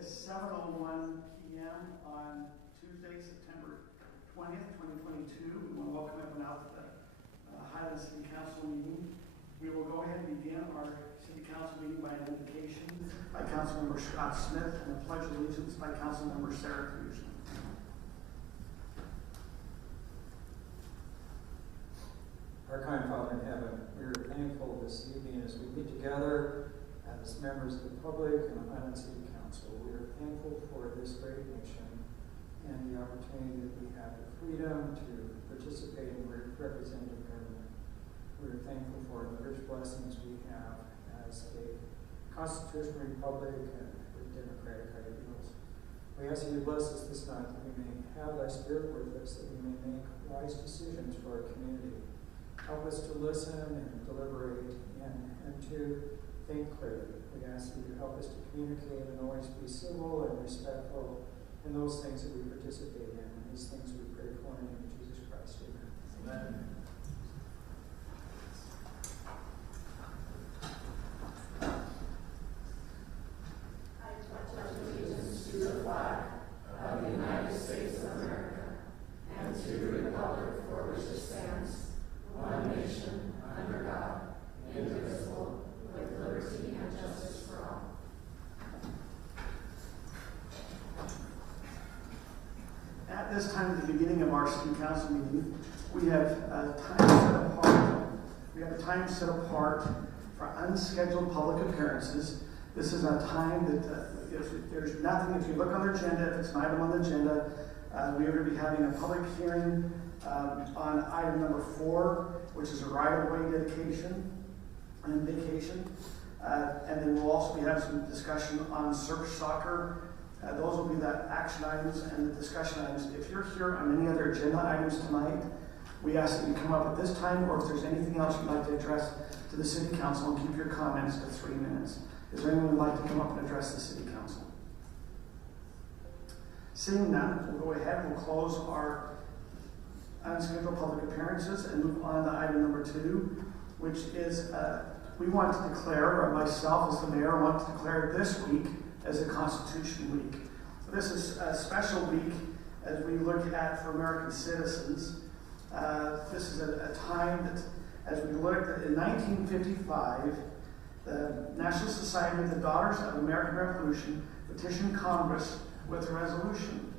is 7:01 p.m. on Tuesday, September 20th, 2022. We want to welcome everyone out to the Highland City Council meeting. We will go ahead and begin our City Council meeting by an invocation by Councilmember Scott Smith and a pledge of allegiance by Councilmember Saratoga Springs. Our kind Father in heaven, we are thankful this evening as we meet together as members of the public and the Highland City Council. We are thankful for this great nation and the opportunity that we have the freedom to participate in representative government. We are thankful for the rich blessings we have as a constitutional republic and with democratic ideals. We ask that you bless us this night, that we may have thy spirit with us, that we may make wise decisions for our community. Help us to listen and deliberate and to think clearly. We ask that you help us to communicate and always be civil and respectful in those things that we participate in. And these things we pray for in the name of Jesus Christ. Amen. Amen. At this time, at the beginning of our City Council meeting, we have time set apart. We have a time set apart for unscheduled public appearances. This is a time that if there's nothing, if you look on the agenda, if it's an item on the agenda, we are going to be having a public hearing on item number 4, which is a right-of-way dedication and vacation. And then we'll also be having some discussion on surf soccer. Those will be the action items and the discussion items. If you're here on any other agenda items tonight, we ask that you come up at this time, or if there's anything else you'd like to address to the City Council, and keep your comments to 3 minutes. Is there anyone who'd like to come up and address the City Council? Seeing none, we'll go ahead. We'll close our unscheduled public appearances and move on to item number 2, which is we want to declare, or myself as the mayor, want to declare this week as a Constitution Week. So this is a special week as we look at for American citizens. This is a time that, as we looked at in 1955, the National Society of the Daughters of American Revolution petitioned Congress with a resolution.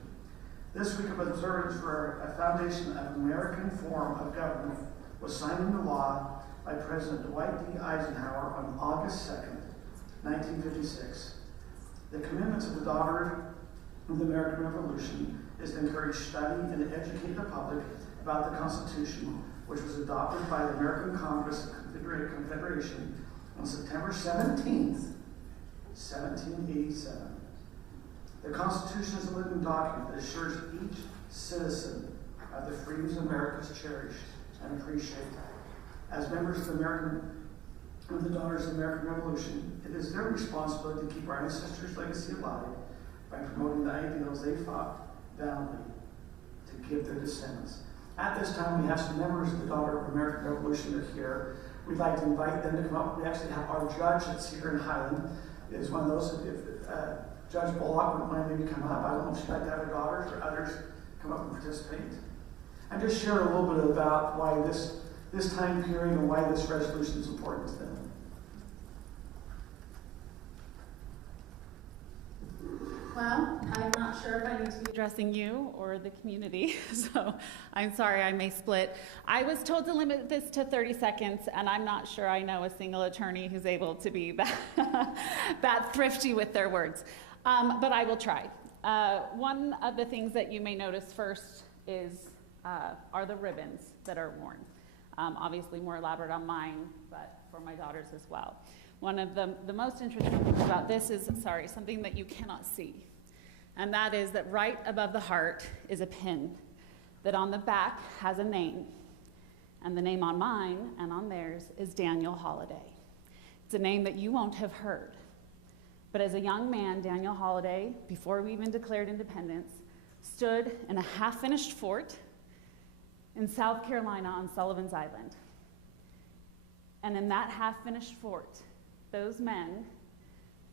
This week of observance for a foundation of American form of government was signed into law by President Dwight D. Eisenhower on August 2nd, 1956. The commitments of the Daughters of the American Revolution is to encourage study and to educate the public about the Constitution, which was adopted by the American Congress of Confederation on September 17th, 1787. The Constitution is a living document that assures each citizen of the freedoms America has cherished and appreciate. As members of the Daughters of the American Revolution, it is their responsibility to keep our ancestors' legacy alive by promoting the ideals they fought valiantly to give their descendants. At this time, we have some members of the Daughters of the American Revolution that are here. We'd like to invite them to come up. We actually have our judge that's here in Highland. Is one of those, if Judge Bullock would mind maybe come up. I don't know if she'd like to have her daughters or others come up and participate. And just share a little bit about why this time period and why this resolution is important to them. Well, I'm not sure if I need to be addressing you or the community, so I'm sorry I may split. I was told to limit this to 30 seconds, and I'm not sure I know a single attorney who's able to be that thrifty with their words, but I will try. One of the things that you may notice first are the ribbons that are worn. Obviously more elaborate on mine, but for my daughters as well. One of the most interesting things about this is, something that you cannot see. And that is that right above the heart is a pin that on the back has a name. And the name on mine and on theirs is Daniel Holiday. It's a name that you won't have heard. But as a young man, Daniel Holiday, before we even declared independence, stood in a half-finished fort in South Carolina on Sullivan's Island. And in that half-finished fort, those men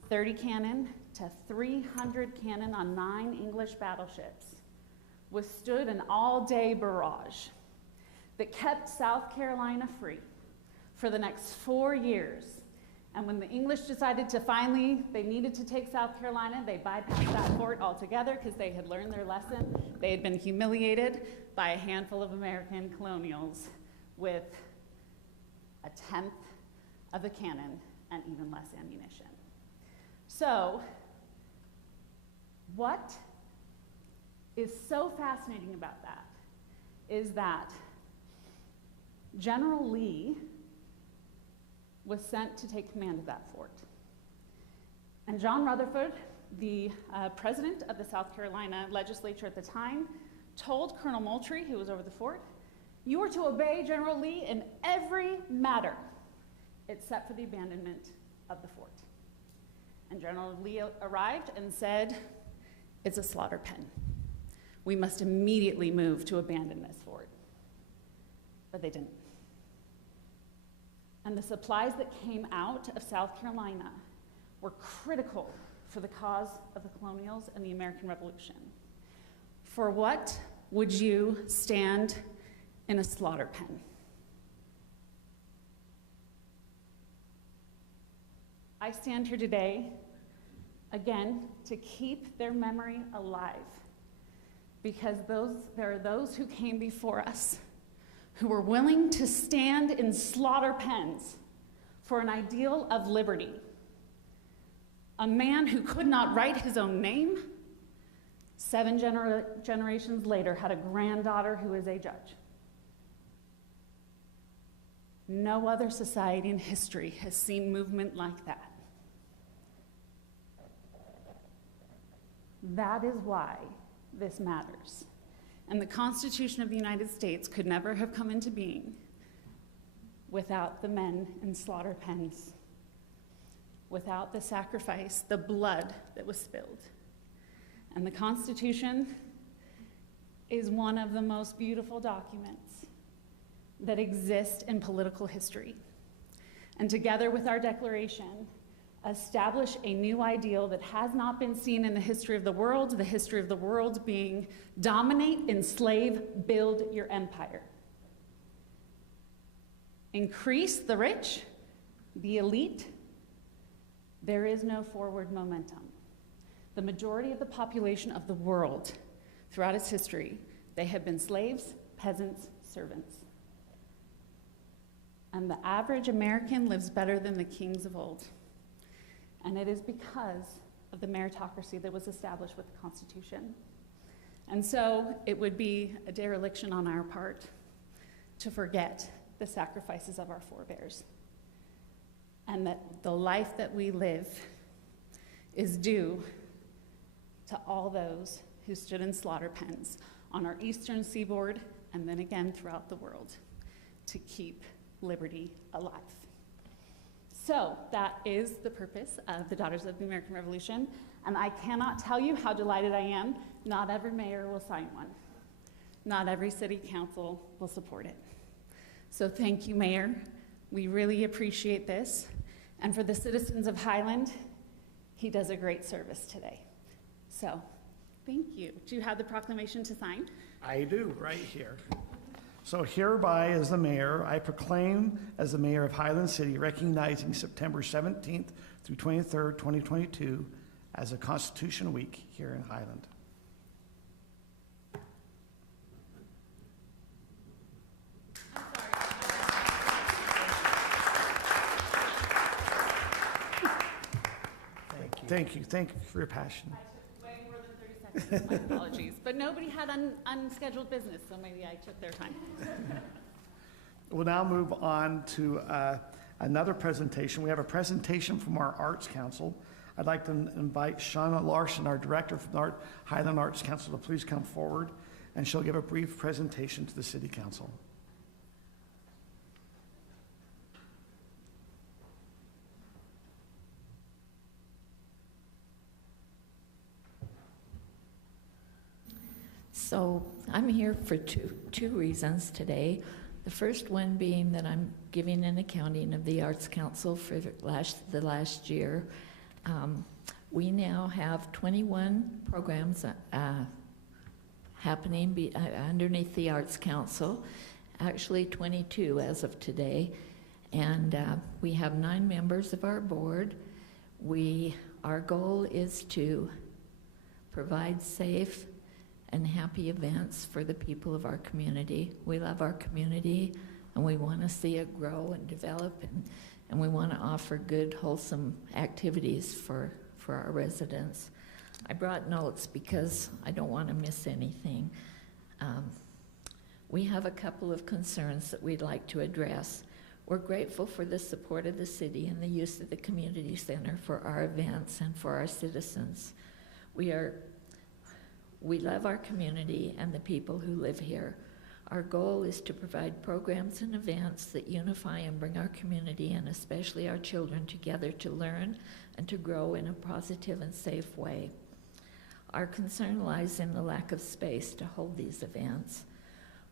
30 cannon to 300 cannon on 9 English battleships withstood an all-day barrage that kept South Carolina free for the next 4 years. And when the English decided to they needed to take South Carolina, they bypassed that fort altogether because they had learned their lesson. They had been humiliated by a handful of American colonials with a tenth of a cannon and even less ammunition. So, what is so fascinating about that is that General Lee was sent to take command of that fort. And John Rutherford, the president of the South Carolina legislature at the time, told Colonel Moultrie, who was over the fort, "You are to obey General Lee in every matter except for the abandonment of the fort." And General Lee arrived and said, "It's a slaughter pen. We must immediately move to abandon this fort." But they didn't. And the supplies that came out of South Carolina were critical for the cause of the colonials and the American Revolution. For what would you stand in a slaughter pen? I stand here today, again, to keep their memory alive, because there are those who came before us who were willing to stand in slaughter pens for an ideal of liberty. A man who could not write his own name, 7 generations later had a granddaughter who is a judge. No other society in history has seen movement like that. That is why this matters. And the Constitution of the United States could never have come into being without the men in slaughter pens, without the sacrifice, the blood that was spilled. And the Constitution is one of the most beautiful documents that exist in political history. And together with our Declaration, establish a new ideal that has not been seen in the history of the world being dominate, enslave, build your empire. Increase the rich, the elite. There is no forward momentum. The majority of the population of the world throughout its history, they have been slaves, peasants, servants. And the average American lives better than the kings of old. And it is because of the meritocracy that was established with the Constitution. And so it would be a dereliction on our part to forget the sacrifices of our forebears, and that the life that we live is due to all those who stood in slaughter pens on our eastern seaboard and then again throughout the world to keep liberty alive. So that is the purpose of the Daughters of the American Revolution, and I cannot tell you how delighted I am. Not every mayor will sign one. Not every city council will support it. So thank you, Mayor. We really appreciate this. And for the citizens of Highland, he does a great service today. So thank you. Do you have the proclamation to sign? I do, right here. So hereby, as the mayor, I proclaim as the mayor of Highland City, recognizing September 17th through 23rd, 2022, as a Constitution Week here in Highland. Thank you for your passion. I took way more than 30 seconds, my apologies. But nobody had unscheduled business, so maybe I took their time. We'll now move on to another presentation. We have a presentation from our Arts Council. I'd like to invite Shauna Larson, our director from the Highland Arts Council, to please come forward, and she'll give a brief presentation to the City Council. So I'm here for two reasons today. The first one being that I'm giving an accounting of the Arts Council for the last year. We now have 21 programs happening underneath the Arts Council, actually 22 as of today, and we have 9 members of our board. Our goal is to provide safe and happy events for the people of our community. We love our community, and we want to see it grow and develop, and we want to offer good, wholesome activities for our residents. I brought notes because I don't want to miss anything. We have a couple of concerns that we'd like to address. We're grateful for the support of the city and the use of the community center for our events and for our citizens. We love our community and the people who live here. Our goal is to provide programs and events that unify and bring our community and especially our children together to learn and to grow in a positive and safe way. Our concern lies in the lack of space to hold these events.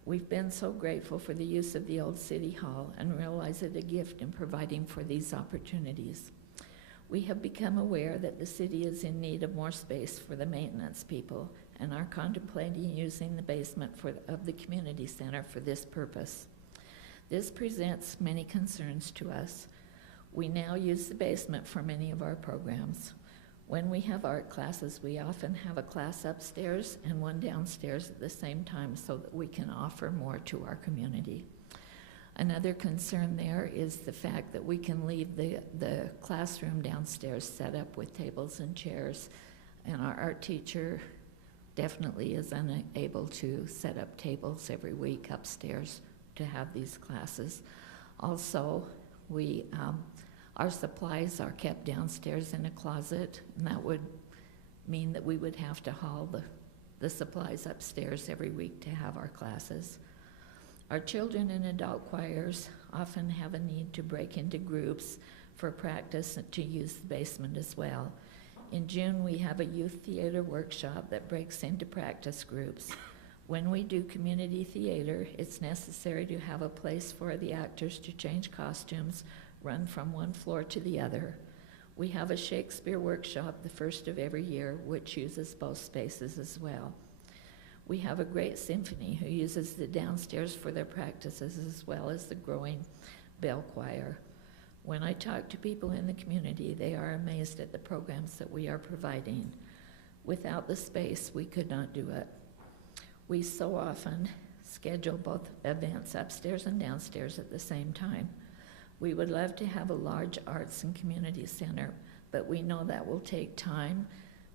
We've been so grateful for the use of the old City Hall and realize it a gift in providing for these opportunities. We have become aware that the city is in need of more space for the maintenance people and are contemplating using the basement of the community center for this purpose. This presents many concerns to us. We now use the basement for many of our programs. When we have art classes, we often have a class upstairs and one downstairs at the same time so that we can offer more to our community. Another concern there is the fact that we can leave the classroom downstairs set up with tables and chairs, and our art teacher definitely is unable to set up tables every week upstairs to have these classes. Also, our supplies are kept downstairs in a closet, and that would mean that we would have to haul the supplies upstairs every week to have our classes. Our children and adult choirs often have a need to break into groups for practice and to use the basement as well. In June, we have a youth theater workshop that breaks into practice groups. When we do community theater, it's necessary to have a place for the actors to change costumes, run from one floor to the other. We have a Shakespeare workshop the first of every year, which uses both spaces as well. We have a great symphony who uses the downstairs for their practices as well as the growing bell choir. When I talk to people in the community, they are amazed at the programs that we are providing. Without the space, we could not do it. We so often schedule both events upstairs and downstairs at the same time. We would love to have a large arts and community center, but we know that will take time,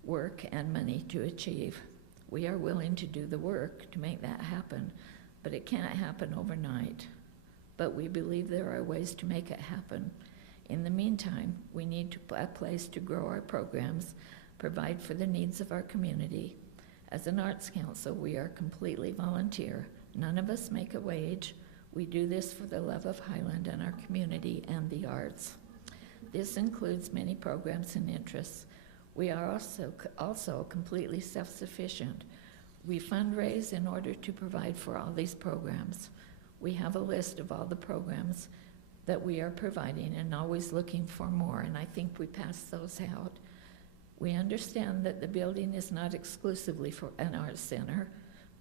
work, and money to achieve. We are willing to do the work to make that happen, but it can't happen overnight. But we believe there are ways to make it happen. In the meantime, we need a place to grow our programs, provide for the needs of our community. As an arts council, we are completely volunteer. None of us make a wage. We do this for the love of Highland and our community and the arts. This includes many programs and interests. We are also completely self-sufficient. We fundraise in order to provide for all these programs. We have a list of all the programs that we are providing and always looking for more, and I think we pass those out. We understand that the building is not exclusively for an arts center,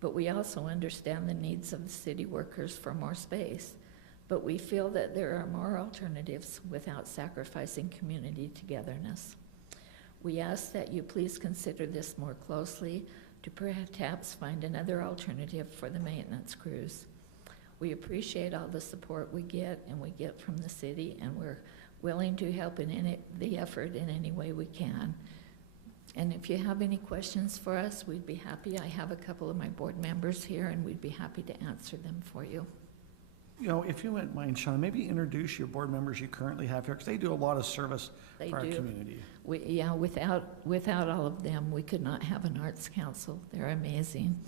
but we also understand the needs of the city workers for more space. But we feel that there are more alternatives without sacrificing community togetherness. We ask that you please consider this more closely to perhaps find another alternative for the maintenance crews. We appreciate all the support we get from the city, and we're willing to help in the effort in any way we can. And if you have any questions for us, we'd be happy. I have a couple of my board members here, and we'd be happy to answer them for you. You know, if you wouldn't mind, Sean, maybe introduce your board members you currently have here, because they do a lot of service for our community. Without all of them, we could not have an arts council. They're amazing.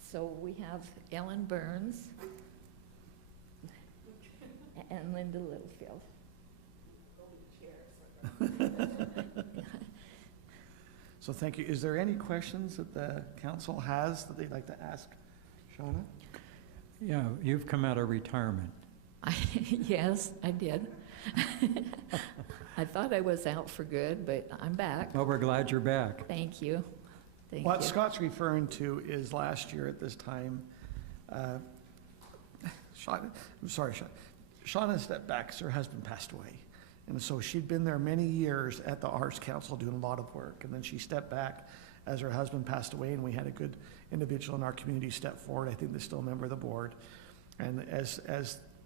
So we have Ellen Burns and Linda Littlefield. So thank you. Is there any questions that the council has that they'd like to ask Shauna? Yeah, you've come out of retirement. Yes, I did. I thought I was out for good, but I'm back. Well, we're glad you're back. Thank you. Thank What you. Scott's referring to is last year at this time, Shauna stepped back because her husband passed away. And so she'd been there many years at the Arts Council doing a lot of work. And then she stepped back as her husband passed away, and we had a good individual in our community step forward. I think they're still a member of the board. And as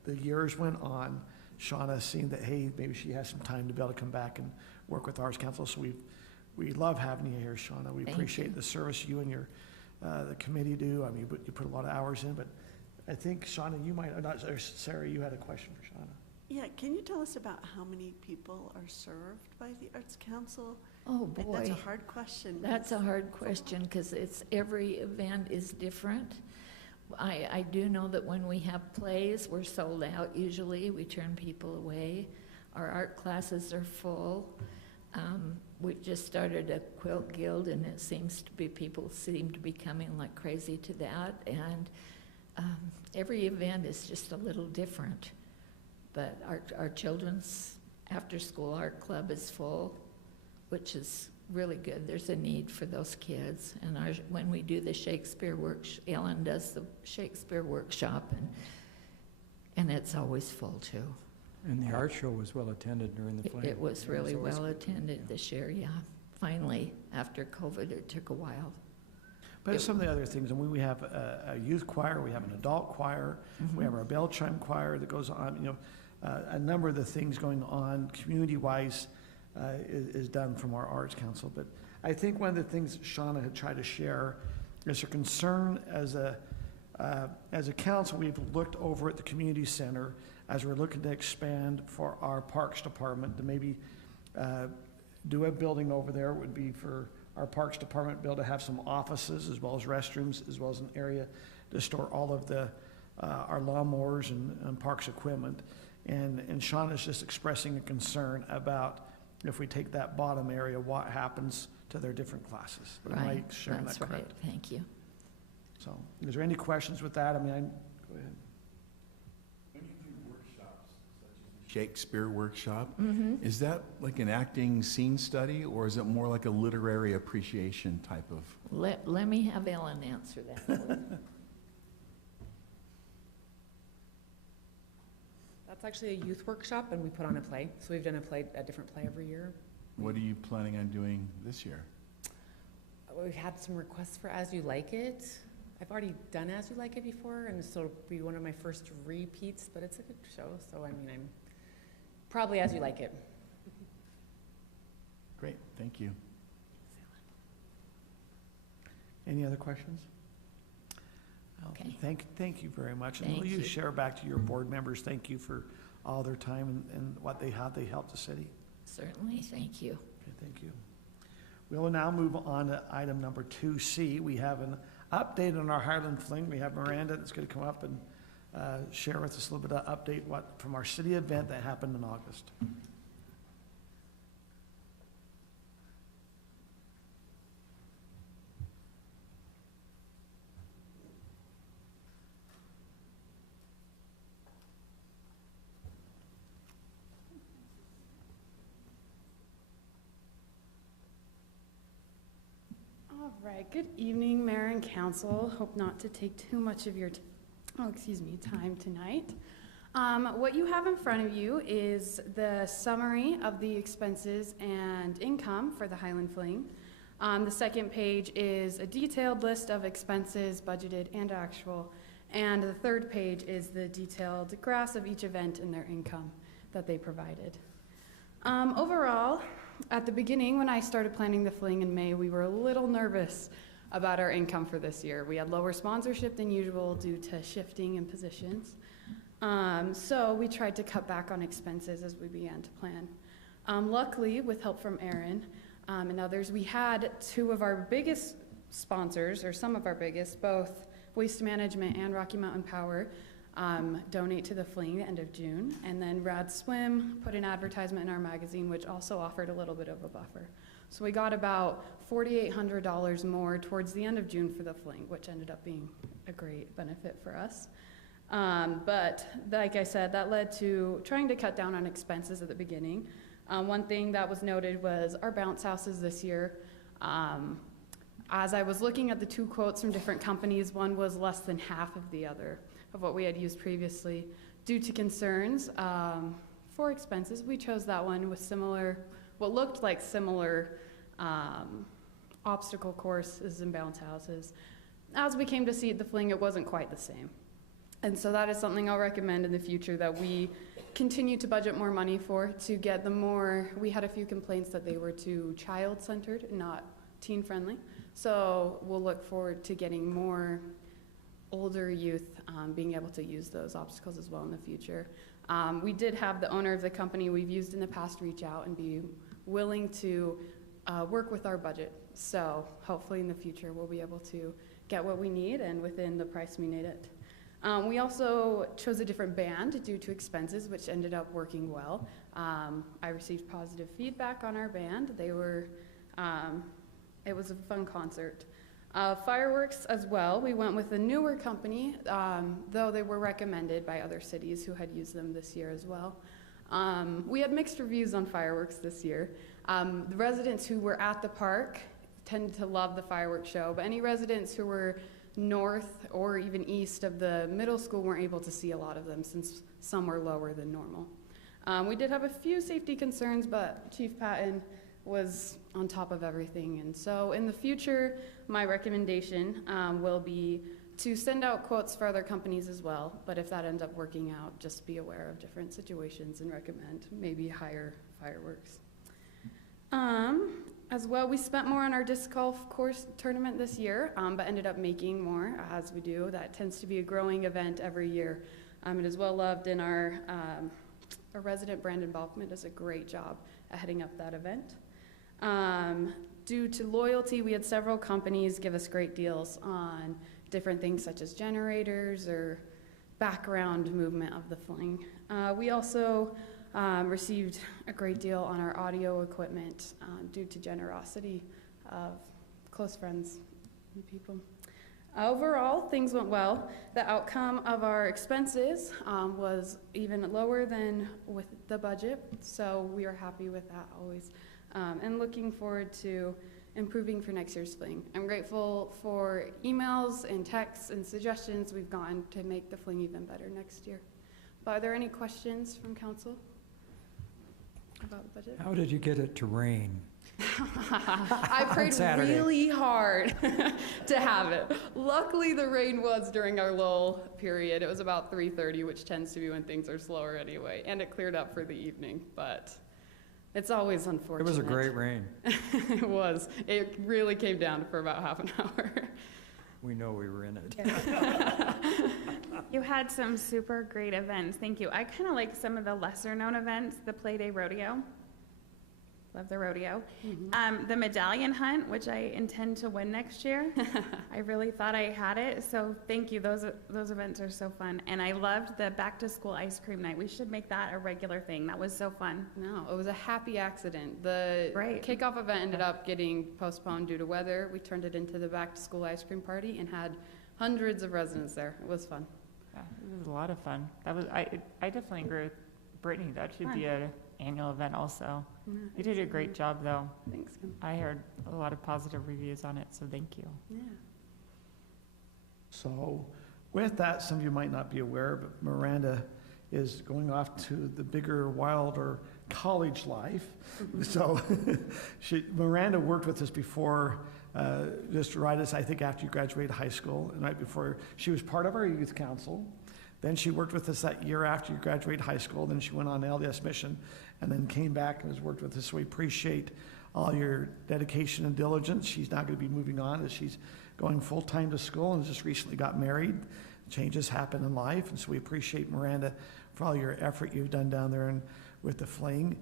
the years went on, Shauna seen that, hey, maybe she has some time to be able to come back and work with Arts Council. So we love having you here, Shauna. We Thank appreciate you. the service you and your the committee do. I mean, you put a lot of hours in, but I think, Shauna, you might, not, or Sarah, you had a question for Shauna. Yeah, can you tell us about how many people are served by the Arts Council? Oh, That's a boy. hard question. That's a hard question because every event is different. I do know that when we have plays, we're sold out usually. We turn people away. Our art classes are full. We just started a quilt guild, and it seems to be, people seem to be coming like crazy to that. And every event is just a little different. But our children's after-school art club is full, which is really good. There's a need for those kids. And when we do the Shakespeare Ellen does the Shakespeare workshop, and it's always full too. And the art show was well attended during the play. It was really well attended this year, yeah. Finally, after COVID, it took a while. But some of the other things, and we have a youth choir, we have an adult choir, we have our bell chime choir that goes on, you know, a number of the things going on community-wise is done from our Arts Council. But I think one of the things Shauna had tried to share is her concern as a council. We've looked over at the community center as we're looking to expand for our parks department to maybe do a building over there. It would be for our parks department, be able to have some offices as well as restrooms, as well as an area to store all of the our lawnmowers and parks equipment. And Shauna's just expressing a concern about if we take that bottom area, what happens to their different classes. Am I Right, sharing that's that right, correct? thank you. So, is there any questions with that? I mean, go ahead. When you do workshops, such as the Shakespeare workshop, Mm-hmm. is that like an acting scene study, or is it more like a literary appreciation type of? Let me have Ellen answer that. That's actually a youth workshop, and we put on a play. So we've done a different play every year. What are you planning on doing this year? We've had some requests for As You Like It. I've already done As You Like It before, and so it'll be one of my first repeats, but it's a good show. So, I mean, I'm probably As You Like It. Great, thank you. Any other questions? Well, Okay. Thank you very much. And Thank will you you. share back to your board members, thank you for all their time and what they helped the city? Certainly, thank you. Okay, thank you. We will now move on to item number 2C. We have an update on our Highland Fling. We have Miranda that's going to come up and share with us a little bit of update from our city event that happened in August. All right, good evening, Mayor and Council. Hope not to take too much of your time tonight. What you have in front of you is the summary of the expenses and income for the Highland Fling. The second page is a detailed list of expenses, budgeted and actual, and the third page is the detailed graphs of each event and their income that they provided. Overall, at the beginning, when I started planning the Fling in May, we were a little nervous about our income for this year. We had lower sponsorship than usual due to shifting in positions. So we tried to cut back on expenses as we began to plan. Luckily, with help from Aaron and others, we had two of our biggest sponsors, or some of our biggest, both Waste Management and Rocky Mountain Power, donate to the Fling the end of June. And then Rad Swim put an advertisement in our magazine, which also offered a little bit of a buffer. So we got about $4,800 more towards the end of June for the Fling, which ended up being a great benefit for us. But like I said, that led to trying to cut down on expenses at the beginning. One thing that was noted was our bounce houses this year. As I was looking at the two quotes from different companies, one was less than half of the other of what we had used previously. Due to concerns for expenses, we chose that one with what looked like similar obstacle courses and bounce houses. As we came to see the Fling, it wasn't quite the same. And so that is something I'll recommend in the future that we continue to budget more money for, to get the more. We had a few complaints that they were too child-centered and not teen-friendly. So we'll look forward to getting more older youth being able to use those obstacles as well in the future. We did have the owner of the company we've used in the past reach out and be willing to work with our budget. So hopefully in the future we'll be able to get what we need and within the price we need it. We also chose a different band due to expenses, which ended up working well. I received positive feedback on our band. It was a fun concert. Fireworks as well. We went with a newer company, though they were recommended by other cities who had used them this year as well. We had mixed reviews on fireworks this year. The residents who were at the park tended to love the fireworks show, but any residents who were north or even east of the middle school weren't able to see a lot of them since some were lower than normal. We did have a few safety concerns, but Chief Patton was on top of everything. And so in the future, my recommendation will be to send out quotes for other companies as well. But if that ends up working out, just be aware of different situations and recommend maybe higher fireworks. As well, we spent more on our disc golf course tournament this year, but ended up making more, as we do. That tends to be a growing event every year. It is well loved, and our resident, Brandon Balkman, does a great job at heading up that event. Due to loyalty, we had several companies give us great deals on different things such as generators or background movement of the Fling. We also received a great deal on our audio equipment due to generosity of close friends and people. Overall, things went well. The outcome of our expenses was even lower than with the budget, so we are happy with that always. And looking forward to improving for next year's Fling. I'm grateful for emails and texts and suggestions we've gotten to make the Fling even better next year. But are there any questions from council about the budget? How did you get it to rain? I prayed really hard to have it. Luckily, the rain was during our lull period. It was about 3:30, which tends to be when things are slower anyway, and it cleared up for the evening, but it's always unfortunate. It was a great rain. It was. It really came down for about half an hour. We know we were in it. You had some super great events. Thank you. I kind of like some of the lesser known events, the Play Day Rodeo. Love the rodeo. Mm-hmm. The medallion hunt, which I intend to win next year. I really thought I had it, so thank you. Those events are so fun. And I loved the back to school ice cream night. We should make that a regular thing. That was so fun. No, it was a happy accident. The kickoff event ended up getting postponed due to weather. We turned it into the back to school ice cream party and had hundreds of residents there. It was fun. Yeah, it was a lot of fun. That was I definitely agree with Brittany. That should be an annual event also. You did a great job though. Thanks. I heard a lot of positive reviews on it, so thank you. Yeah. So with that, some of you might not be aware, but Miranda is going off to the bigger, wilder college life. So Miranda worked with us before, just right as I think after you graduated high school, and right before. She was part of our youth council. Then she worked with us that year after you graduated high school. Then she went on LDS mission and then came back and has worked with us. So we appreciate all your dedication and diligence. She's now going to be moving on as she's going full-time to school and just recently got married. Changes happen in life, and so we appreciate Miranda for all your effort you've done down there and with the Fling.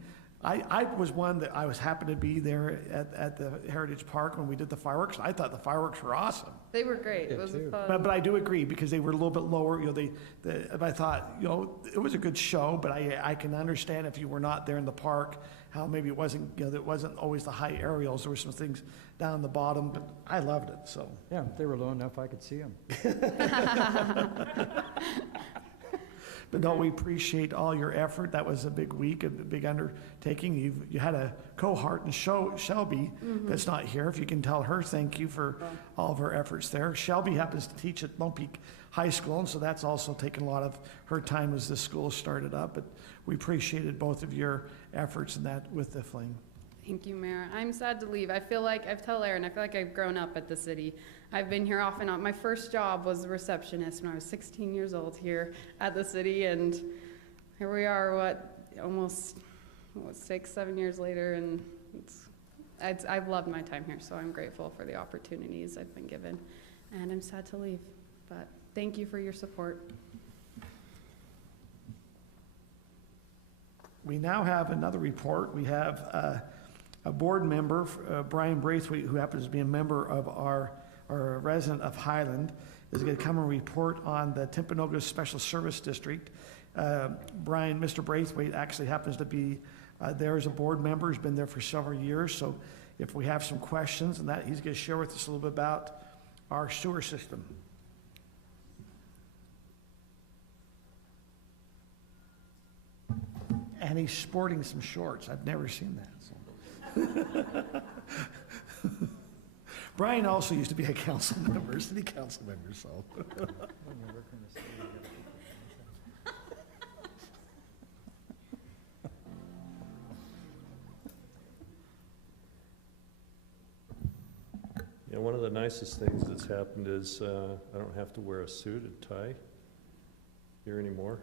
I was one that I was happy to be there at the Heritage Park when we did the fireworks. I thought the fireworks were awesome. They were great. It was fun. But I do agree because they were a little bit lower. You know, I thought, you know, it was a good show, but I can understand if you were not there in the park, how maybe it wasn't, you know, there wasn't always the high aerials. There were some things down the bottom, but I loved it. So yeah, they were low enough I could see them. But no, we appreciate all your effort. That was a big week, a big undertaking. You had a cohort in Shelby that's not here. If you can tell her thank you for all of her efforts there. Shelby happens to teach at Lone Peak High School, and so that's also taken a lot of her time as the school started up. But we appreciated both of your efforts in that with the Fling. Thank you, Mayor. I'm sad to leave. I feel like, I've told Aaron, I feel like I've grown up at the city. I've been here off and on. My first job was a receptionist when I was 16 years old here at the city, and here we are, almost 6, 7 years later, and I've loved my time here, so I'm grateful for the opportunities I've been given, and I'm sad to leave, but thank you for your support. We now have another report. We have a board member, Brian Braithwaite, who happens to be a member of our resident of Highland, is going to come and report on the Timpanogos Special Service District. Mr. Braithwaite actually happens to be there as a board member. He's been there for several years, so if we have some questions and that, he's going to share with us a little bit about our sewer system. And he's sporting some shorts. I've never seen that. So. Brian also used to be a council member, city council member, so. Yeah, one of the nicest things that's happened is I don't have to wear a suit and tie here anymore.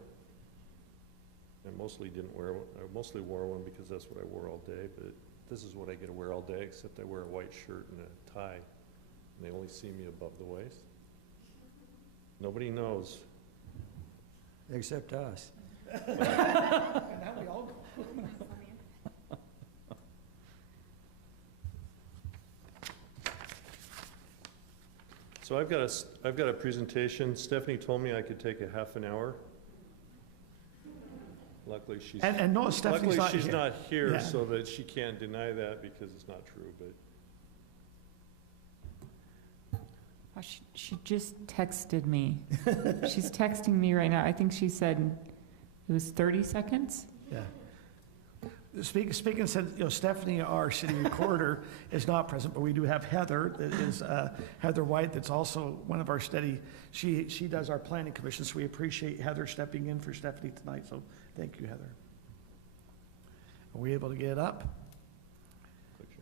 I mostly didn't wear one. I mostly wore one because that's what I wore all day, but this is what I get to wear all day, except I wear a white shirt and a tie, and they only see me above the waist. Nobody knows. Except us. And now we all go. So I've got a presentation. Stephanie told me I could take a half an hour. Luckily, she's not here, Yeah. so that she can't deny that because it's not true. But She just texted me. She's texting me right now. I think she said it was 30 seconds. Yeah. Speaking said, Stephanie, our city recorder, is not present, but we do have Heather, that is Heather White, that's also one of our she does our planning commission, so we appreciate Heather stepping in for Stephanie tonight, so thank you, Heather. Are we able to get it up? picture.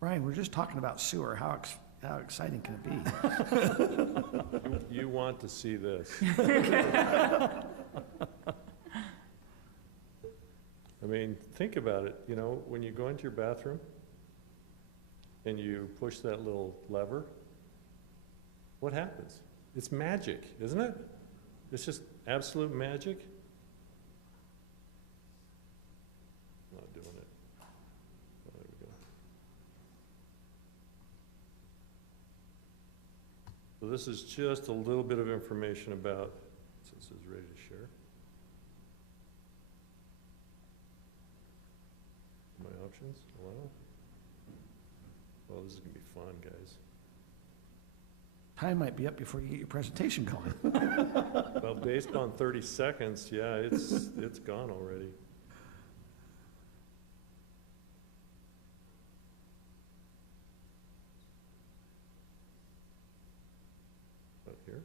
Brian, we're just talking about sewer. How exciting can it be? You want to see this. I mean, think about it, when you go into your bathroom and you push that little lever, what happens? It's magic, isn't it? It's just absolute magic. Not doing it. Oh, there we go. So this is just a little bit of information about, since it's ready to share. My options, allow. Well, this is gonna be fun, guys. Time might be up before you get your presentation going. Well, based on 30 seconds, yeah, it's gone already. Up here.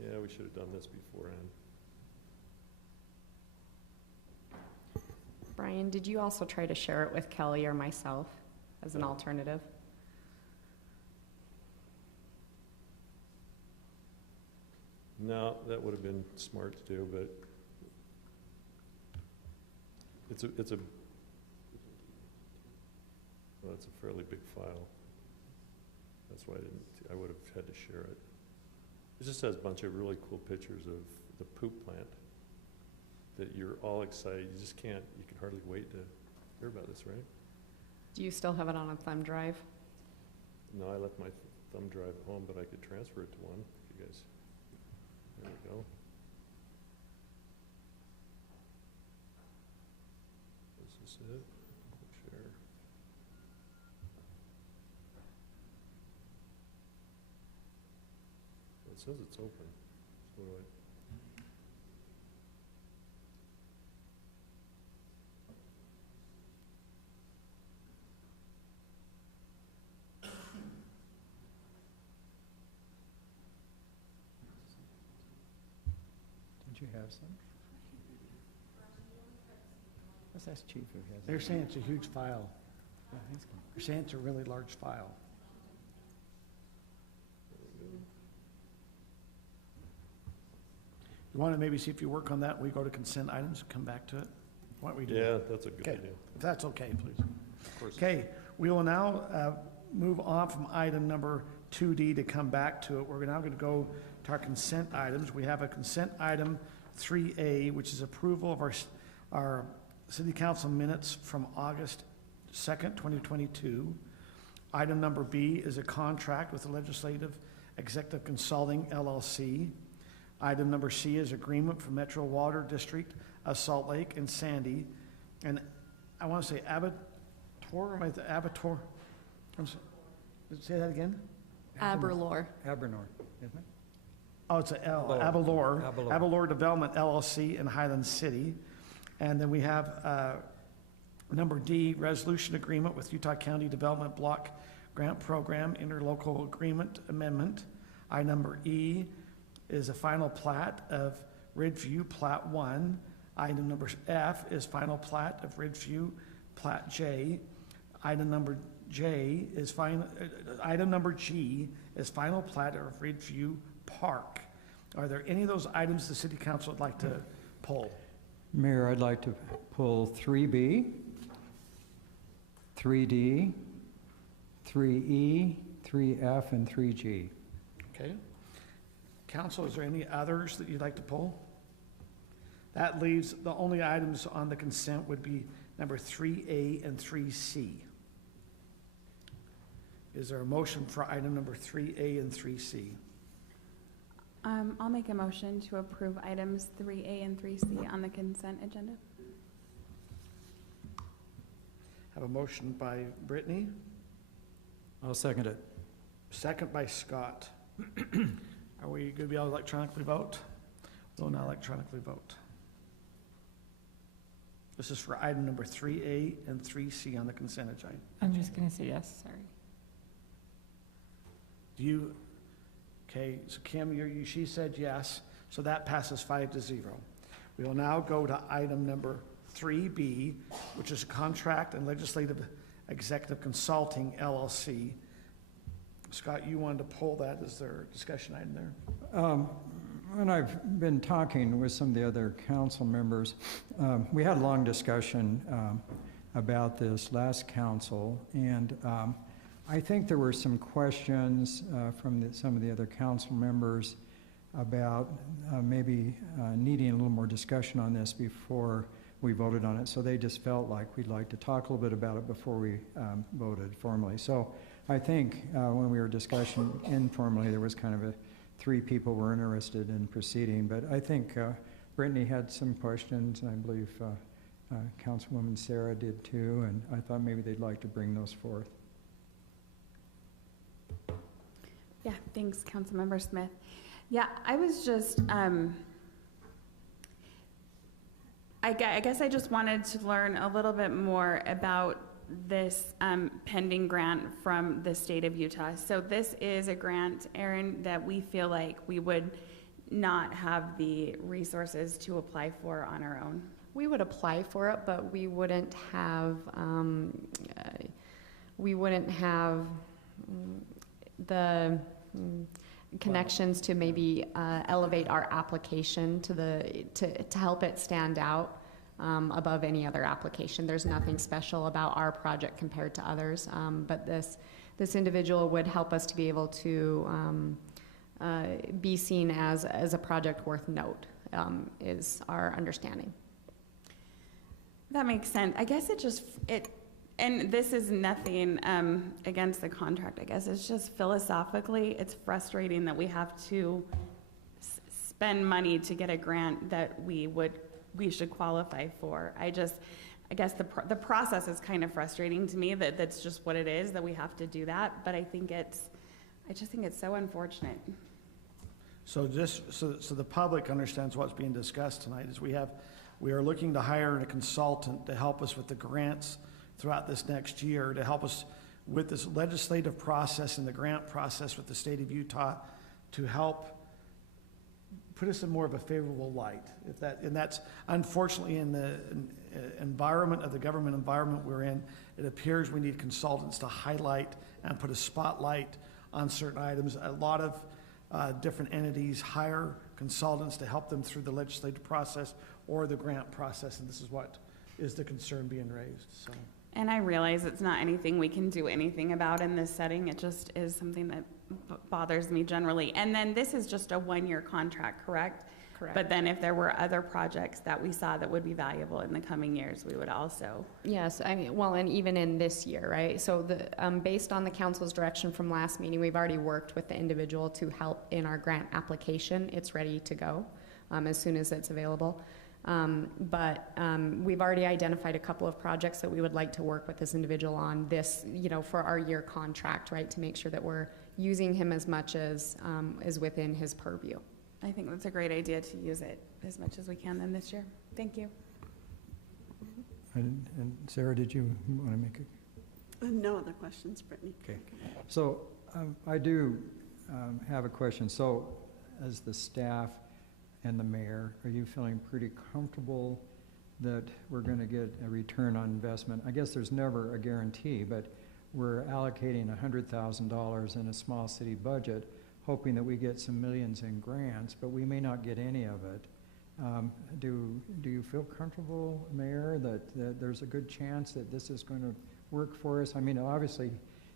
Yeah, we should have done this beforehand. Brian, did you also try to share it with Kelly or myself as an alternative? No, that would have been smart to do, but it's a well, it's a fairly big file. That's why I would have had to share it. It just has a bunch of really cool pictures of the poop plant that you're all excited. You just can't, you can hardly wait to hear about this, right? Do you still have it on a thumb drive? No, I left my thumb drive at home, but I could transfer it to one if you guys, there we go. Let's Is this it? Share. It says it's open. So what do I? Did you have some? Let's ask Chief if he has. They're saying it's a huge file. They're saying it's a really large file. You want to maybe see if you work on that, we go to consent items, come back to it? Why don't we do that? Yeah, that's a good Okay. idea. If that's okay, please. Of course. Okay, we will now move on from item number 2D to come back to it. We're now going to go to our consent items. We have a consent item 3A, which is approval of our city council minutes from August 2nd, 2022. Item number B is a contract with the Legislative Executive Consulting, LLC. Item number C is agreement for Metro Water District of Salt Lake and Sandy. And I want to say Abator, Abator. Say that again? Aberlour. Abernor, isn't it? Oh, it's a L, Lower. Abalor. Abalor. Abalor Development LLC in Highland City. And then we have number D, resolution agreement with Utah County Development Block Grant Program Interlocal Agreement Amendment. Item number E is a final plat of Ridgeview Plat 1. Item number F is final plat of Ridgeview Plat J. Item number J is item number G is final plat of Ridgeview Park. Are there any of those items the city council would like to pull? Mayor, I'd like to pull 3B, 3D, 3E, 3F, and 3G. Okay. Council, is there any others that you'd like to pull? That leaves, the only items on the consent would be number 3A and 3C. Is there a motion for item number 3A and 3C? I'll make a motion to approve items 3A and 3C on the consent agenda. Have a motion by Brittany, I'll second it. second by Scott. Are we going to be able to electronically vote? We'll now electronically vote. This is for item number 3A and 3C on the consent agenda. I'm just gonna say yes, sorry. Do you, okay, so Kim, she said yes, so that passes 5-0. We will now go to item number 3B, which is contract and legislative executive consulting, LLC. Scott, you wanted to pull that. Is there a discussion item there? When I've been talking with some of the other council members, we had a long discussion about this last council, and I think there were some questions from some of the other council members about maybe needing a little more discussion on this before we voted on it. So they just felt like we'd like to talk a little bit about it before we voted formally. So I think when we were discussing informally, there was kind of 3 people were interested in proceeding. But I think Brittany had some questions, and I believe Councilwoman Sarah did too, and I thought maybe they'd like to bring those forth. Yeah, thanks, Councilmember Smith. Yeah, I was just, I guess I just wanted to learn a little bit more about this pending grant from the state of Utah. So this is a grant, Aaron, that we feel like we would not have the resources to apply for on our own. We would apply for it, but we wouldn't have the connections to maybe elevate our application to help it stand out above any other application. There's nothing special about our project compared to others, but this individual would help us to be able to be seen as a project worth note, is our understanding. That makes sense. I guess and this is nothing against the contract, I guess. It's just philosophically, it's frustrating that we have to spend money to get a grant that we should qualify for. I guess the process is kind of frustrating to me, that that's just what it is, that we have to do that, but I just think it's so unfortunate. So so the public understands what's being discussed tonight is we are looking to hire a consultant to help us with the grants throughout this next year, to help us with this legislative process and the grant process with the state of Utah, to help put us in more of a favorable light. And that's unfortunately in the environment of the government environment we're in, it appears we need consultants to highlight and put a spotlight on certain items. A lot of different entities hire consultants to help them through the legislative process or the grant process, and this is what is the concern being raised. So. And I realize it's not anything we can do anything about in this setting. It just is something that bothers me generally. And then this is just a one-year contract, correct? Correct. But then if there were other projects that we saw that would be valuable in the coming years, we would also. Yes, I mean, well, and even in this year, right? So based on the council's direction from last meeting, we've already worked with the individual to help in our grant application. It's ready to go as soon as it's available. But we've already identified a couple of projects that we would like to work with this individual on this, for our year contract, right? To make sure that we're using him as much as is within his purview. I think that's a great idea to use it as much as we can then this year. Thank you. And Sarah, did you want to make a? No other questions, Brittany. Okay. So I do have a question. So as the staff and the mayor, are you feeling pretty comfortable that we're going to get a return on investment? I guess there's never a guarantee, but we're allocating $100,000 in a small city budget, hoping that we get some millions in grants, but we may not get any of it. Do you feel comfortable, Mayor, that there's a good chance that this is going to work for us? I mean, obviously,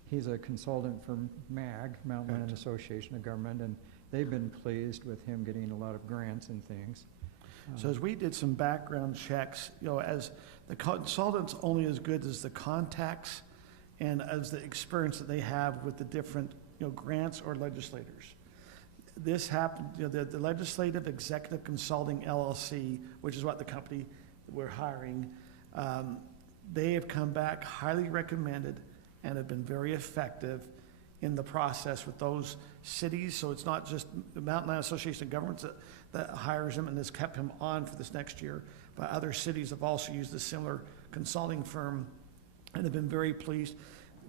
he's a consultant for MAG, Mountain Land Association of Government, and they've been pleased with him getting a lot of grants and things. So as we did some background checks, as the consultant's only as good as the contacts and as the experience that they have with the different, grants or legislators. This happened, the Legislative Executive Consulting LLC, which is what the company we're hiring, they have come back highly recommended and have been very effective in the process with those cities. So it's not just the Mountain Land Association of Governments that hires him and has kept him on for this next year, but other cities have also used a similar consulting firm and have been very pleased.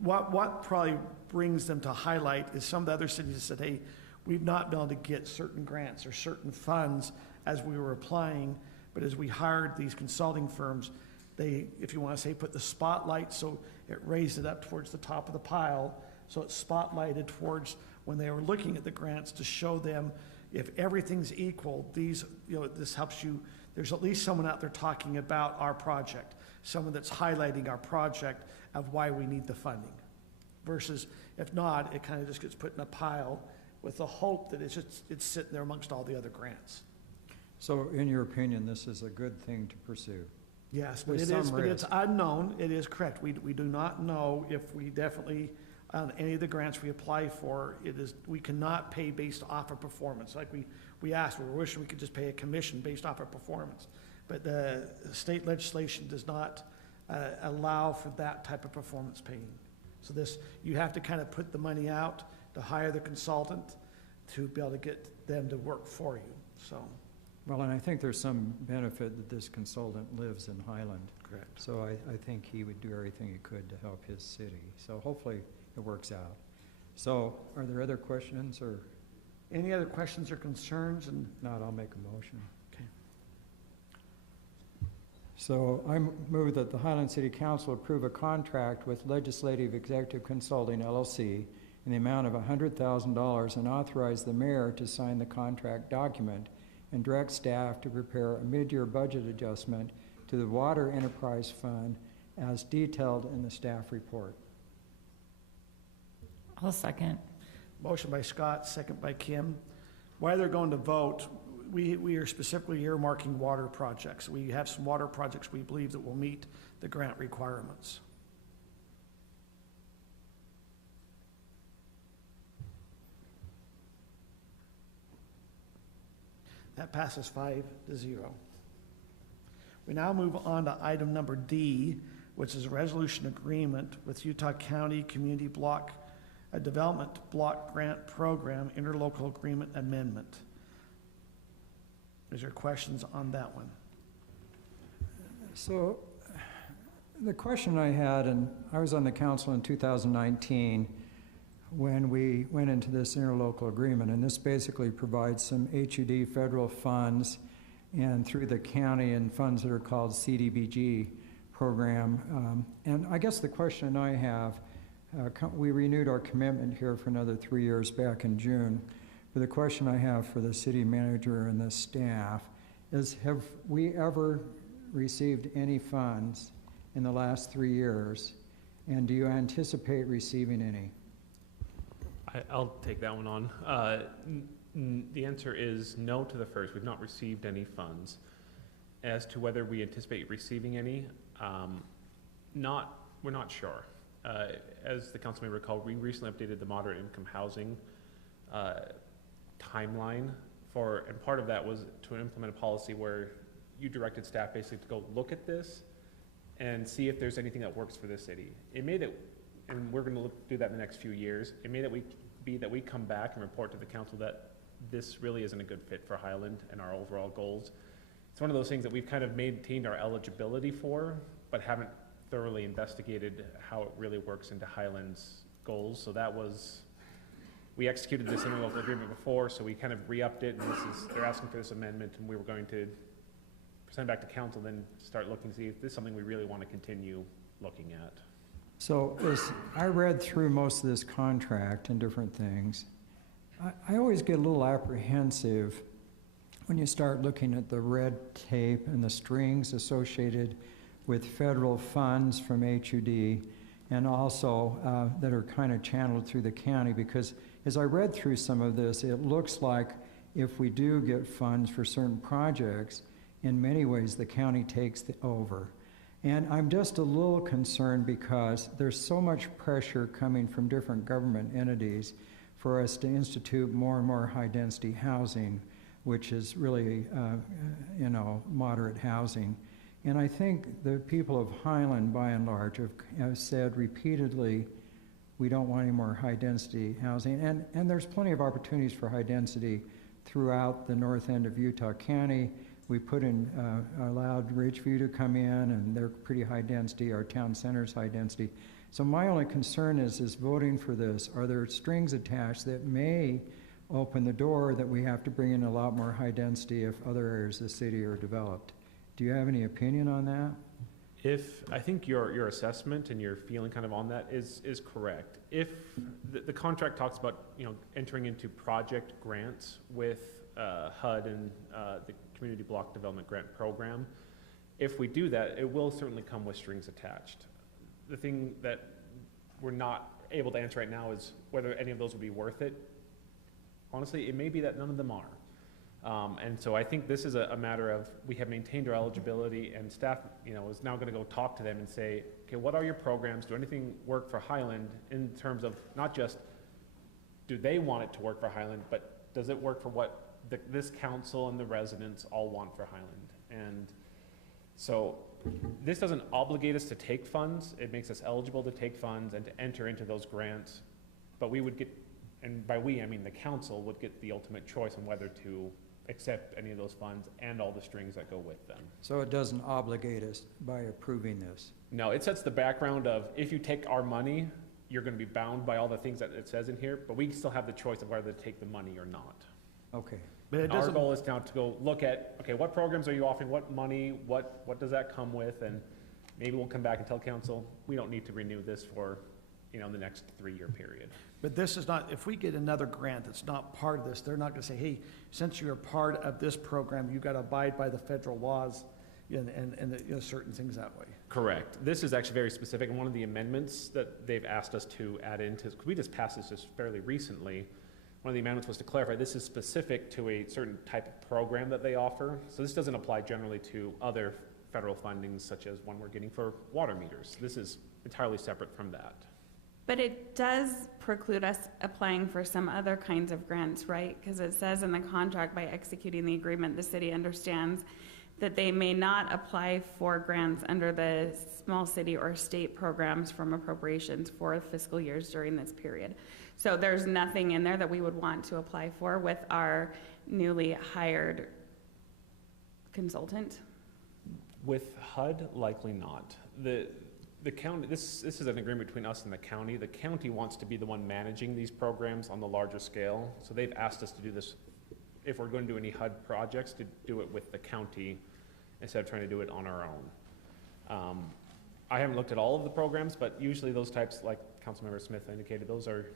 What probably brings them to highlight is some of the other cities that said, hey, we've not been able to get certain grants or certain funds as we were applying, but as we hired these consulting firms, they, if you want to say, put the spotlight, so it raised it up towards the top of the pile, so it's spotlighted towards when they were looking at the grants to show them if everything's equal, these, this helps you, there's at least someone out there talking about our project, someone that's highlighting our project of why we need the funding. Versus, if not, it kind of just gets put in a pile with the hope that it's sitting there amongst all the other grants. So in your opinion, this is a good thing to pursue? Yes, but it's unknown. It is correct. We do not know if we definitely, on any of the grants we apply for, we cannot pay based off of performance. Like we asked, we were wishing we could just pay a commission based off of performance. But the state legislation does not allow for that type of performance paying. So you have to kind of put the money out to hire the consultant to be able to get them to work for you, so. Well, and I think there's some benefit that this consultant lives in Highland. Correct. So I think he would do everything he could to help his city. So hopefully it works out. So are there other questions or? Any other questions or concerns? And not, I'll make a motion. Okay. So I move that the Highland City Council approve a contract with Legislative Executive Consulting LLC in the amount of $100,000 and authorize the mayor to sign the contract document and direct staff to prepare a mid-year budget adjustment to the Water Enterprise Fund as detailed in the staff report. I'll second. Motion by Scott, second by Kim. While they're going to vote, we are specifically earmarking water projects. We have some water projects we believe that will meet the grant requirements. That passes 5-0. We now move on to item number D, which is a resolution agreement with Utah County Community Block, a Development Block Grant Program Interlocal Agreement Amendment. Is there questions on that one? So the question I had, and I was on the council in 2019 when we went into this interlocal agreement, and this basically provides some HUD federal funds and through the county and funds that are called CDBG program. And I guess the question I have, we renewed our commitment here for another 3 years back in June. But the question I have for the city manager and the staff is, have we ever received any funds in the last 3 years? And do you anticipate receiving any? I'll take that one on. The answer is no to the first. We've not received any funds. As to whether we anticipate receiving any, we're not sure. As the council may recall, we recently updated the moderate income housing timeline and part of that was to implement a policy where you directed staff basically to go look at this and see if there's anything that works for this city. It made it, and we're going to do that in the next few years, it may that we come back and report to the council that this really isn't a good fit for Highland and our overall goals. It's one of those things that we've kind of maintained our eligibility for, but haven't thoroughly investigated how it really works into Highland's goals. So that was, we executed this interlocal agreement before, so we kind of re-upped it, and they're asking for this amendment, and we were going to send it back to council, then start looking to see if this is something we really want to continue looking at. So as I read through most of this contract and different things, I always get a little apprehensive when you start looking at the red tape and the strings associated with federal funds from HUD and also that are kind of channeled through the county, because as I read through some of this, it looks like if we do get funds for certain projects, in many ways the county takes over. And I'm just a little concerned because there's so much pressure coming from different government entities for us to institute more and more high-density housing, which is really, moderate housing. And I think the people of Highland, by and large, have said repeatedly, we don't want any more high-density housing. And there's plenty of opportunities for high-density throughout the north end of Utah County. We put in, allowed Ridgeview to come in, and they're pretty high density. Our town center's high density. So my only concern is voting for this. Are there strings attached that may open the door that we have to bring in a lot more high density if other areas of the city are developed? Do you have any opinion on that? I think your assessment and your feeling kind of on that is correct. If the contract talks about entering into project grants with HUD and the Community Block Development Grant Program, if we do that, it will certainly come with strings attached. The thing that we're not able to answer right now is whether any of those would be worth it. Honestly, it may be that none of them are. And so I think this is a matter of, we have maintained our eligibility, and staff is now going to go talk to them and say, okay, what are your programs? Do anything work for Highland in terms of not just do they want it to work for Highland, but does it work for what this council and the residents all want for Highland? And so this doesn't obligate us to take funds. It makes us eligible to take funds and to enter into those grants. But we would get, and by we, I mean the council, would get the ultimate choice on whether to accept any of those funds and all the strings that go with them. So it doesn't obligate us by approving this? No, it sets the background of, if you take our money, you're going to be bound by all the things that it says in here, but we still have the choice of whether to take the money or not. Okay. But our goal is now to go look at, okay, what programs are you offering, what money, what does that come with, and maybe we'll come back and tell council, we don't need to renew this for, the next 3-year period. But this is not, if we get another grant that's not part of this, they're not going to say, hey, since you're part of this program, you've got to abide by the federal laws and certain things that way. Correct. This is actually very specific, and one of the amendments that they've asked us to add into, because we just passed this just fairly recently, one of the amendments was to clarify this is specific to a certain type of program that they offer. So this doesn't apply generally to other federal fundings, such as one we're getting for water meters. This is entirely separate from that. But it does preclude us applying for some other kinds of grants, right? Because it says in the contract, by executing the agreement, the city understands that they may not apply for grants under the small city or state programs from appropriations for fiscal years during this period. So there's nothing in there that we would want to apply for with our newly hired consultant. With HUD, likely not. The county, this is an agreement between us and the county. The county wants to be the one managing these programs on the larger scale. So they've asked us to do this, if we're going to do any HUD projects, to do it with the county instead of trying to do it on our own. I haven't looked at all of the programs, but usually those types, like Councilmember Smith indicated, those are,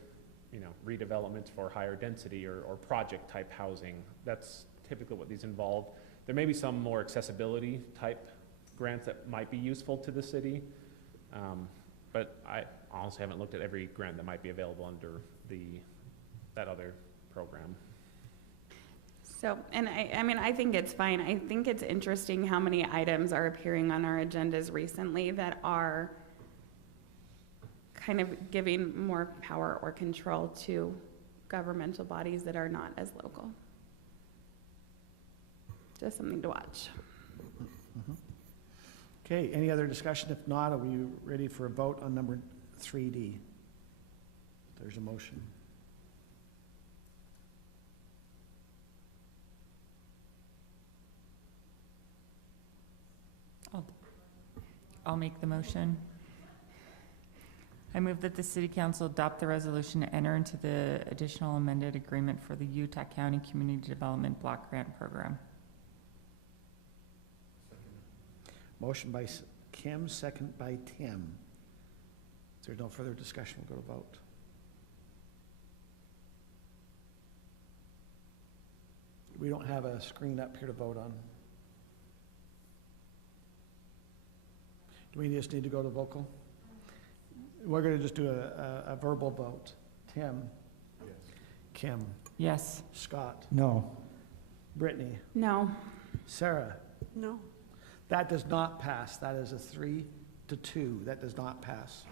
you know, redevelopments for higher density or project type housing. That's typically what these involve. There may be some more accessibility type grants that might be useful to the city. But I honestly haven't looked at every grant that might be available under that other program. So, and I mean, I think it's fine. I think it's interesting how many items are appearing on our agendas recently that are kind of giving more power or control to governmental bodies that are not as local. Just something to watch. Okay, any other discussion? If not, are we ready for a vote on number 3D? There's a motion. I'll make the motion. I move that the City Council adopt the resolution to enter into the additional amended agreement for the Utah County Community Development Block Grant Program. Motion by Kim, second by Tim. If there's no further discussion, we'll go to vote. We don't have a screen up here to vote on. Do we just need to go to vocal? We're going to just do a verbal vote. Tim? Yes. Kim? Yes. Scott? No. Brittany? No. Sarah? No. That does not pass. That is a 3-2. That does not pass.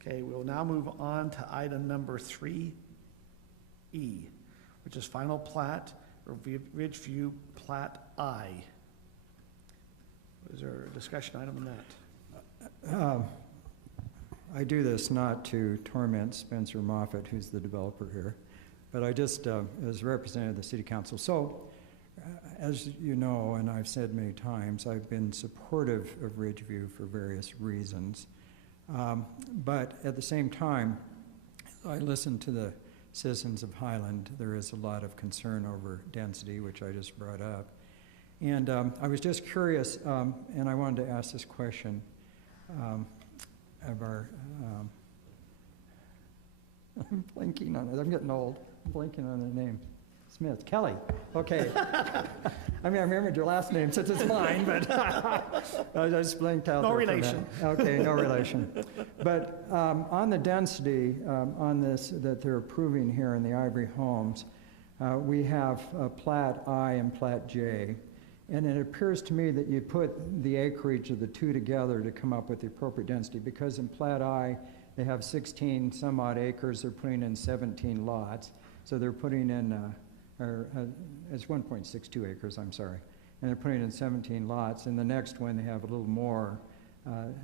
Okay, we'll now move on to item number 3E, which is final plat, or Ridgeview Plat I. Is there a discussion item on that? I do this not to torment Spencer Moffett, who's the developer here, but I just, as representative of the City Council. So, as you know, and I've said many times, I've been supportive of Ridgeview for various reasons. But at the same time, I listened to the citizens of Highland. There is a lot of concern over density, which I just brought up. And I was just curious, and I wanted to ask this question of our, I'm blanking on it, I'm getting old, I'm blanking on the name. Smith, Kelly, okay. I mean, I remembered your last name since it's mine, but I just blinked out. No there relation. Okay, no relation. But on the density, on this that they're approving here in the Ivory Homes, we have Plat I and Plat J. And it appears to me that you put the acreage of the two together to come up with the appropriate density, because in Plat I, they have 16 some odd acres, they're putting in 17 lots. So they're putting in, it's 1.62 acres, I'm sorry. And they're putting in 17 lots. And the next one, they have a little more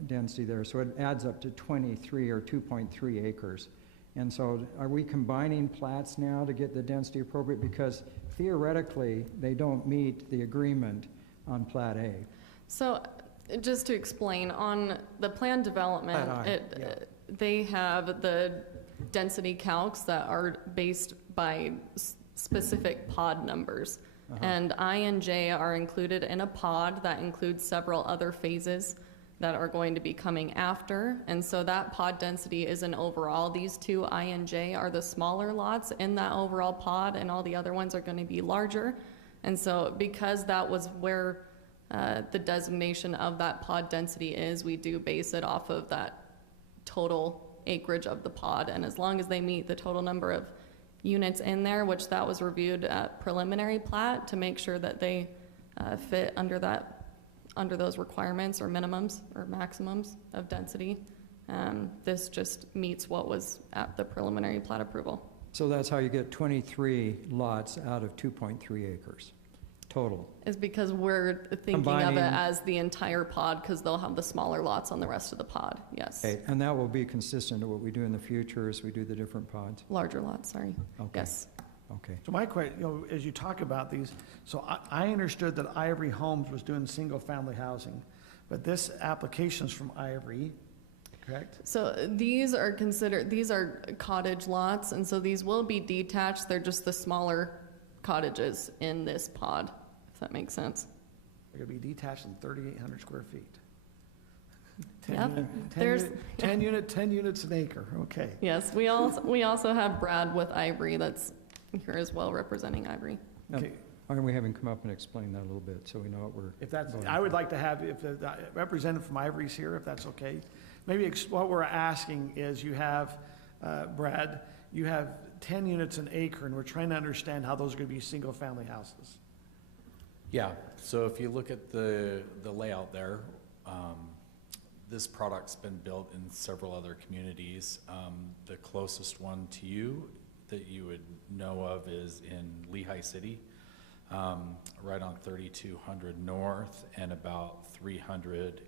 density there. So it adds up to 23 or 2.3 acres. And so are we combining plats now to get the density appropriate? Because theoretically, they don't meet the agreement on Plat A. So just to explain, on the plan development, they have the density calcs that are based by specific pod numbers. And I and J are included in a pod that includes several other phases that are going to be coming after. And so that pod density is an overall. These two, I and J, are the smaller lots in that overall pod, and all the other ones are going to be larger. And so because that was where the designation of that pod density is, we do base it off of that total acreage of the pod. And as long as they meet the total number of units in there, which that was reviewed at preliminary plat to make sure that they fit under those requirements or minimums or maximums of density. This just meets what was at the preliminary plat approval. So that's how you get 23 lots out of 2.3 acres total. Is because we're thinking of Combining- it as the entire pod, because they'll have the smaller lots on the rest of the pod, yes. Okay, and that will be consistent to what we do in the future as we do the different pods? Larger lots, sorry. Okay. Yes. Okay. So my question, as you talk about these, so I understood that Ivory Homes was doing single-family housing, but this application's from Ivory, correct? So these are cottage lots, and so these will be detached. They're just the smaller cottages in this pod, if that makes sense. They're gonna be detached in 3,800 square feet. Yep, 10 units an acre, okay. Yes, we also have Brad with Ivory that's here as well, representing Ivory. Okay. Why don't we have him come up and explain that a little bit so we know what we're... If that's, voting I would for. like to have, if the representative from Ivory's here, if that's okay. Maybe what we're asking is you have, Brad, you have 10 units an acre, and we're trying to understand how those are gonna be single-family houses. Yeah, so if you look at the layout there, this product's been built in several other communities. The closest one to you that you would know of is in Lehigh City, right on 3200 North and about 300,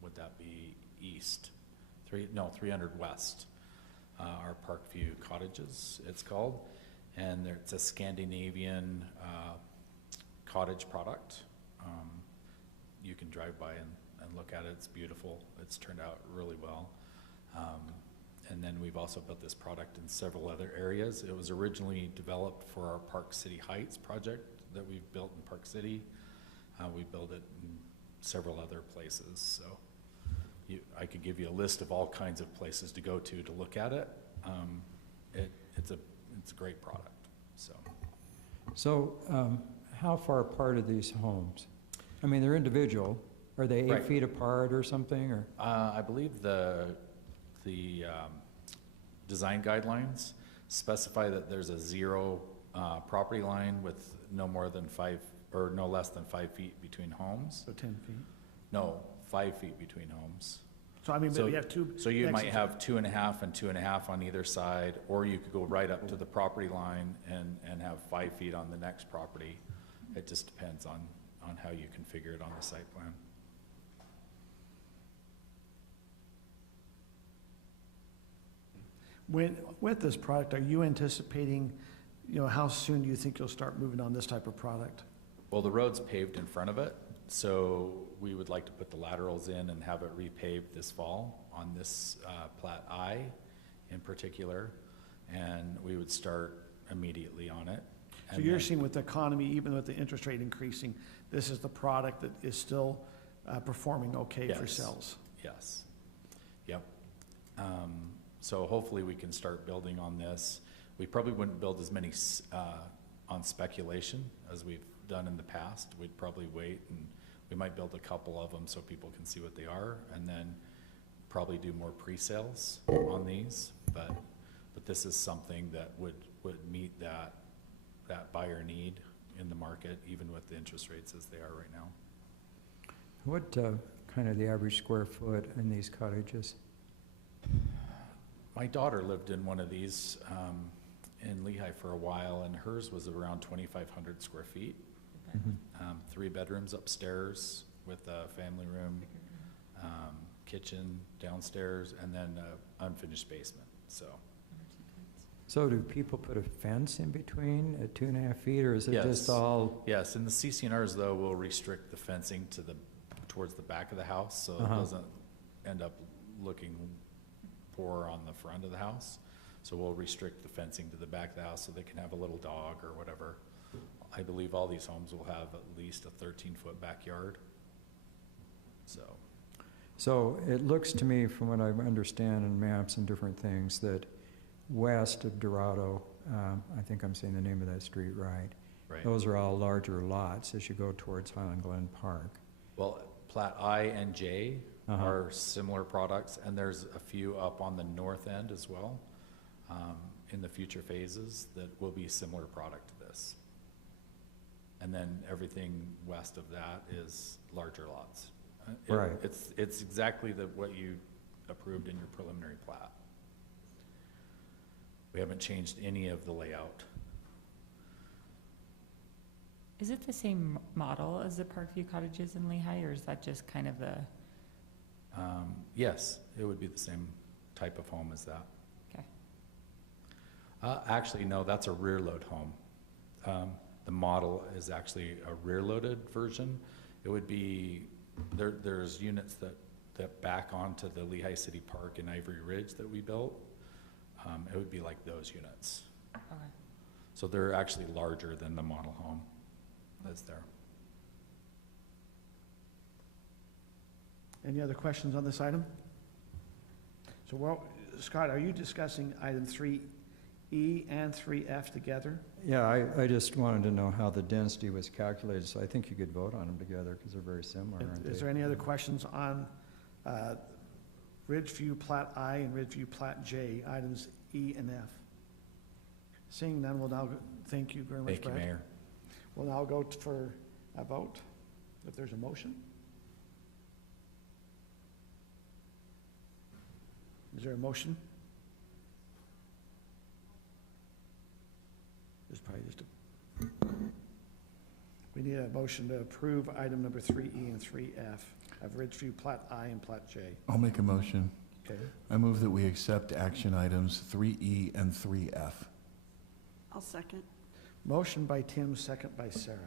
would that be east? 300 West, our Parkview Cottages, it's called. And it's a Scandinavian cottage product. You can drive by and look at it. It's beautiful. It's turned out really well. And then we've also built this product in several other areas. It was originally developed for our Park City Heights project that we've built in Park City. We built it in several other places. So I could give you a list of all kinds of places to go to look at it. It's a great product. So how far apart are these homes? I mean, they're individual. Are they 8 feet apart or something, or? I believe the design guidelines specify that there's a zero property line with no more than 5 or no less than 5 feet between homes. So 10 feet? No, 5 feet between homes. So I mean, but you have two. So you might have 2.5 and 2.5 on either side, or you could go right up to the property line and have 5 feet on the next property. It just depends on how you configure it on the site plan. With this product, are you anticipating, how soon do you think you'll start moving on this type of product? Well, the road's paved in front of it, so we would like to put the laterals in and have it repaved this fall on this Plat I in particular, and we would start immediately on it. So you're seeing with the economy, even with the interest rate increasing, this is the product that is still performing okay for sales? Yes. Yep. So hopefully we can start building on this. We probably wouldn't build as many on speculation as we've done in the past. We'd probably wait, and we might build a couple of them so people can see what they are, and then probably do more pre-sales on these. But this is something that would meet that buyer need in the market, even with the interest rates as they are right now. What kind of the average square foot in these cottages? My daughter lived in one of these in Lehigh for a while, and hers was around 2,500 square feet. 3 bedrooms upstairs with a family room, kitchen downstairs, and then an unfinished basement. So do people put a fence in between at 2.5 feet, or is it just all? Yes, and the CC&Rs though will restrict the fencing towards the back of the house, so it doesn't end up looking poor on the front of the house. So we'll restrict the fencing to the back of the house so they can have a little dog or whatever. I believe all these homes will have at least a 13-foot backyard. So it looks to me, from what I understand in maps and different things, that west of Dorado, I think I'm saying the name of that street right. Those are all larger lots as you go towards Highland Glen Park. Well, Plat I and J are similar products, and there's a few up on the north end as well in the future phases that will be similar product to this. And then everything west of that is larger lots. It's exactly what you approved in your preliminary plat. We haven't changed any of the layout. Is it the same model as the Parkview Cottages in Lehigh, or is that just kind of the? Yes, it would be the same type of home as that. Okay. Actually, no, that's a rear-load home. The model is actually a rear-loaded version. It would be, there's units that back onto the Lehigh City Park in Ivory Ridge that we built. It would be like those units. Okay. So they're actually larger than the model home that's there. Any other questions on this item? So, Scott, are you discussing item 3E and 3F together? Yeah, I just wanted to know how the density was calculated, so I think you could vote on them together because they're very similar, aren't Is they? there any other questions on Ridgeview Plat I and Ridgeview Plat J, items E and F? Seeing none, we'll now, thank you very much, Thank you, Brad. Mayor. We'll now go for a vote, if there's a motion. Is there a motion? There's probably just a, we need a motion to approve item number 3E and 3F of Ridgeview Plat I and Plat J. I'll make a motion. Okay. I move that we accept action items 3E and 3F. I'll second. Motion by Tim, second by Sarah.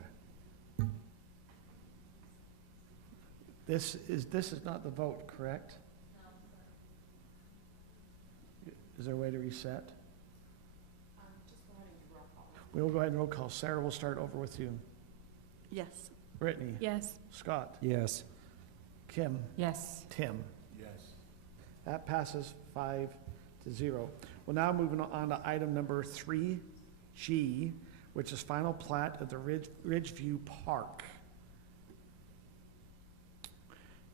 This is not the vote, correct? Is there a way to reset? We'll go ahead and roll call. Sarah, we'll start over with you. Yes. Brittany? Yes. Scott? Yes. Kim? Yes. Tim? Yes. That passes 5-0. We're now moving on to item number 3G, which is final plat of the Ridgeview Park.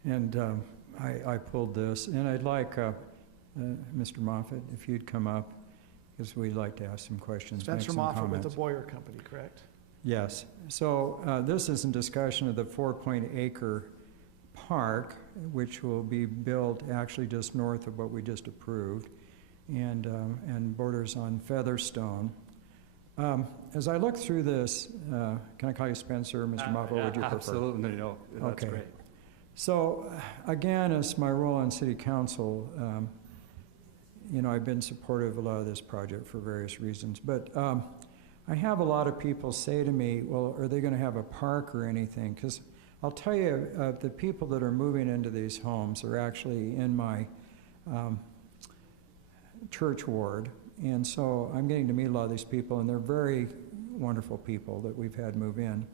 And I pulled this, and I'd like Mr. Moffett, if you'd come up, because we'd like to ask some questions, make Spencer some Moffett with comments. the Boyer Company, correct? Yes. So this is in discussion of the 4-acre park, which will be built actually just north of what we just approved, and borders on Featherstone. As I look through this, can I call you Spencer, Mr. Moffett? What would you prefer? Absolutely, no, that's Okay. great. So, again, as my role on City Council, I've been supportive of a lot of this project for various reasons, but I have a lot of people say to me, well, are they going to have a park or anything? Because I'll tell you, the people that are moving into these homes are actually in my church ward, and so I'm getting to meet a lot of these people, and they're very wonderful people that we've had move in.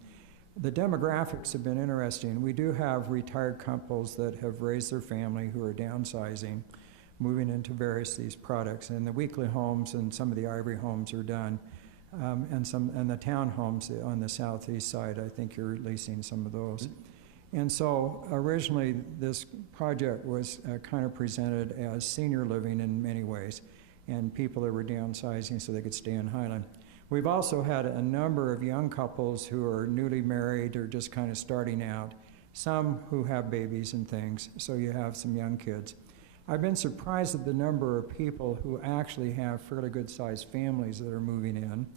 The demographics have been interesting. We do have retired couples that have raised their family who are downsizing, moving into various these products. And the weekly homes and some of the Ivory homes are done. And the townhomes on the southeast side, I think you're leasing some of those. And so originally this project was kind of presented as senior living in many ways, and people that were downsizing so they could stay in Highland. We've also had a number of young couples who are newly married or just kind of starting out, some who have babies and things, so you have some young kids. I've been surprised at the number of people who actually have fairly good-sized families that are moving in.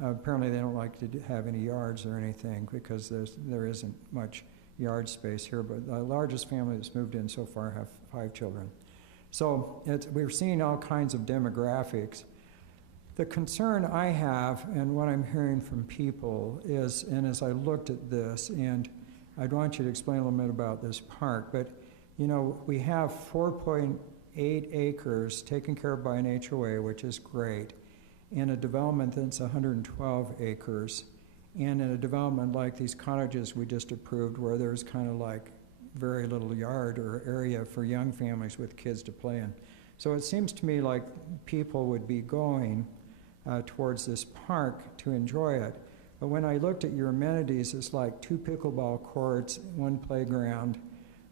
Apparently they don't like to have any yards or anything because there isn't much yard space here, but the largest family that's moved in so far have 5 children. So we're seeing all kinds of demographics. The concern I have, and what I'm hearing from people is, and as I looked at this, and I'd want you to explain a little bit about this park, but we have 4.8 acres taken care of by an HOA, which is great, in a development that's 112 acres, and in a development like these cottages we just approved where there's kind of like very little yard or area for young families with kids to play in. So it seems to me like people would be going towards this park to enjoy it. But when I looked at your amenities, it's like 2 pickleball courts, 1 playground,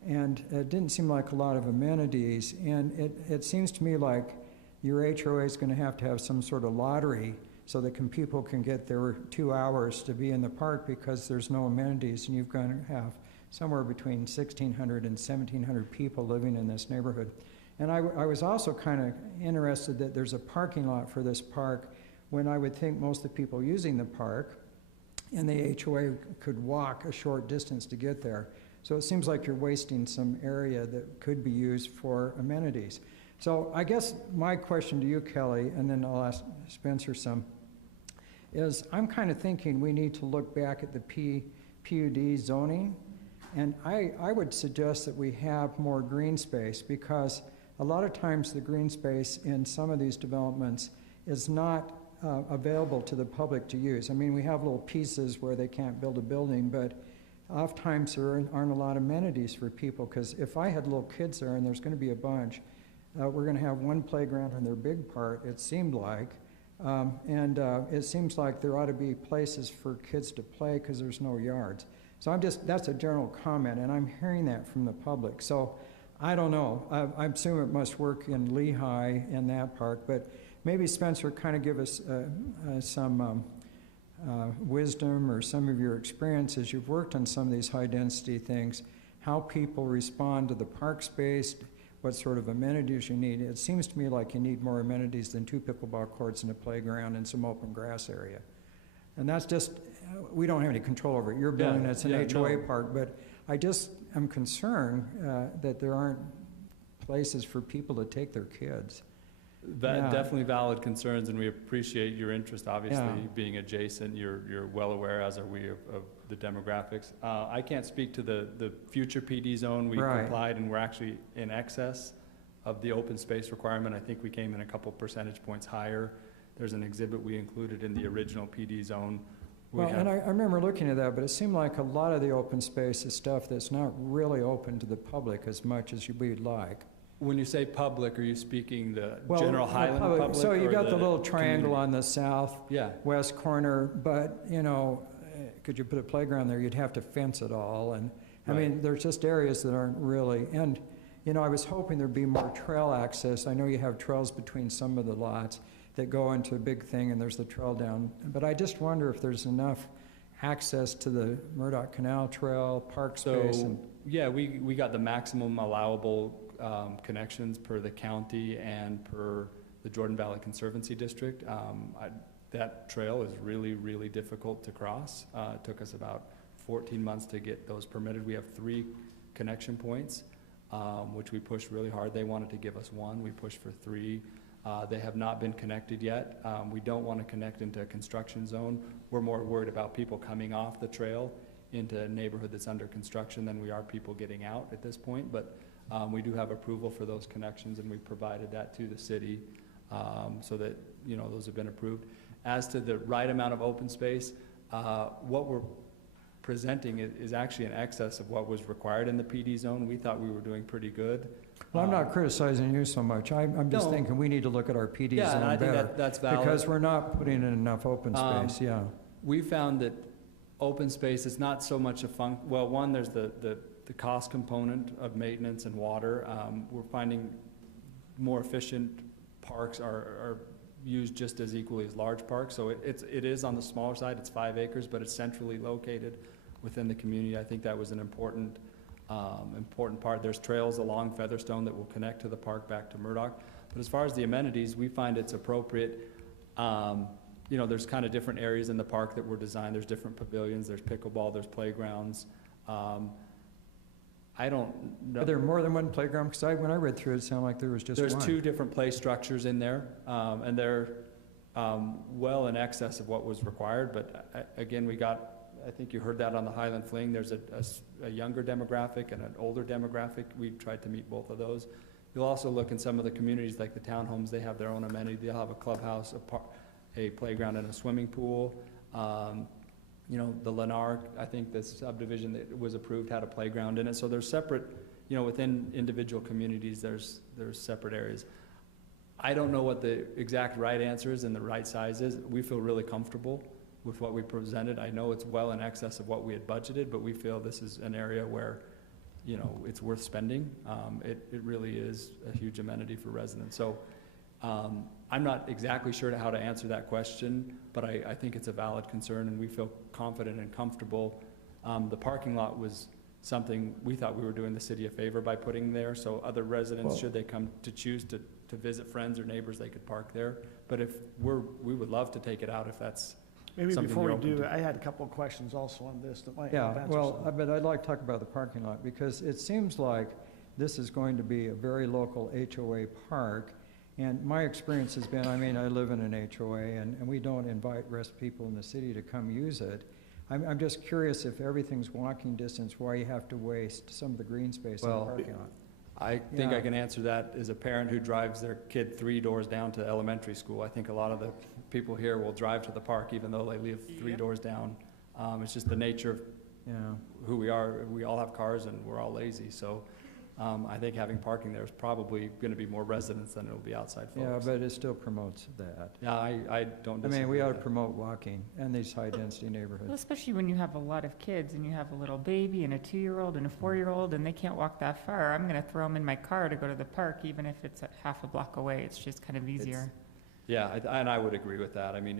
and it didn't seem like a lot of amenities. And it seems to me like your HOA is going to have some sort of lottery so that people can get their 2 hours to be in the park because there's no amenities, and you're going to have somewhere between 1,600 and 1,700 people living in this neighborhood. And I was also kind of interested that there's a parking lot for this park when I would think most of the people using the park and the HOA could walk a short distance to get there. So it seems like you're wasting some area that could be used for amenities. So I guess my question to you, Kelly, and then I'll ask Spencer some, is I'm kind of thinking we need to look back at the PUD zoning. And I would suggest that we have more green space, because a lot of times the green space in some of these developments is not available to the public to use. I mean, we have little pieces where they can't build a building, but oftentimes there aren't a lot of amenities for people, because if I had little kids there, and there's going to be a bunch, we're going to have one playground in their big part, it seemed like, and it seems like there ought to be places for kids to play because there's no yards. So that's a general comment, and I'm hearing that from the public. So I don't know. I assume it must work in Lehigh in that park, but maybe Spencer kind of give us some wisdom or some of your experiences. You've worked on some of these high-density things, how people respond to the park space, what sort of amenities you need. It seems to me like you need more amenities than 2 pickleball courts and a playground and some open grass area. And that's just, we don't have any control over it. You're building, it's an HOA park, but I just am concerned that there aren't places for people to take their kids. Definitely valid concerns, and we appreciate your interest, obviously, being adjacent. You're well aware, as are we, of the demographics. I can't speak to the future PD zone. We complied, and we're actually in excess of the open space requirement. I think we came in a couple percentage points higher. There's an exhibit we included in the original PD zone. Well, and I remember looking at that, but it seemed like a lot of the open space is stuff that's not really open to the public as much as we'd like. When you say public, are you speaking the general Highland public? So you got the little triangle on the south-west corner, but, you know, could you put a playground there? You'd have to fence it all. And I mean, there's just areas that aren't really, and, you know, I was hoping there'd be more trail access. I know you have trails between some of the lots that go into a big thing, and there's the trail down. But I just wonder if there's enough access to the Murdoch Canal Trail, park space. So, yeah, we got the maximum allowable connections per the county and per the Jordan Valley Conservancy District. That trail is really, really difficult to cross. It took us about 14 months to get those permitted. We have 3 connection points, which we pushed really hard. They wanted to give us 1. We pushed for 3. They have not been connected yet. We don't want to connect into a construction zone. We're more worried about people coming off the trail into a neighborhood that's under construction than we are people getting out at this point. But we do have approval for those connections, and we provided that to the city so that, you know, those have been approved. As to the right amount of open space, what we're presenting is actually in excess of what was required in the PD zone. We thought we were doing pretty good. Well, I'm not criticizing you so much. I'm just thinking we need to look at our PD zone and I better. think that's valid. Because we're not putting in enough open space, We found that open space is not so much a well, one, there's the cost component of maintenance and water. We're finding more efficient parks are used just as equally as large parks. So it is on the smaller side. It's 5 acres, but it's centrally located within the community. I think that was an important part. There's trails along Featherstone that will connect to the park back to Murdoch. But as far as the amenities, we find it's appropriate. You know, there's kind of different areas in the park that were designed. There's different pavilions. There's pickleball. There's playgrounds. I don't know. Are there more than one playground? Because when I read through it, it sounded like there was just one. There's 2 different play structures in there, and they're well in excess of what was required. But again, I think you heard that on the Highland Fling. There's a younger demographic and an older demographic. We tried to meet both of those. You'll also look in some of the communities like the townhomes. They have their own amenity. They'll have a clubhouse, a playground, and a swimming pool. You know, the Lennar, I think the subdivision that was approved had a playground in it. So there's separate, you know, within individual communities, there's separate areas. I don't know what the exact right answer is and the right size is. We feel really comfortable with what we presented. I know it's well in excess of what we had budgeted, but we feel this is an area where, you know, it's worth spending. It really is a huge amenity for residents. So I'm not exactly sure how to answer that question, but I think it's a valid concern, and we feel confident and comfortable. The parking lot was something we thought we were doing the city a favor by putting there, so other residents, Well- should they come to choose to visit friends or neighbors, they could park there. But if we would love to take it out if that's Maybe something before you're we open do, to. I had a couple of questions also on this that might help Yeah, answer well, some. but I'd like to talk about the parking lot, because it seems like this is going to be a very local HOA park. And my experience has been, I mean, I live in an HOA, and we don't invite rest people in the city to come use it. I'm just curious, if everything's walking distance, why you have to waste some of the green space in the Well, parking lot? I think Yeah. I can answer that as a parent who drives their kid 3 doors down to elementary school. I think a lot of the people here will drive to the park even though they live 3 doors down. It's just the nature of Yeah. who we are. We all have cars and we're all lazy, so I think having parking there is probably gonna be more residents than it'll be outside Yeah, folks. but it still promotes that. Yeah, I don't I disagree mean, we ought with to that. promote walking in these high-density neighborhoods. Well, especially when you have a lot of kids and you have a little baby and a 2-year-old and a 4-year-old and they can't walk that far. I'm gonna throw them in my car to go to the park, even if it's half a block away. It's just kind of easier. Yeah, and I would agree with that. I mean,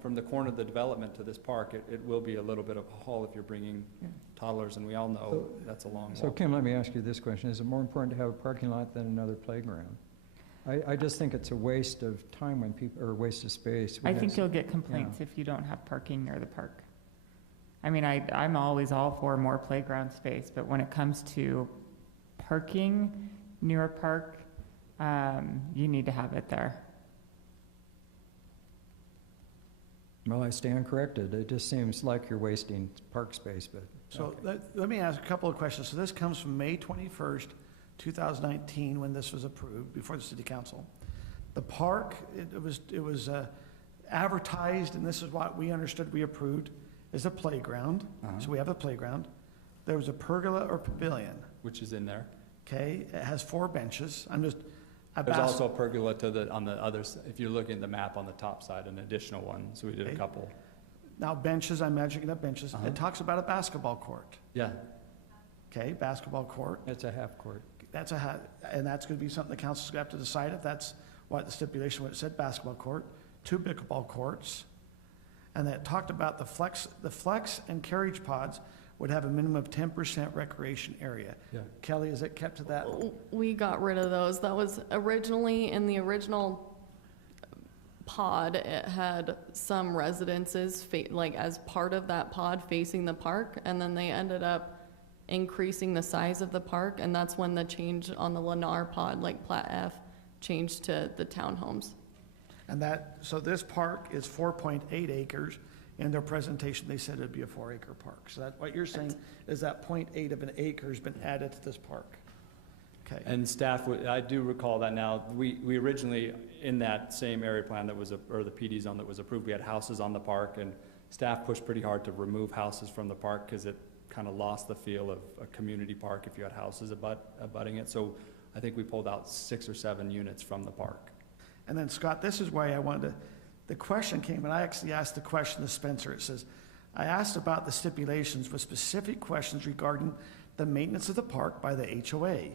from the corner of the development to this park, it will be a little bit of a haul if you're bringing toddlers, and we all know that's a long So walk. Kim, let me ask you this question. Is it more important to have a parking lot than another playground? I just think it's a waste of time when people, or a waste of space. I think you'll get complaints if you don't have parking near the park. I mean, I'm always all for more playground space, but when it comes to parking near a park, you need to have it there. Well, I stand corrected. It just seems like you're wasting park space, but. So okay. let me ask a couple of questions. So this comes from May 21st, 2019, when this was approved before the city council. The park, it was advertised, and this is what we understood we approved, is a playground. So we have a playground. There was a pergola or pavilion, Which is in there. okay? It has 4 benches. There's also a pergola on the other, if you're looking at the map on the top side, an additional one, so we did a Okay. couple. Now benches, I'm imagining up benches. It talks about a basketball court, Yeah, okay? Basketball court. It's a half court. And that's going to be something the council's going to have to decide if that's what the stipulation, what it said, basketball court, 2 pickleball courts. And then it talked about the flex and carriage pods would have a minimum of 10% recreation area. yeah. Kelly, is it kept to that? We got rid of those. That was originally, in the original pod, it had some residences, like as part of that pod facing the park, and then they ended up increasing the size of the park, and that's when the change on the Lennar pod, like Plat F, changed to the townhomes. And so this park is 4.8 acres. In their presentation, they said it'd be a 4-acre park. So that, what you're saying is that 0.8 of an acre has been added to this park. Okay. And staff, I do recall that now, we originally, in that same area plan that was, or the PD zone that was approved, we had houses on the park, and staff pushed pretty hard to remove houses from the park, because it kind of lost the feel of a community park if you had houses abutting it. So I think we pulled out 6 or 7 units from the park. And then Scott, this is why I wanted to, the question came, and I actually asked the question to Spencer. It says, I asked about the stipulations with specific questions regarding the maintenance of the park by the HOA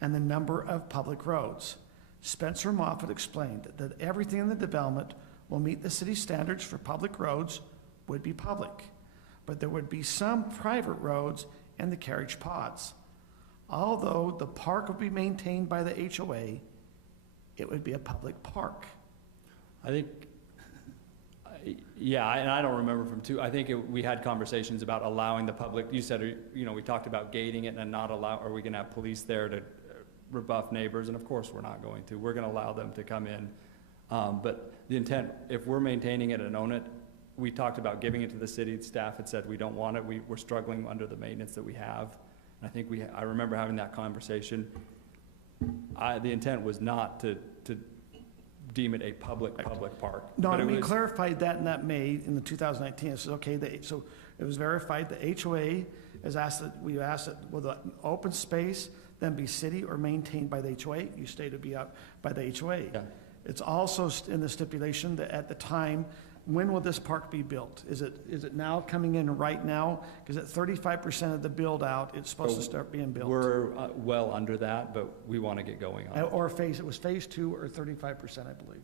and the number of public roads. Spencer Moffett explained that everything in the development will meet the city standards for public roads would be public, but there would be some private roads and the carriage pods. Although the park would be maintained by the HOA, it would be a public park. I think, yeah, and I don't remember I think we had conversations about allowing the public, you said, we talked about gating it and not are we gonna have police there to rebuff neighbors? And of course, we're not going to. We're gonna allow them to come in. But the intent, if we're maintaining it and own it, we talked about giving it to the city. Staff had said we don't want it. We're struggling under the maintenance that we have. And I think I remember having that conversation. The intent was not to deem it a public park. No, and we clarified that in that May in the 2019. It says, okay, so it was verified. The HOA has asked we asked that will the open space then be city or maintained by the HOA? You stated to be out by the HOA. Yeah. It's also in the stipulation that at the time, when will this park be built? Is it now coming in right now? Because at 35% of the build out, it's supposed to start being built. We're well under that, but we want to get going on it. Or it was phase 2 or 35%, I believe.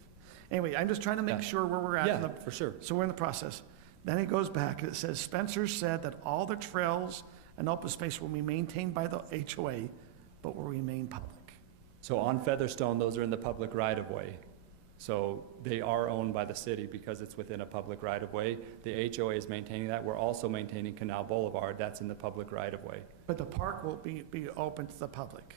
Anyway, I'm just trying to make sure where we're at. Yeah, for sure. So we're in the process. Then it goes back, and it says, Spencer said that all the trails and open space will be maintained by the HOA, but will remain public. So on Featherstone, those are in the public right-of-way. So they are owned by the city because it's within a public right-of-way. The HOA is maintaining that. We're also maintaining Canal Boulevard. That's in the public right-of-way. But the park will be open to the public.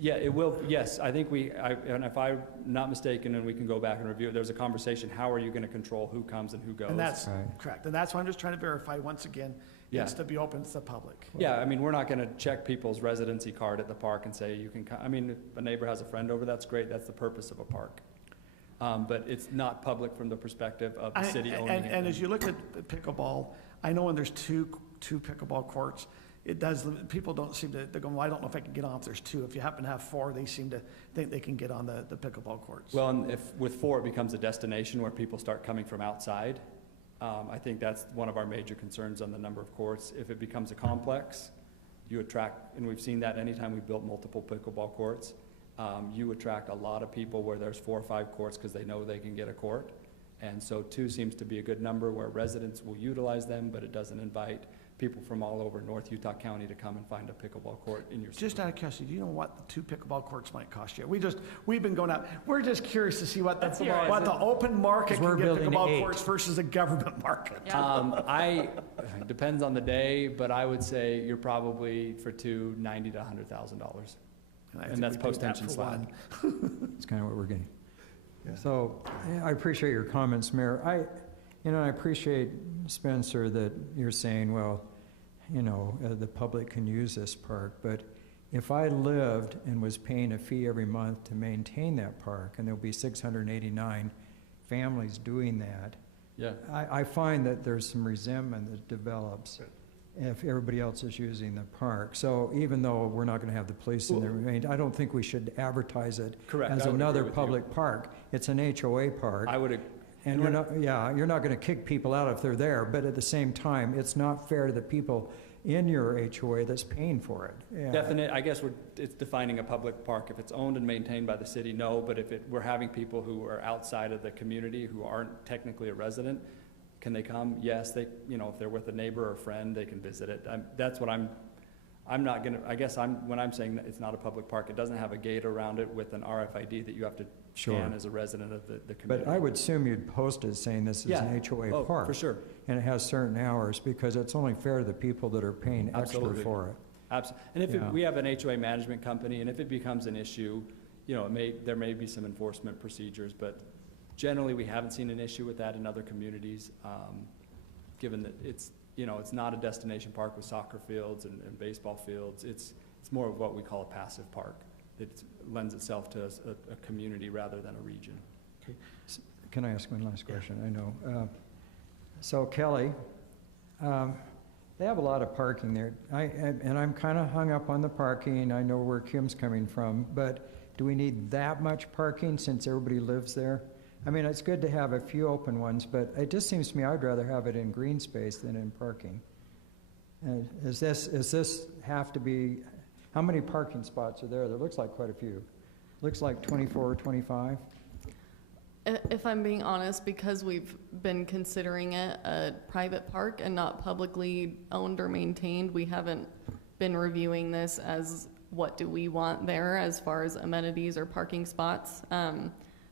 Yeah, it will, yes. I think and if I'm not mistaken, and we can go back and review it, there's a conversation, how are you going to control who comes and who goes? And that's correct. And that's what I'm just trying to verify once again. Yeah. It's to be open to the public. Yeah, I mean, we're not going to check people's residency card at the park and say you can come. I mean, if a neighbor has a friend over, that's great. That's the purpose of a park. But it's not public from the perspective of the city owning it. And as you look at pickleball, I know when there's two pickleball courts, it does, people don't seem to, they're going, well, I don't know if I can get on if there's two. If you happen to have four, they seem to think they can get on the pickleball courts. Well, and if with four, it becomes a destination where people start coming from outside. I think that's one of our major concerns on the number of courts. If it becomes a complex, you attract, and we've seen that anytime we've built multiple pickleball courts, you attract a lot of people where there's 4 or 5 courts because they know they can get a court. And so 2 seems to be a good number where residents will utilize them, but it doesn't invite people from all over North Utah County to come and find a pickleball court in your city. Just out of curiosity, do you know what the 2 pickleball courts might cost you? We've been going out, we're just curious to see what the open market can get pickleball courts versus a government market. Depends on the day, but I would say you're probably for 2, $90,000 to $100,000. And that's post-tension slab. That's kind of what we're getting. Yeah. So I appreciate your comments, Mayor. I appreciate, Spencer, that you're saying, well, the public can use this park, but if I lived and was paying a fee every month to maintain that park, and there'll be 689 families doing that, yeah, I find that there's some resentment that develops if everybody else is using the park. So even though we're not going to have the police in there, I don't think we should advertise it as another public park. It's an HOA park. I would. And you're not going to kick people out if they're there, but at the same time, it's not fair to the people in your HOA that's paying for it. Yeah. Definite. I guess it's defining a public park. If it's owned and maintained by the city, no. But if we're having people who are outside of the community who aren't technically a resident, can they come? Yes, they. If they're with a neighbor or a friend, they can visit it. That's what I'm not gonna. I guess when I'm saying that it's not a public park, it doesn't have a gate around it with an RFID that you have to scan as a resident of the community. But I would assume you'd post it saying this is an HOA park. For sure. And it has certain hours, because it's only fair to the people that are paying extra for it. Absolutely. And if we have an HOA management company, and if it becomes an issue, there may be some enforcement procedures, but generally we haven't seen an issue with that in other communities, given that it's not a destination park with soccer fields and baseball fields. It's more of what we call a passive park. It lends itself to a community rather than a region. Okay. Can I ask one last question? I know. So Kelly, they have a lot of parking there. And I'm kind of hung up on the parking. I know where Kim's coming from, but do we need that much parking since everybody lives there? I mean, it's good to have a few open ones, but it just seems to me I'd rather have it in green space than in parking. Does this have to be, how many parking spots are there? There looks like quite a few. Looks like 24 or 25. If I'm being honest, because we've been considering it a private park and not publicly owned or maintained, we haven't been reviewing this as what do we want there as far as amenities or parking spots.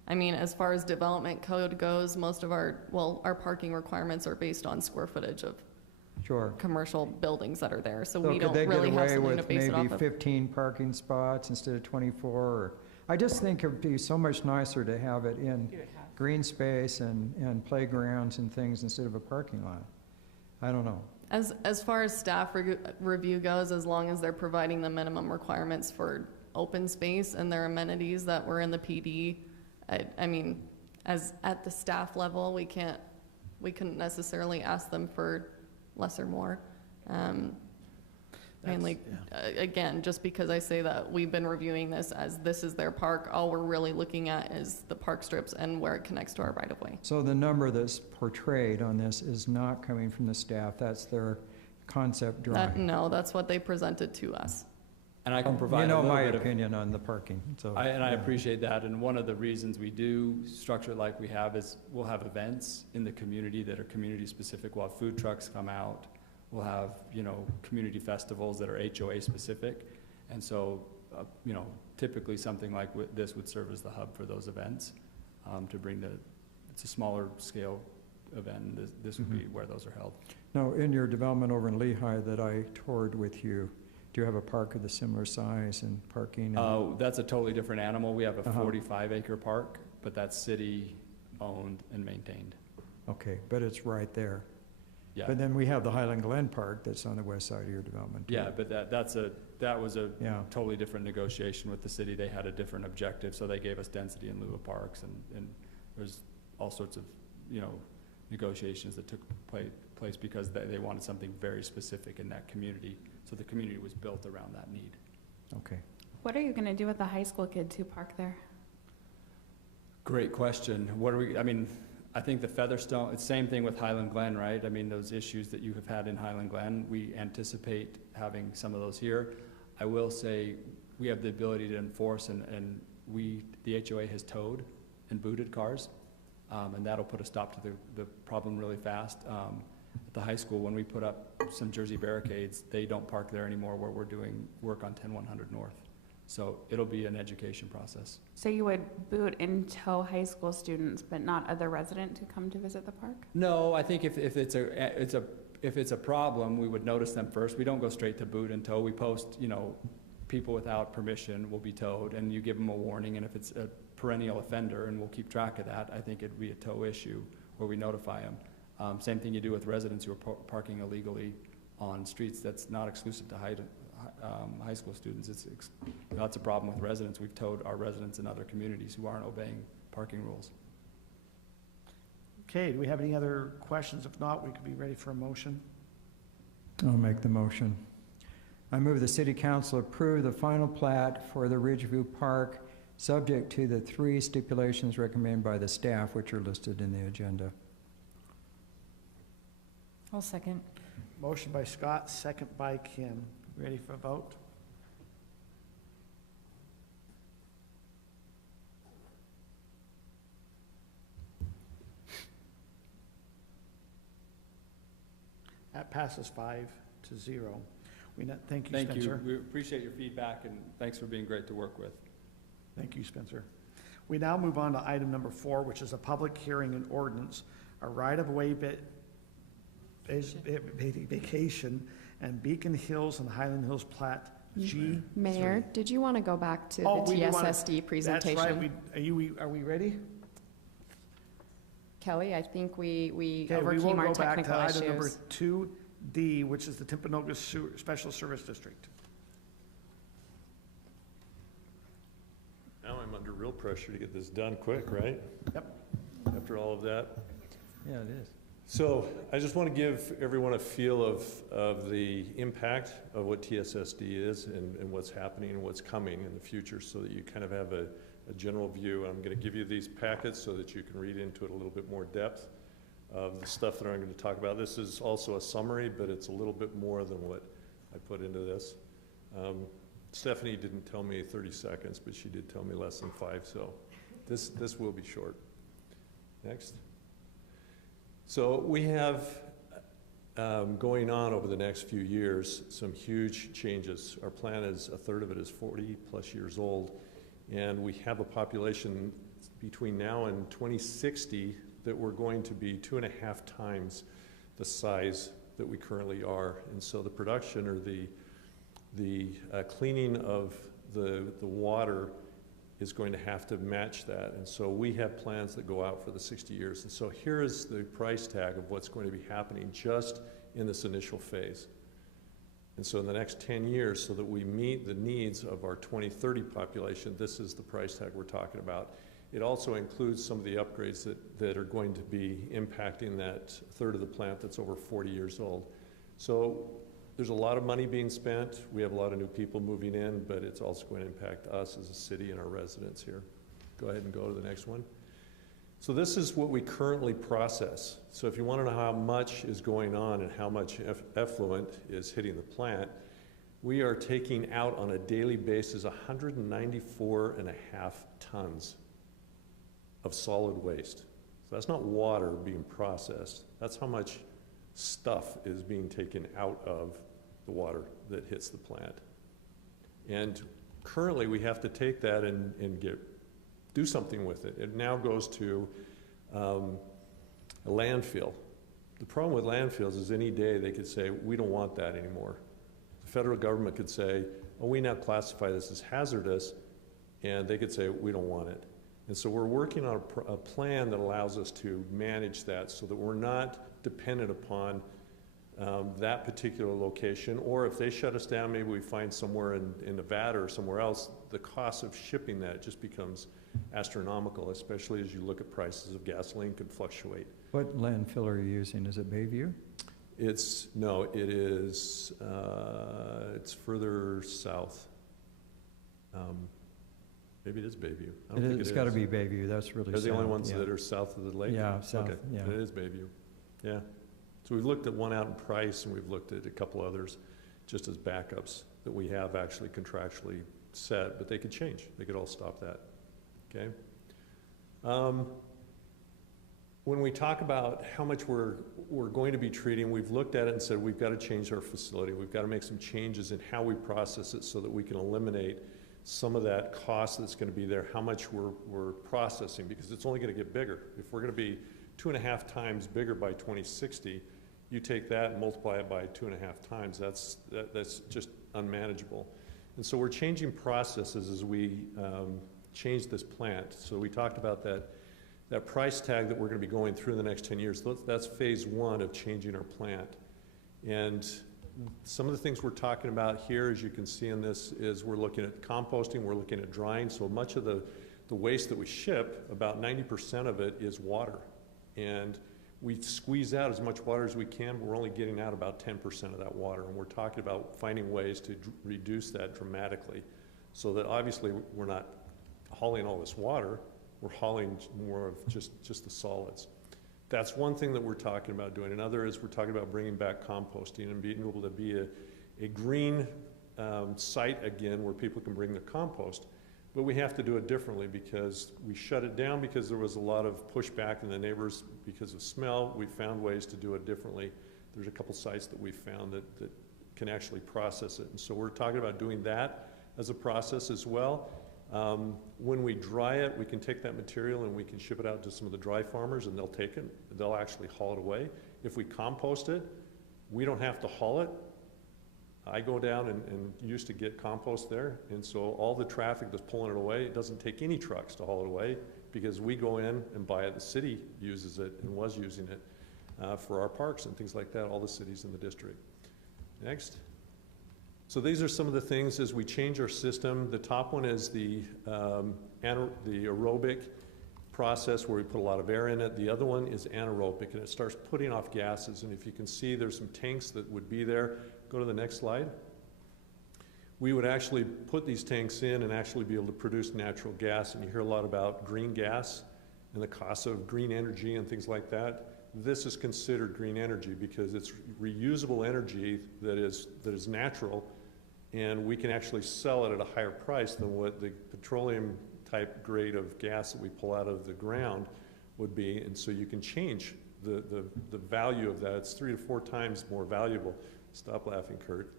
As far as development code goes, most of our parking requirements are based on square footage of commercial buildings that are there. So we don't really have something to base it off of. Maybe 15 parking spots instead of 24? I just think it would be so much nicer to have it in green space and playgrounds and things instead of a parking lot. I don't know. As far as staff review goes, as long as they're providing the minimum requirements for open space and their amenities that were in the PD, as at the staff level, we couldn't necessarily ask them for less or more. Mainly, again, just because I say that we've been reviewing this as this is their park, all we're really looking at is the park strips and where it connects to our right-of-way. So the number that's portrayed on this is not coming from the staff, that's their concept drawing? No, that's what they presented to us. And I can provide You know a little my bit of opinion on the parking, so. I yeah. appreciate that, and one of the reasons we do structure it like we have is we'll have events in the community that are community-specific. We'll have food trucks come out. We'll have, community festivals that are HOA-specific. And so, typically something like this would serve as the hub for those events, to bring it's a smaller scale event, and this would be where those are held. Now, in your development over in Lehigh that I toured with you, do you have a park of the similar size and parking? That's a totally different animal. We have a 45-acre park, but that's city-owned and maintained. Okay, but it's right there. Yeah. But then we have the Highland Glen Park that's on the west side of your development. Too. Yeah, but that was a totally different negotiation with the city. They had a different objective, so they gave us density in lieu of parks, and there's all sorts of, negotiations that took place because they wanted something very specific in that community. So the community was built around that need. Okay. What are you going to do with the high school kids who park there? Great question. I think the Featherstone, it's same thing with Highland Glen, right? I mean, those issues that you have had in Highland Glen, we anticipate having some of those here. I will say we have the ability to enforce, and the HOA has towed and booted cars, and that'll put a stop to the problem really fast. At the high school, when we put up some Jersey barricades, they don't park there anymore where we're doing work on 10100 North. So it'll be an education process. So you would boot and tow high school students, but not other residents who come to visit the park? No, I think if it's a problem, we would notice them first. We don't go straight to boot and tow. We post, people without permission will be towed, and you give them a warning. And if it's a perennial offender, and we'll keep track of that, I think it'd be a tow issue where we notify them. Same thing you do with residents who are parking illegally on streets. That's not exclusive to high school students. That's a problem with residents. We've towed our residents in other communities who aren't obeying parking rules. Okay, do we have any other questions? If not, we could be ready for a motion. I'll make the motion. I move the City Council approve the final plat for the Ridgeview Park, subject to the 3 stipulations recommended by the staff, which are listed in the agenda. I'll second. Motion by Scott, second by Kim. Ready for a vote? That passes 5-0. Thank you, Spencer. We appreciate your feedback, and thanks for being great to work with. Thank you, Spencer. We now move on to item number 4, which is a public hearing and ordinance, a right-of-way vacation and Beacon Hills and Highland Hills plat G. Mayor, did you want to go back to the TSSD presentation? That's right. Are we ready? Kelly, I think we Okay, overcame our technical we will go back to item number issues. 2D, which is the Timpanogos Special Service District. Now I'm under real pressure to get this done quick, right? Yep. After all of that. Yeah, it is. So I just want to give everyone a feel of the impact of what TSSD is and what's happening and what's coming in the future, so that you kind of have a general view. I'm going to give you these packets so that you can read into it a little bit more depth of the stuff that I'm going to talk about. This is also a summary, but it's a little bit more than what I put into this. Stephanie didn't tell me 30 seconds, but she did tell me less than 5, so this will be short. Next. So we have going on over the next few years some huge changes. Our plan is a third of it is 40 plus years old, and we have a population between now and 2060 that we're going to be 2.5 times the size that we currently are. And so the production or the cleaning of the water is going to have to match that. And so we have plans that go out for the 60 years. And so here is the price tag of what's going to be happening just in this initial phase. And so in the next 10 years, so that we meet the needs of our 2030 population, this is the price tag we're talking about. It also includes some of the upgrades that are going to be impacting that third of the plant that's over 40 years old. So there's a lot of money being spent. We have a lot of new people moving in, but it's also going to impact us as a city and our residents here. Go ahead and go to the next one. So this is what we currently process. So if you want to know how much is going on and how much effluent is hitting the plant, we are taking out on a daily basis 194.5 tons of solid waste. So that's not water being processed. That's how much stuff is being taken out of the water that hits the plant. And currently we have to take that and do something with it. It now goes to a landfill. The problem with landfills is any day they could say, we don't want that anymore. The federal government could say, oh, we now classify this as hazardous, and they could say, we don't want it. And so we're working on a plan that allows us to manage that so that we're not dependent upon that particular location, or if they shut us down, maybe we find somewhere in Nevada or somewhere else, the cost of shipping that just becomes astronomical, especially as you look at prices of gasoline could fluctuate. What landfill are you using? Is it Bayview? No, it is, it's further south. Maybe it is Bayview. I don't think It's got to be Bayview. That's really They're the only south, ones yeah. that are south of the lake? Yeah, south, okay. yeah. It is Bayview, yeah. So we've looked at one out in Price, and we've looked at a couple others just as backups that we have actually contractually set, but they could change. They could all stop that, okay? When we talk about how much we're going to be treating, we've looked at it and said we've got to change our facility. We've got to make some changes in how we process it so that we can eliminate some of that cost that's going to be there, how much we're processing, because it's only going to get bigger. If we're going to be 2.5 times bigger by 2060, you take that and multiply it by 2.5 times, that's just unmanageable. And so we're changing processes as we change this plant. So we talked about that price tag that we're going to be going through in the next 10 years. That's phase one of changing our plant. And some of the things we're talking about here, as you can see in this, is we're looking at composting, we're looking at drying. So much of the waste that we ship, about 90% of it is water. And we squeeze out as much water as we can, but we're only getting out about 10% of that water. And we're talking about finding ways to reduce that dramatically so that obviously we're not hauling all this water, we're hauling more of just the solids. That's one thing that we're talking about doing. Another is we're talking about bringing back composting and being able to be a green site again where people can bring their compost. But we have to do it differently because we shut it down because there was a lot of pushback in the neighbors because of smell. We found ways to do it differently. There's a couple sites that we found that can actually process it. And so we're talking about doing that as a process as well. When we dry it, we can take that material and we can ship it out to some of the dry farmers and they'll take it. They'll actually haul it away. If we compost it, we don't have to haul it. I go down and used to get compost there, and so all the traffic that's pulling it away, it doesn't take any trucks to haul it away because we go in and buy it. The city uses it and was using it for our parks and things like that, all the cities in the district. Next. So these are some of the things as we change our system. The top one is the aerobic process where we put a lot of air in it. The other one is anaerobic, and it starts putting off gases. And if you can see, there's some tanks that would be there. Go to the next slide. We would actually put these tanks in and actually be able to produce natural gas. And you hear a lot about green gas and the cost of green energy and things like that. This is considered green energy because it's reusable energy that is natural, and we can actually sell it at a higher price than what the petroleum type grade of gas that we pull out of the ground would be. And so you can change the value of that. It's 3 to 4 times more valuable. Stop laughing, Kurt.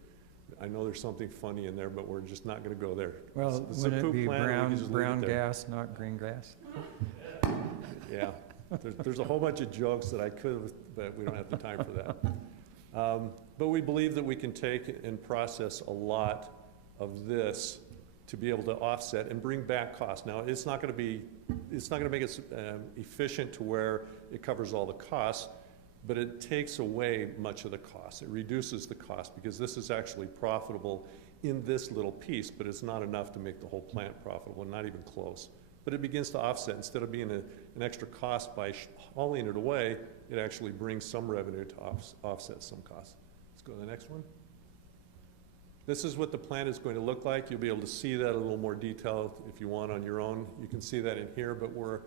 I know there's something funny in there, but we're just not going to go there. Well, wouldn't it be brown gas, not green gas? Yeah, there's a whole bunch of jokes that I could have, but we don't have the time for that. But we believe that we can take and process a lot of this to be able to offset and bring back costs. Now, it's not going to make us efficient to where it covers all the costs, but it takes away much of the cost. It reduces the cost because this is actually profitable in this little piece, but it's not enough to make the whole plant profitable, not even close. But it begins to offset. Instead of being an extra cost by hauling it away, it actually brings some revenue to offset some costs. Let's go to the next one. This is what the plant is going to look like. You'll be able to see that in a little more detail if you want on your own. You can see that in here, but we're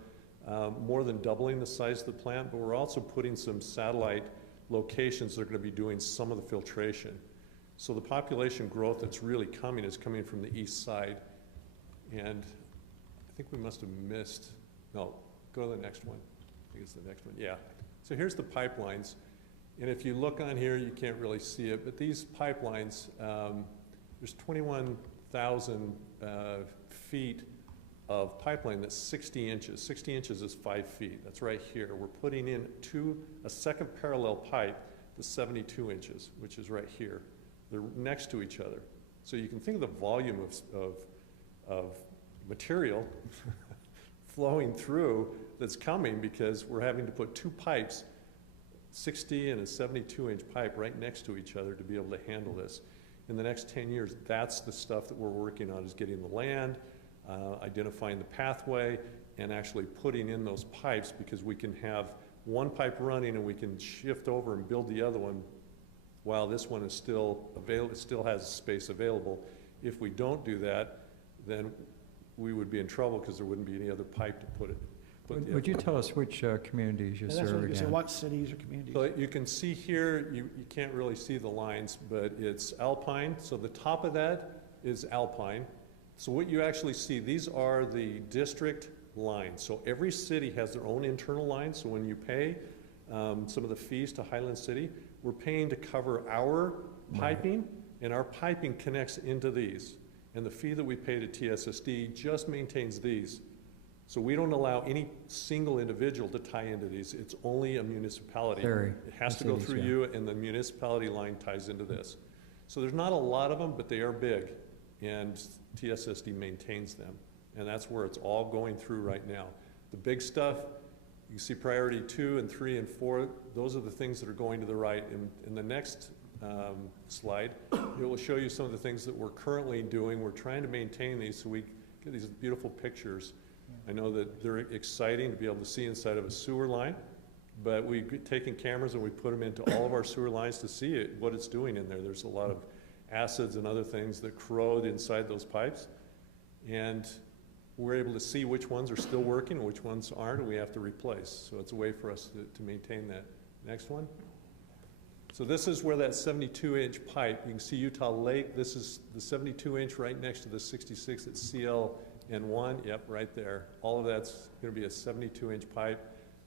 more than doubling the size of the plant, but we're also putting some satellite locations that are going to be doing some of the filtration. So the population growth that's really coming is coming from the east side. And I think we must have missed, no, go to the next one. I think it's the next one, yeah. So here's the pipelines. And if you look on here, you can't really see it, but these pipelines, there's 21,000 feet of pipeline that's 60 inches. 60 inches is 5 feet. That's right here. We're putting in a second parallel pipe that's 72 inches, which is right here. They're next to each other. So you can think of the volume of material flowing through that's coming because we're having to put two pipes, 60 and a 72-inch pipe right next to each other to be able to handle this. In the next 10 years, that's the stuff that we're working on, is getting the land, identifying the pathway, and actually putting in those pipes, because we can have one pipe running and we can shift over and build the other one while this one is still available, it still has space available. If we don't do that, then we would be in trouble because there wouldn't be any other pipe to put it. Would you tell us which communities you serve again? So what cities or communities? So you can see here, you can't really see the lines, but it's Alpine. So the top of that is Alpine. So what you actually see, these are the district lines. So every city has their own internal lines. So when you pay some of the fees to Highland City, we're paying to cover our piping, and our piping connects into these. And the fee that we pay to TSSD just maintains these. So we don't allow any single individual to tie into these. It's only a municipality. It has to go through you, and the municipality line ties into this. So there's not a lot of them, but they are big, and TSSD maintains them. And that's where it's all going through right now. The big stuff, you see priority 2 and 3 and 4, those are the things that are going to the right. In the next slide, it will show you some of the things that we're currently doing. We're trying to maintain these so we get these beautiful pictures. I know that they're exciting to be able to see inside of a sewer line, but we've taken cameras and we put them into all of our sewer lines to see what it's doing in there. There's a lot of acids and other things that corrode inside those pipes, and we're able to see which ones are still working and which ones aren't, and we have to replace. So it's a way for us to maintain that. Next one. So this is where that 72-inch pipe, you can see Utah Lake. This is the 72-inch right next to the 66 at CL-N1. Yep, right there. All of that's going to be a 72-inch pipe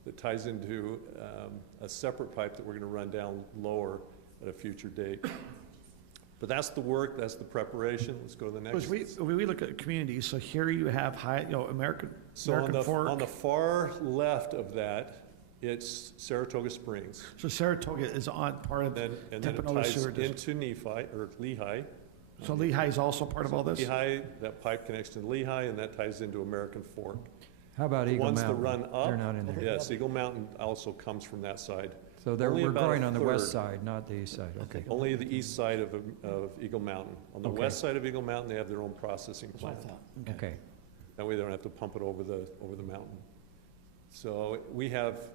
that ties into a separate pipe that we're going to run down lower at a future date. But that's the work, that's the preparation. Let's go to the next. We look at communities, so here you have American Fork. On the far left of that, it's Saratoga Springs. So Saratoga is on part of the Timpanogos sewer district. Into Nephi, or Lehigh. So Lehigh is also part of all this? Lehigh, that pipe connects to Lehigh, and that ties into American Fork. How about Eagle Mountain? The ones that run up, they're not in there. Yes, Eagle Mountain also comes from that side. So we're going on the west side, not the east side, okay. Only the east side of Eagle Mountain. On the west side of Eagle Mountain, they have their own processing plant. Okay. That way they don't have to pump it over the mountain. So we have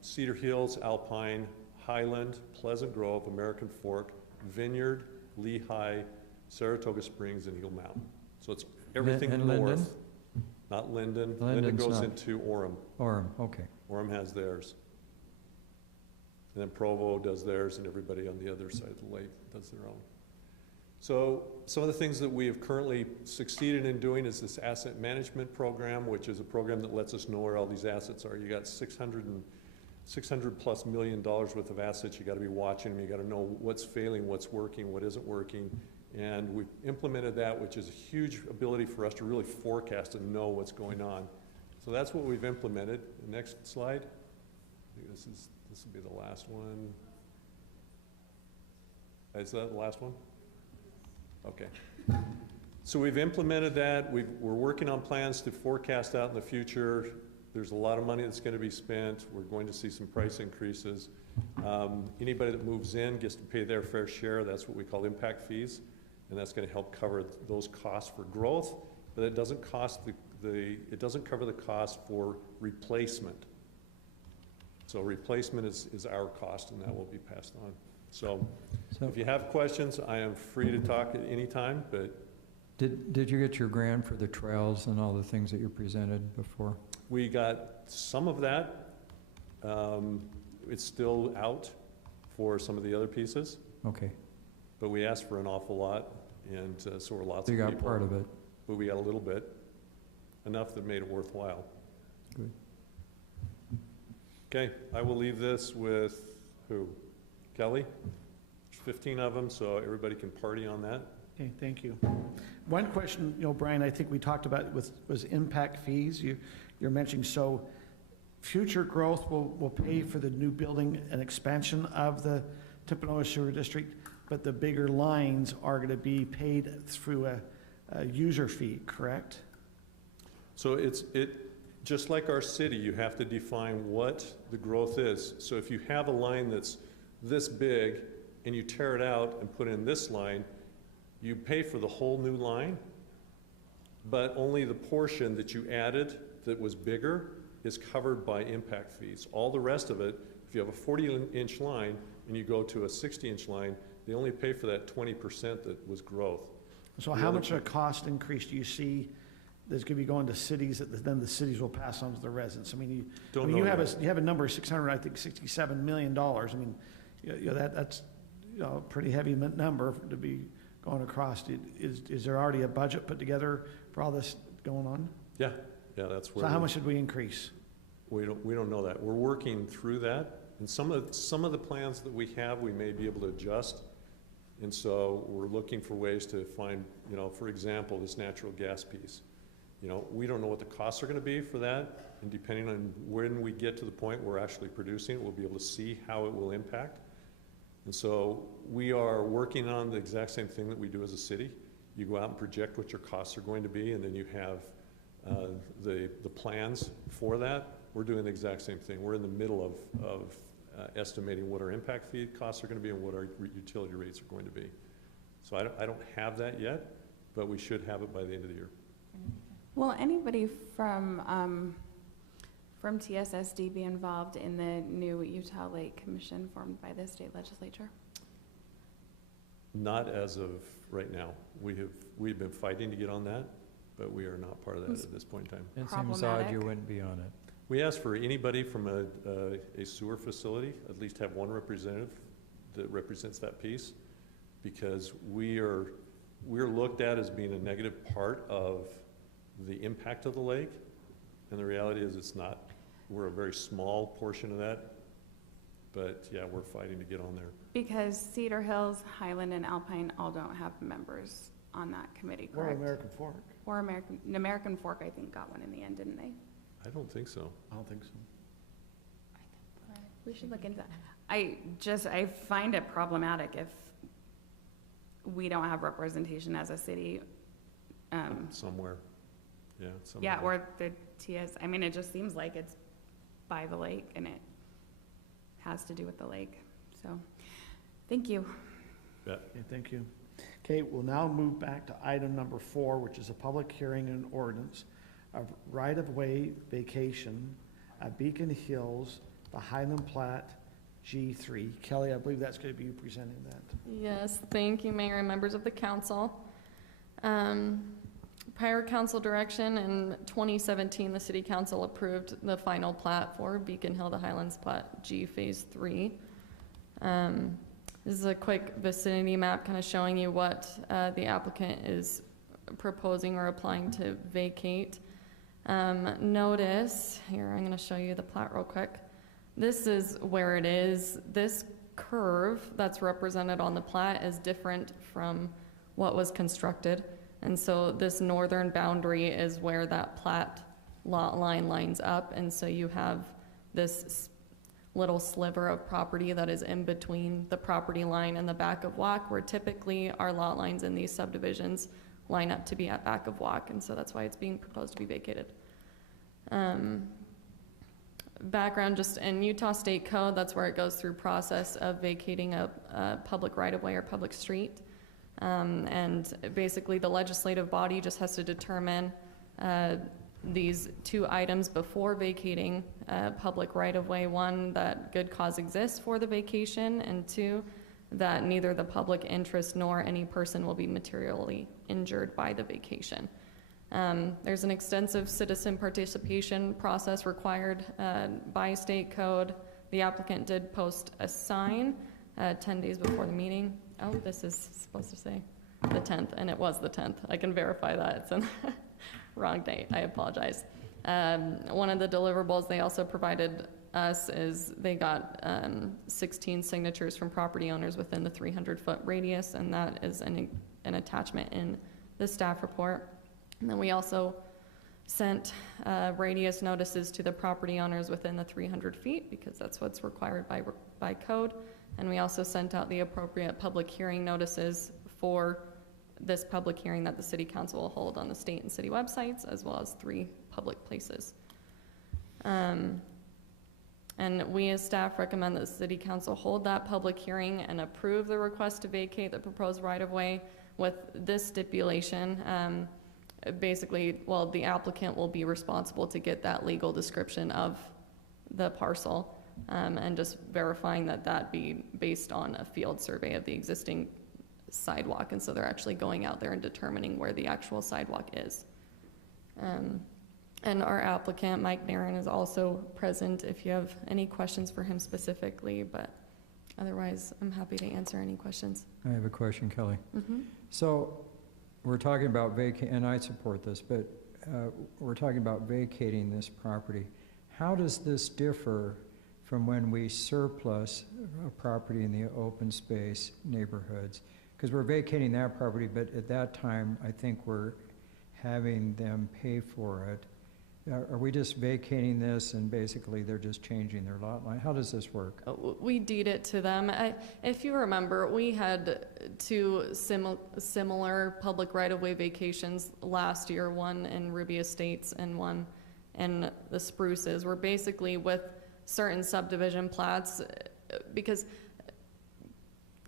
Cedar Hills, Alpine, Highland, Pleasant Grove, American Fork, Vineyard, Lehigh, Saratoga Springs, and Eagle Mountain. So it's everything north. Linden? Not Linden. Linden's Linden goes not. into Orem. Orem, okay. Orem has theirs. And then Provo does theirs, and everybody on the other side of the lake does their own. So some of the things that we have currently succeeded in doing is this asset management program, which is a program that lets us know where all these assets are. You got $600+ million worth of assets. You got to be watching them. You got to know what's failing, what's working, what isn't working. And we've implemented that, which is a huge ability for us to really forecast and know what's going on. So that's what we've implemented. The next slide. I think this will be the last one. Is that the last one? Okay. So we've implemented that. We're working on plans to forecast out in the future. There's a lot of money that's going to be spent. We're going to see some price increases. Anybody that moves in gets to pay their fair share. That's what we call impact fees. And that's going to help cover those costs for growth, but it doesn't cost it doesn't cover the cost for replacement. So replacement is our cost, and that will be passed on. So if you have questions, I am free to talk at any time, but. Did you get your grant for the trails and all the things that you presented before? We got some of that. It's still out for some of the other pieces. Okay. but we asked for an awful lot, and so were lots You of got people. part of it. But we got a little bit, enough that made it worthwhile. Good. Okay, I will leave this with who? Kelly? There's 15 of them, so everybody can party on that. Okay, thank you. One question, Brian, I think we talked about was impact fees. You're mentioning, so future growth will pay for the new building and expansion of the Timpanogos Sewer District, but the bigger lines are going to be paid through a user fee, correct? So just like our city, you have to define what the growth is. So if you have a line that's this big and you tear it out and put in this line, you pay for the whole new line, but only the portion that you added that was bigger is covered by impact fees. All the rest of it, if you have a 40-inch line and you go to a 60-inch line, they only pay for that 20% that was growth. So how much of a cost increase do you see that's going to be going to cities that then the cities will pass on to the residents? I mean, you have a number of $67 million. I mean, that's a pretty heavy number to be going across. Is there already a budget put together for all this going on? Yeah, that's where. So how much should we increase? We don't know that. We're working through that, and some of the plans that we have, we may be able to adjust. And so we're looking for ways to find, for example, this natural gas piece. We don't know what the costs are going to be for that, and depending on when we get to the point where we're actually producing it, we'll be able to see how it will impact. And so we are working on the exact same thing that we do as a city. You go out and project what your costs are going to be, and then you have the plans for that. We're doing the exact same thing. We're in the middle of estimating what our impact fee costs are going to be and what our utility rates are going to be. So I don't have that yet, but we should have it by the end of the year. Will anybody from TSSD be involved in the new Utah Lake Commission formed by the state legislature? Not as of right now. We've been fighting to get on that, but we are not part of that at this point in time. It seems odd you wouldn't be on it. We asked for anybody from a sewer facility, at least have one representative that represents that piece, because we're looked at as being a negative part of the impact of the lake, and the reality is it's not. We're a very small portion of that, but yeah, we're fighting to get on there. Because Cedar Hills, Highland, and Alpine all don't have members on that committee, correct? Or American Fork. Or American Fork, I think, got one in the end, didn't they? I don't think so. I don't think so. We should look into that. I find it problematic if we don't have representation as a city. Somewhere. Yeah, somewhere. Yeah, or the TS, I mean, it just seems like it's by the lake and it has to do with the lake. So, thank you. Yeah. Okay, thank you. Okay, we'll now move back to item number 4, which is a public hearing and ordinance of right-of-way vacation at Beacon Hills, the Highland Plat G3. Kelly, I believe that's going to be you presenting that. Yes, thank you, Mayor and members of the council. Prior council direction in 2017, the city council approved the final plat for Beacon Hill, the Highlands Plat G Phase 3. This is a quick vicinity map kind of showing you what the applicant is proposing or applying to vacate. Notice, here I'm going to show you the plat real quick. This is where it is. This curve that's represented on the plat is different from what was constructed. And so this northern boundary is where that plat lot line lines up. And so you have this little sliver of property that is in between the property line and the back of walk, where typically our lot lines in these subdivisions line up to be at back of walk. And so that's why it's being proposed to be vacated. Background, just in Utah State Code, that's where it goes through process of vacating a public right-of-way or public street. And basically the legislative body just has to determine these 2 items before vacating public right-of-way. 1, that good cause exists for the vacation, and 2, that neither the public interest nor any person will be materially injured by the vacation. There's an extensive citizen participation process required by state code. The applicant did post a sign 10 days before the meeting oh, this is supposed to say the 10th, and it was the 10th. I can verify that. It's a wrong date. I apologize. One of the deliverables they also provided us is they got 16 signatures from property owners within the 300-foot radius, and that is an attachment in the staff report. And then we also sent radius notices to the property owners within the 300 feet because that's what's required by code. And we also sent out the appropriate public hearing notices for this public hearing that the city council will hold on the state and city websites, as well as 3 public places. And we as staff recommend that the city council hold that public hearing and approve the request to vacate the proposed right-of-way with this stipulation. Basically, well, the applicant will be responsible to get that legal description of the parcel, and just verifying that that be based on a field survey of the existing sidewalk. And so they're actually going out there and determining where the actual sidewalk is. And our applicant, Mike Nairn, is also present if you have any questions for him specifically, but otherwise I'm happy to answer any questions. I have a question, Kelly. Mm-hmm. So we're talking about and I support this, but we're talking about vacating this property. How does this differ from when we surplus a property in the open space neighborhoods? Because we're vacating that property, but at that time, I think we're having them pay for it. Are we just vacating this and basically they're just changing their lot line? How does this work? We deed it to them. If you remember, we had 2 similar public right-of-way vacations last year, one in Ruby Estates and one in the Spruces. We're basically with certain subdivision plats, because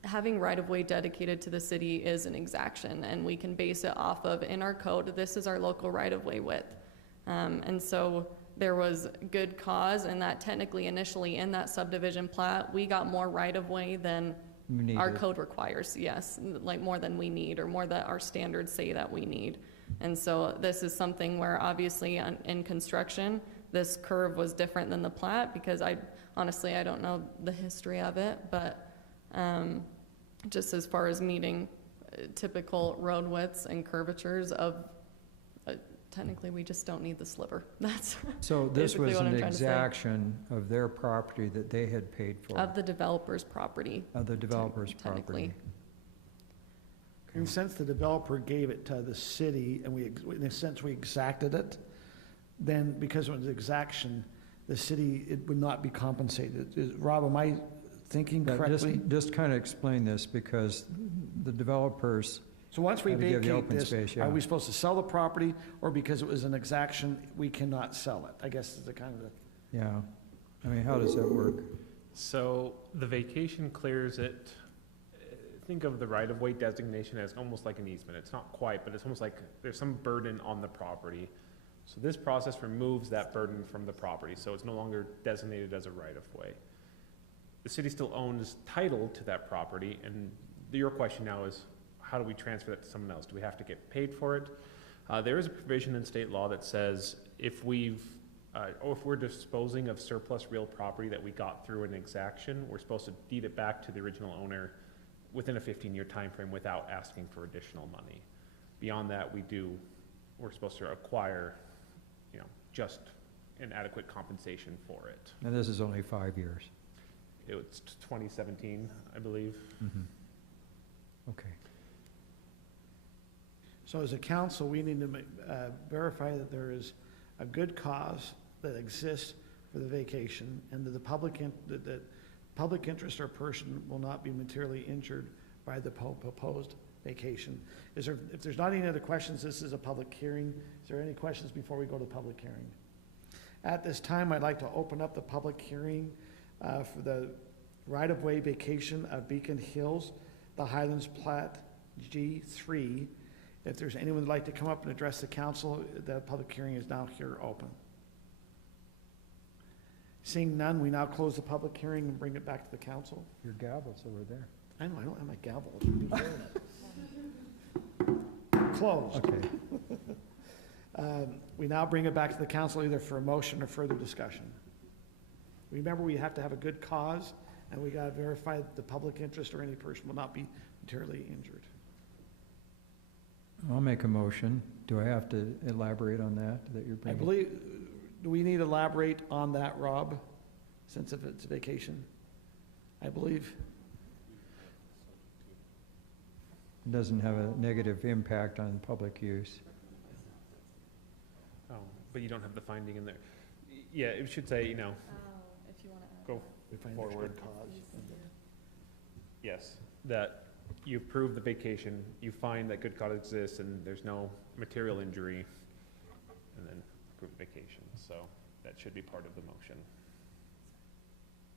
having right-of-way dedicated to the city is an exaction, and we can base it off of, in our code, this is our local right-of-way width. And so there was good cause, and that technically initially in that subdivision plat, we got more right-of-way than our code requires, yes, like more than we need, or more that our standards say that we need. And so this is something where obviously in construction, this curve was different than the plat, because honestly, I don't know the history of it, but just as far as meeting typical road widths and curvatures of, technically we just don't need the sliver. That's so this was an exaction of their property that they had paid for. Of the developer's property. Of the developer's property. And since the developer gave it to the city, and in a sense we exacted it, then because it was exaction, the city, it would not be compensated. Rob, am I thinking correctly? Just kind of explain this, because the developers. So once we vacate this, space, yeah. Are we supposed to sell the property, or because it was an exaction, we cannot sell it? I guess is the kind of the. Yeah, I mean, how does that work? So the vacation clears it. Think of the right-of-way designation as almost like an easement. It's not quite, but it's almost like there's some burden on the property. So this process removes that burden from the property, so it's no longer designated as a right-of-way. The city still owns title to that property, and your question now is, how do we transfer that to someone else? Do we have to get paid for it? There is a provision in state law that says if we're disposing of surplus real property that we got through an exaction, we're supposed to deed it back to the original owner within a 15-year time frame without asking for additional money. Beyond that, we're supposed to acquire, just an adequate compensation for it. And this is only 5 years. It was 2017, I believe. Mm-hmm. Okay. So as a council, we need to verify that there is a good cause that exists for the vacation, and that the public interest or person will not be materially injured by the proposed vacation. If there's not any other questions, this is a public hearing. Is there any questions before we go to public hearing? At this time, I'd like to open up the public hearing for the right-of-way vacation of Beacon Hills, the Highlands Plat G3. If there's anyone who'd like to come up and address the council, the public hearing is now here open. Seeing none, we now close the public hearing and bring it back to the council. Your gavel's over there. I know, I don't have my gavel. It should be there. Closed. Okay. We now bring it back to the council either for a motion or further discussion. Remember, we have to have a good cause and we gotta verify that the public interest or any person will not be materially injured. I'll make a motion. Do I have to elaborate on that you're I bringing? believe, do we need to elaborate on that, Rob, since if it's vacation? I believe, It doesn't have a negative impact on public use. Oh, but you don't have the finding in there. Yeah, it should say, you know, if you want to go we find there's forward. good cause. Yes, that you approve the vacation, you find that good cause exists and there's no material injury, and then approve vacation. So that should be part of the motion.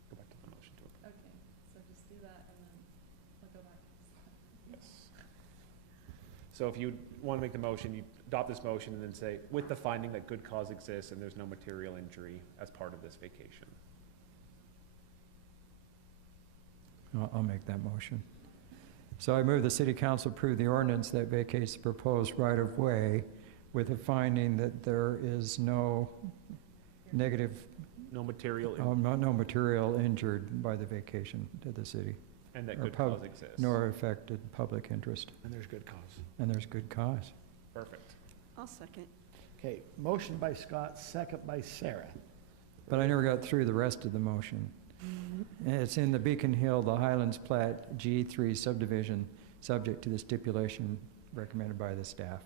Go back to the motion to approve. Okay, so just do that and then I'll go back. Yes. So if you want to make the motion, you adopt this motion and then say, with the finding that good cause exists and there's no material injury as part of this vacation. I'll make that motion. So I move the city council approve the ordinance that vacates the proposed right-of-way with the finding that there is no negative, No material, no material injured by the vacation to the city. and that or good cause exists. Nor affected public interest. And there's good cause. And there's good cause. Perfect. I'll second. Okay, motion by Scott, second by Sarah. But I never got through the rest of the motion. It's in the Beacon Hill, the Highlands Plat G3 subdivision, subject to the stipulation recommended by the staff.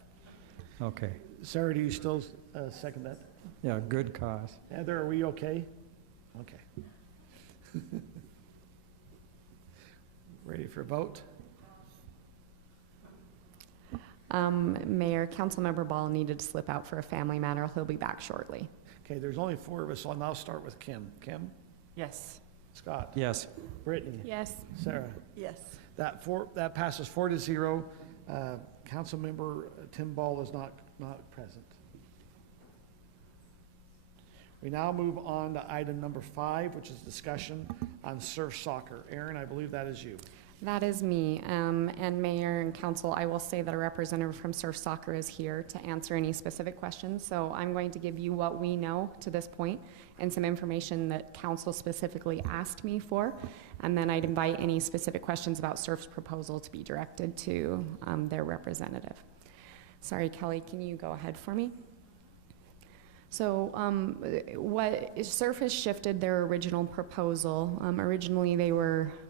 Okay, Sarah, do you still second that? yeah, good cause. Heather, are we okay? Okay. Ready for a vote? Mayor, Councilmember Ball needed to slip out for a family matter. He'll be back shortly. Okay, there's only 4 of us, so I'll now start with Kim. Kim? Yes. Scott? Yes. Brittany? Yes. Sarah? Yes. That passes 4-0. Councilmember Tim Ball is not present. We now move on to item number 5, which is discussion on surf soccer. Aaron, I believe that is you. That is me. And Mayor and Council, I will say that a representative from Surf Soccer is here to answer any specific questions. So I'm going to give you what we know to this point and some information that Council specifically asked me for. And then I'd invite any specific questions about Surf's proposal to be directed to their representative. Sorry, Kelly, can you go ahead for me? So Surf has shifted their original proposal. Originally,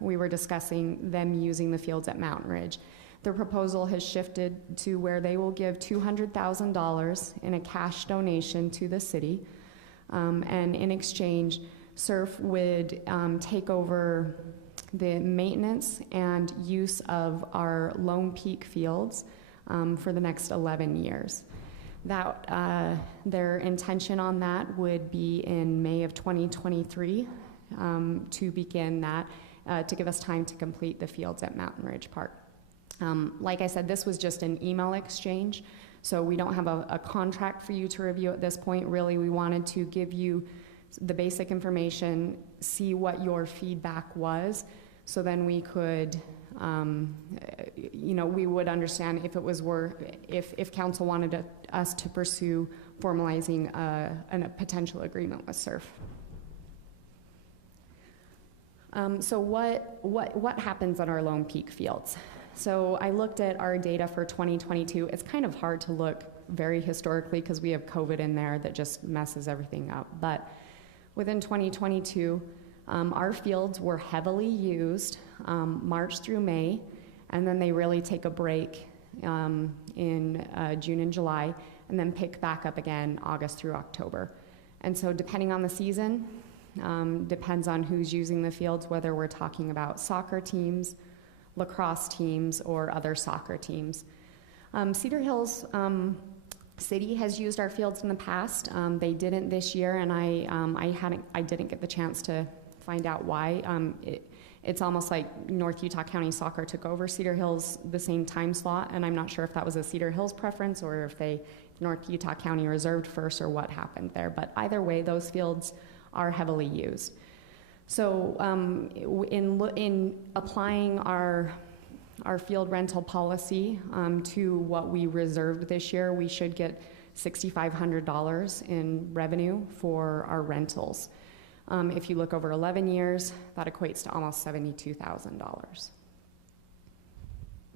we were discussing them using the fields at Mountain Ridge. Their proposal has shifted to where they will give $200,000 in a cash donation to the city. And in exchange, Surf would take over the maintenance and use of our Lone Peak fields for the next 11 years. That their intention on that would be in May of 2023 to begin that, to give us time to complete the fields at Mountain Ridge Park. Like I said, this was just an email exchange, so we don't have a contract for you to review at this point. Really, we wanted to give you the basic information, see what your feedback was, so then we could we would understand if it was if council wanted us to pursue formalizing a potential agreement with Surf. So what happens at our Lone Peak fields? So I looked at our data for 2022. It's kind of hard to look very historically because we have COVID in there that just messes everything up. But within 2022, our fields were heavily used March through May, and then they really take a break in June and July, and then pick back up again August through October. And so depending on the season, depends on who's using the fields, whether we're talking about soccer teams, lacrosse teams, or other soccer teams. Cedar Hills City has used our fields in the past. They didn't this year, and I didn't get the chance to find out why. It's almost like North Utah County Soccer took over Cedar Hills the same time slot, and I'm not sure if that was a Cedar Hills preference or if North Utah County reserved first or what happened there. But either way, those fields are heavily used. So in applying our field rental policy to what we reserved this year, we should get $6,500 in revenue for our rentals. If you look over 11 years, that equates to almost $72,000.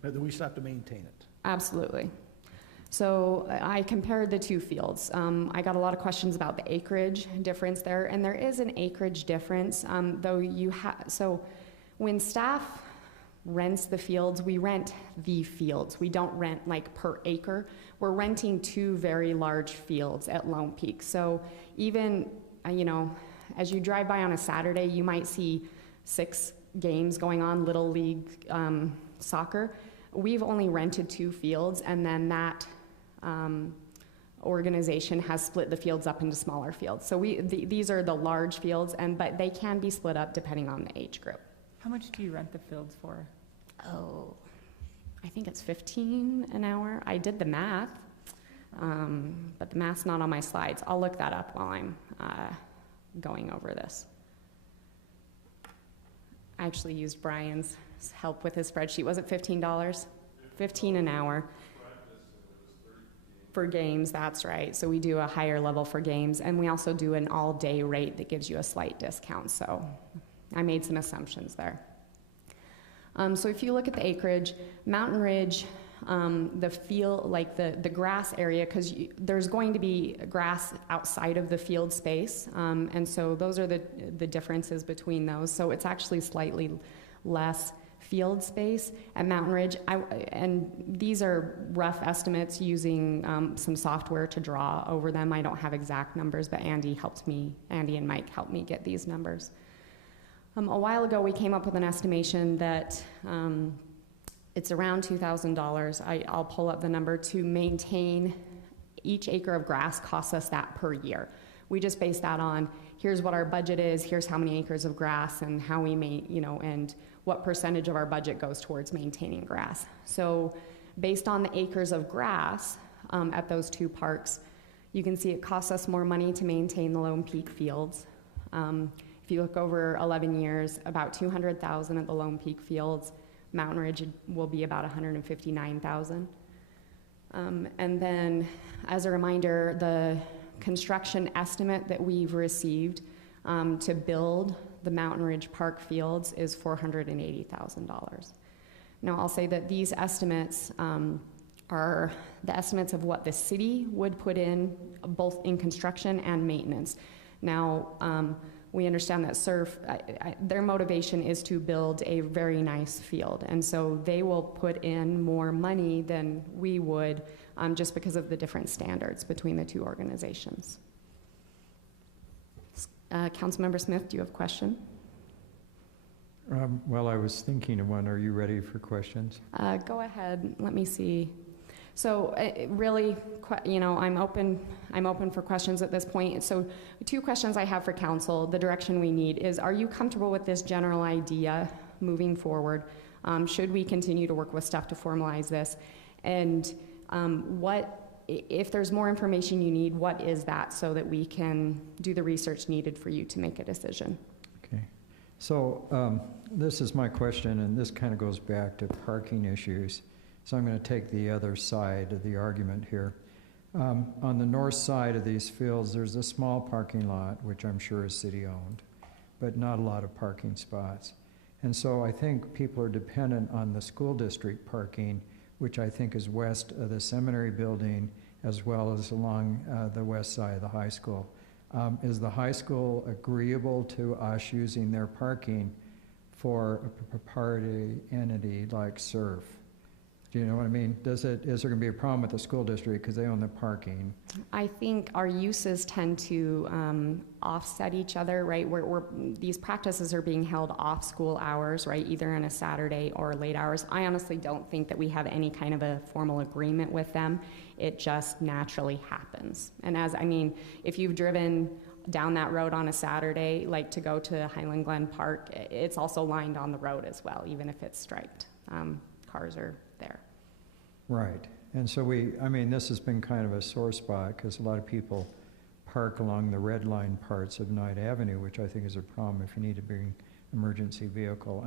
But we still have to maintain it. Absolutely. So I compared the two fields. I got a lot of questions about the acreage difference there, and there is an acreage difference, though so when staff rents the fields, we rent the fields. We don't rent like per acre. We're renting two very large fields at Lone Peak. So even, as you drive by on a Saturday, you might see 6 games going on, Little League soccer. We've only rented 2 fields, and then that organization has split the fields up into smaller fields. So these are the large fields, but they can be split up depending on the age group. How much do you rent the fields for? Oh, I think it's $15 an hour. I did the math, but the math's not on my slides. I'll look that up while I'm going over this. I actually used Brian's help with his spreadsheet. Was it $15? $15 an hour. For games, that's right. So we do a higher level for games, and we also do an all-day rate that gives you a slight discount. So I made some assumptions there. So if you look at the acreage, Mountain Ridge, the field, like the grass area, because there's going to be grass outside of the field space, and so those are the differences between those. So it's actually slightly less field space at Mountain Ridge. And these are rough estimates using some software to draw over them. I don't have exact numbers, but Andy and Mike helped me get these numbers. A while ago, we came up with an estimation that it's around $2,000. I'll pull up the number to maintain each acre of grass costs us that per year. We just base that on here's what our budget is, here's how many acres of grass, and how we and what percentage of our budget goes towards maintaining grass. So based on the acres of grass at those 2 parks, you can see it costs us more money to maintain the Lone Peak fields. If you look over 11 years, about $200,000 at the Lone Peak fields. Mountain Ridge will be about $159,000. And then, as a reminder, the construction estimate that we've received to build the Mountain Ridge Park fields is $480,000. Now, I'll say that these estimates are the estimates of what the city would put in, both in construction and maintenance. Now, we understand that their motivation is to build a very nice field, and so they will put in more money than we would just because of the different standards between the 2 organizations. Councilmember Smith, do you have a question? Well, I was thinking of one. Are you ready for questions? Go ahead. Let me see. So really, I'm open for questions at this point. So 2 questions I have for council. The direction we need is, are you comfortable with this general idea moving forward? Should we continue to work with staff to formalize this? And if there's more information you need, what is that, so that we can do the research needed for you to make a decision? Okay. So this is my question, and this kind of goes back to parking issues. So I'm going to take the other side of the argument here. On the north side of these fields, there's a small parking lot, which I'm sure is city-owned, but not a lot of parking spots. And so I think people are dependent on the school district parking, which I think is west of the seminary building, as well as along the west side of the high school. Is the high school agreeable to us using their parking for a proprietary entity like SURF? Do you know what I mean? Is there going to be a problem with the school district because they own the parking? I think our uses tend to offset each other, right? These practices are being held off school hours, right? Either on a Saturday or late hours. I honestly don't think that we have any kind of a formal agreement with them. It just naturally happens. And if you've driven down that road on a Saturday, like to go to Highland Glen Park, it's also lined on the road as well, even if it's striped. Cars are there. Right. And so this has been kind of a sore spot because a lot of people park along the red line parts of Knight Avenue, which I think is a problem if you need to bring an emergency vehicle.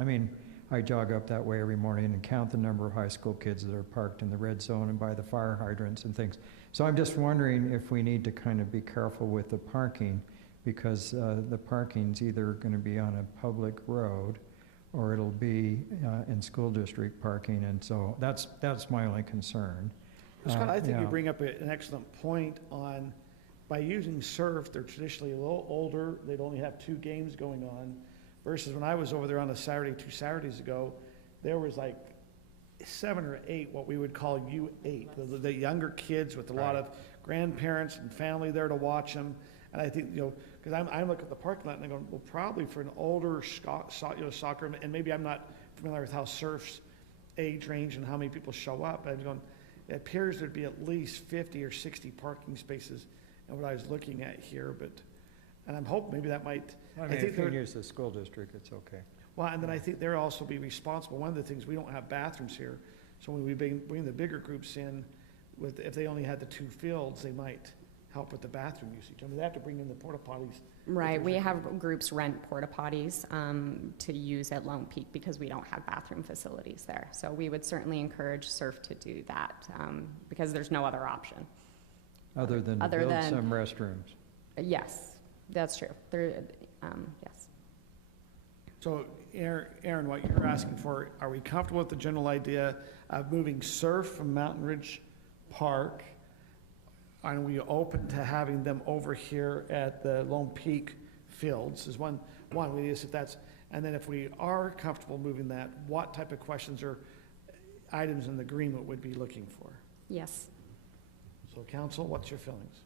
I jog up that way every morning and count the number of high school kids that are parked in the red zone and by the fire hydrants and things. So I'm just wondering if we need to kind of be careful with the parking, because the parking's either going to be on a public road or it'll be in school district parking, and so that's my only concern. Scott, I think you Yeah. bring up an excellent point on, by using surf, they're traditionally a little older, they'd only have 2 games going on, versus when I was over there on a Saturday, 2 Saturdays ago, there was like 7 or 8, what we would call U8, the younger kids with a lot of grandparents and family there to watch them. And I think, because I look at the parking lot and I go, well, probably for an older soccer, and maybe I'm not familiar with how surf's age range and how many people show up, but I'm going, it appears there'd be at least 50 or 60 parking spaces and what I was looking at here, and I'm hoping maybe that might. I mean, if you use the school district, it's okay. Well, and then I think they'll also be responsible. One of the things, we don't have bathrooms here, so when we bring the bigger groups in, if they only had the 2 fields, they might help with the bathroom usage. I mean, they have to bring in the porta potties. Right, we have groups rent porta potties to use at Lone Peak because we don't have bathroom facilities there. So we would certainly encourage Surf to do that because there's no other option. Other than build some restrooms. Yes, that's true. Yes. So, Aaron, what you're asking for, are we comfortable with the general idea of moving Surf from Mountain Ridge Park? Are we open to having them over here at the Lone Peak Fields? Is one way is if that's, and then if we are comfortable moving that, what type of questions or items in the agreement would be looking for? Yes. So, council, what's your feelings?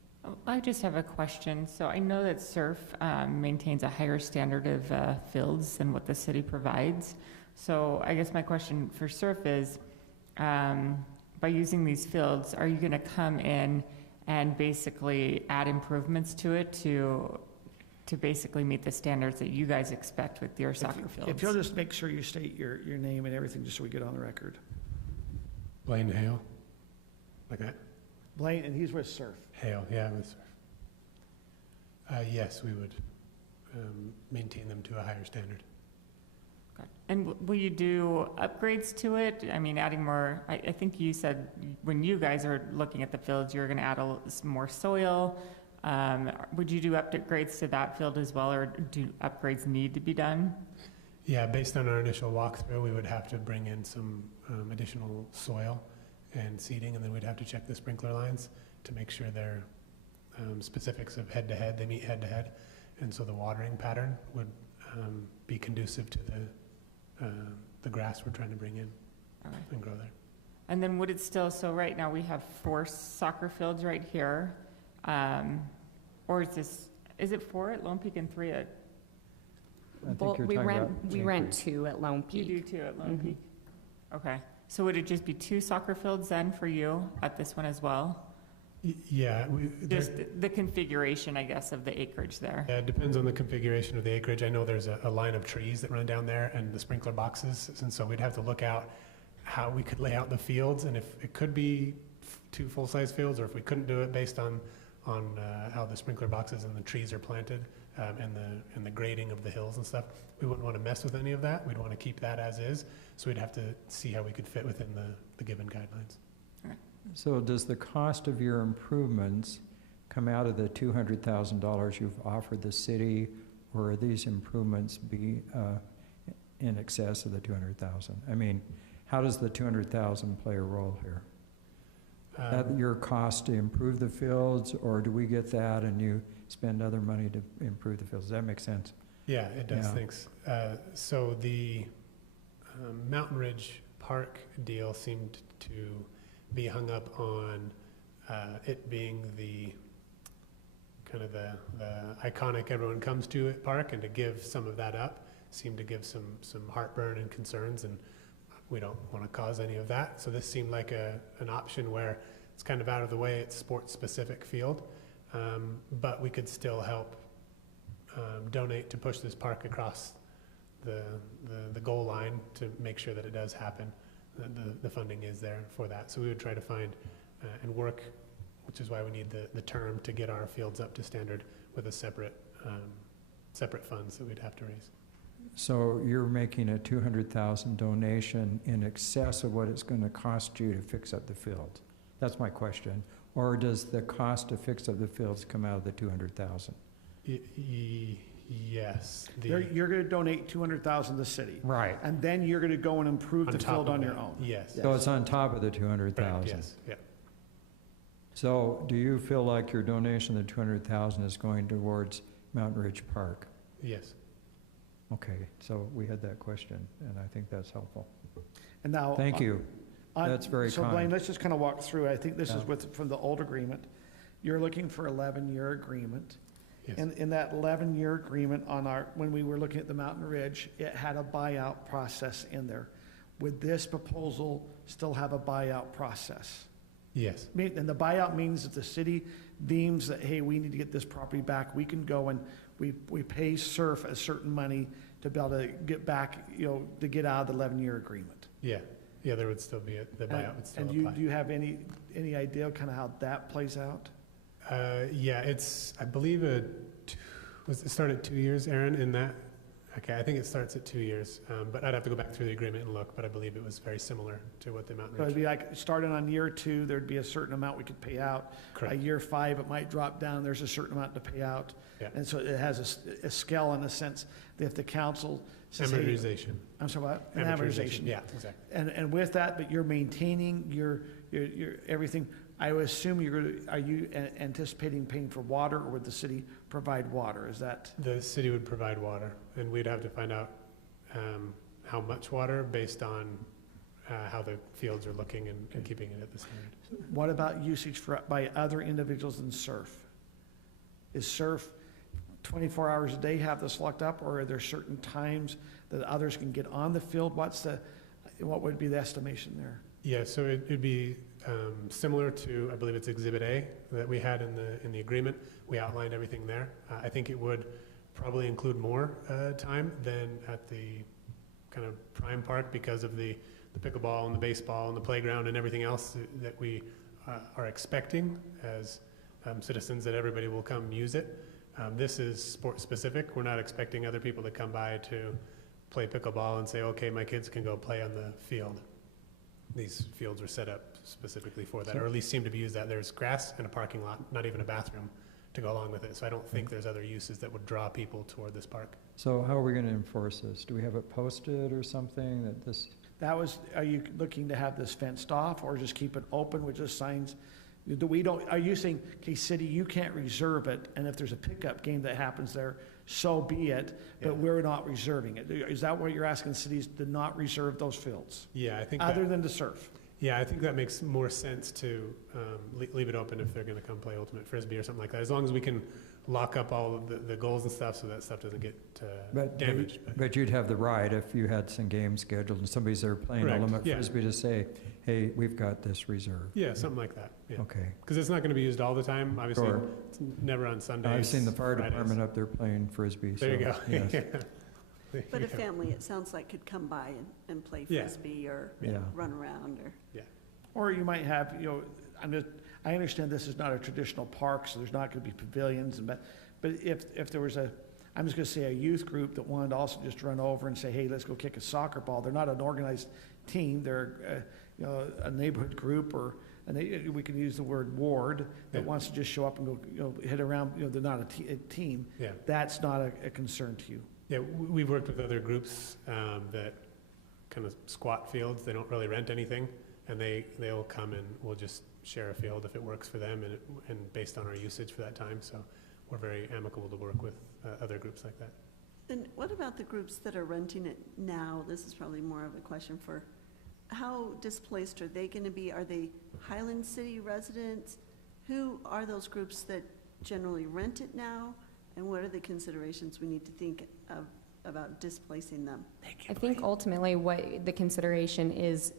I just have a question. So I know that Surf maintains a higher standard of fields than what the city provides. So I guess my question for Surf is, by using these fields, are you going to come in and basically add improvements to it to basically meet the standards that you guys expect with your soccer fields? If you'll just make sure you state your name and everything, just so we get on the record. Blaine Hale. Like that? Blaine, and he's with Surf. Hale, yeah, with Surf. Yes, we would maintain them to a higher standard. Okay. And will you do upgrades to it? I mean, adding more, I think you said when you guys are looking at the fields, you're going to add more soil. Would you do upgrades to that field as well, or do upgrades need to be done? Yeah, based on our initial walkthrough, we would have to bring in some additional soil and seeding, and then we'd have to check the sprinkler lines to make sure they're specifics of head-to-head, they meet head-to-head, and so the watering pattern would be conducive to the grass we're trying to bring in and grow there. And then would it still, so right now we have 4 soccer fields right here, or is it 4 at Lone Peak and 3 at? Well, we rent 2 at Lone Peak. You do 2 at Lone Peak? Okay. So would it just be 2 soccer fields then for you at this one as well? Yeah. Just the configuration, I guess, of the acreage there. Yeah, it depends on the configuration of the acreage. I know there's a line of trees that run down there and the sprinkler boxes, and so we'd have to look out how we could lay out the fields, and if it could be 2 full-size fields, or if we couldn't do it based on how the sprinkler boxes and the trees are planted, and the grading of the hills and stuff. We wouldn't want to mess with any of that. We'd want to keep that as is. So we'd have to see how we could fit within the given guidelines. So does the cost of your improvements come out of the $200,000 you've offered the city, or are these improvements be in excess of the $200,000? I mean, how does the $200,000 play a role here? That your cost to improve the fields, or do we get that and you spend other money to improve the fields? Does that make sense? Yeah, it does. Yeah. Thanks. So the Mountain Ridge Park deal seemed to be hung up on it being the kind of the iconic everyone comes to at park, and to give some of that up seemed to give some heartburn and concerns, and we don't want to cause any of that. So this seemed like an option where it's kind of out of the way, it's sports-specific field, but we could still help donate to push this park across the goal line to make sure that it does happen. The funding is there for that. So we would try to find and work, which is why we need the term to get our fields up to standard with a separate funds that we'd have to raise. So you're making a $200,000 donation in excess of what it's going to cost you to fix up the field? That's my question. Or does the cost to fix up the fields come out of the $200,000? Yes. You're going to donate 200,000 to the city. Right. And then you're going to go and improve the field on your own. Yes. So it's on top of the 200,000? Yes, yeah. So do you feel like your donation of the 200,000 is going towards Mountain Ridge Park? Yes. Okay, so we had that question, and I think that's helpful. And now, thank you. That's very kind. So Blaine, let's just kind of walk through. I think this is Yeah. from the old agreement. You're looking for 11-year agreement. Yes. And in that 11-year agreement when we were looking at the Mountain Ridge, it had a buyout process in there. Would this proposal still have a buyout process? Yes. And the buyout means that the city deems that, hey, we need to get this property back, we can go and we pay SURF a certain money to be able to get back, to get out of the 11-year agreement. Yeah. Yeah, there would still be the buyout would still apply. And do you have any idea kind of how that plays out? Yeah, it's, I believe it started 2 years, Aaron, in that? Okay, I think it starts at 2 years, but I'd have to go back through the agreement and look, but I believe it was very similar to what the Mountain So Ridge. it'd be like, starting on year 2, there'd be a certain amount we could pay out. Correct. Year 5, it might drop down, there's a certain amount to pay out. Yeah. And so it has a scale in a sense that if the council says, hey, Amortization. I'm sorry, what? An amortization. Yeah, exactly. And with that, but you're maintaining your everything. I would assume are you anticipating paying for water, or would the city provide water? Is that? The city would provide water, and we'd have to find out how much water based on how the fields are looking and keeping it at the standard. What about usage by other individuals in SURF? Is SURF 24 hours a day have this locked up, or are there certain times that others can get on the field? What would be the estimation there? Yeah, so it'd be similar to, I believe it's Exhibit A that we had in the agreement. We outlined everything there. I think it would probably include more time than at the kind of prime park because of the pickleball and the baseball and the playground and everything else that we are expecting as citizens, that everybody will come use it. This is sport specific. We're not expecting other people to come by to play pickleball and say, okay, my kids can go play on the field. These fields are set up specifically for that, or at least seem to be used that. There's grass and a parking lot, not even a bathroom to go along with it. So I don't think there's other uses that would draw people toward this park. So how are we going to enforce this? Do we have it posted or something that this? Are you looking to have this fenced off, or just keep it open with just signs? Are you saying, okay, city, you can't reserve it, and if there's a pickup game that happens there, so be it, but we're not reserving it? Is that what you're asking cities to not reserve those fields? Yeah, I think other than to surf. Yeah, I think that makes more sense to leave it open if they're going to come play Ultimate Frisbee or something like that. As long as we can lock up all of the goals and stuff so that stuff doesn't get damaged. But you'd have the right if you had some games scheduled and somebody's there playing Ultimate Frisbee to say, hey, we've got this reserved. Yeah, something like that. Yeah. Okay. Because it's not going to be used all the time. Obviously, it's never on Sundays. I've seen the fire Fridays. department up there playing Frisbee. There you go. Yes. But a family, it sounds like, could come by and play Frisbee or run around or. Yeah. Or you might have, I understand this is not a traditional park, so there's not going to be pavilions, but if there was I'm just going to say a youth group that wanted to also just run over and say, hey, let's go kick a soccer ball. They're not an organized team. They're a neighborhood group, or we can use the word ward that wants to just show up and go hit around. They're not a team. Yeah. That's not a concern to you. Yeah, we've worked with other groups that kind of squat fields. They don't really rent anything, and they'll come and we'll just share a field if it works for them and based on our usage for that time. So we're very amicable to work with other groups like that. And what about the groups that are renting it now? This is probably more of a question for, how displaced are they going to be? Are they Highland City residents? Who are those groups that generally rent it now? And what are the considerations we need to think of about displacing them? I think ultimately what the consideration is,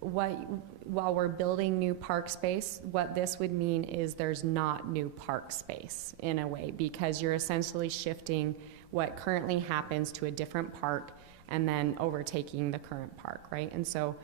while we're building new park space, what this would mean is there's not new park space in a way, because you're essentially shifting what currently happens to a different park and then overtaking the current park, right? And so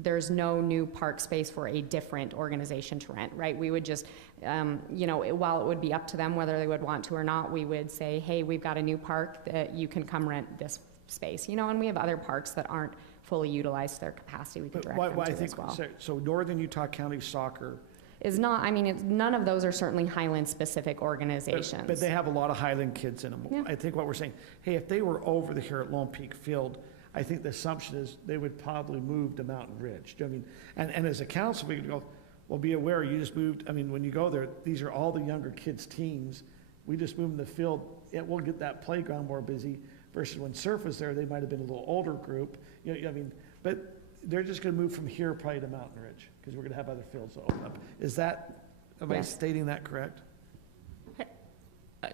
there's no new park space for a different organization to rent, right? We would just, while it would be up to them whether they would want to or not, we would say, hey, we've got a new park that you can come rent this space, and we have other parks that aren't fully utilized to their capacity. We could direct them to as well. So Northern Utah County Soccer is not, I mean, none of those are certainly Highland-specific organizations. But they have a lot of Highland kids in them. Yeah. I think what we're saying, hey, if they were over here at Lone Peak Field, I think the assumption is they would probably move to Mountain Ridge. Do you know what I mean? And as a council, we could go, well, be aware, you just moved, I mean, when you go there, these are all the younger kids' teams. We just moved them to the field, it will get that playground more busy, versus when Surf was there, they might have been a little older group. You know, I mean, but they're just gonna move from here probably to Mountain Ridge, because we're gonna have other fields to open up. Is that, am I Yes. stating that correct?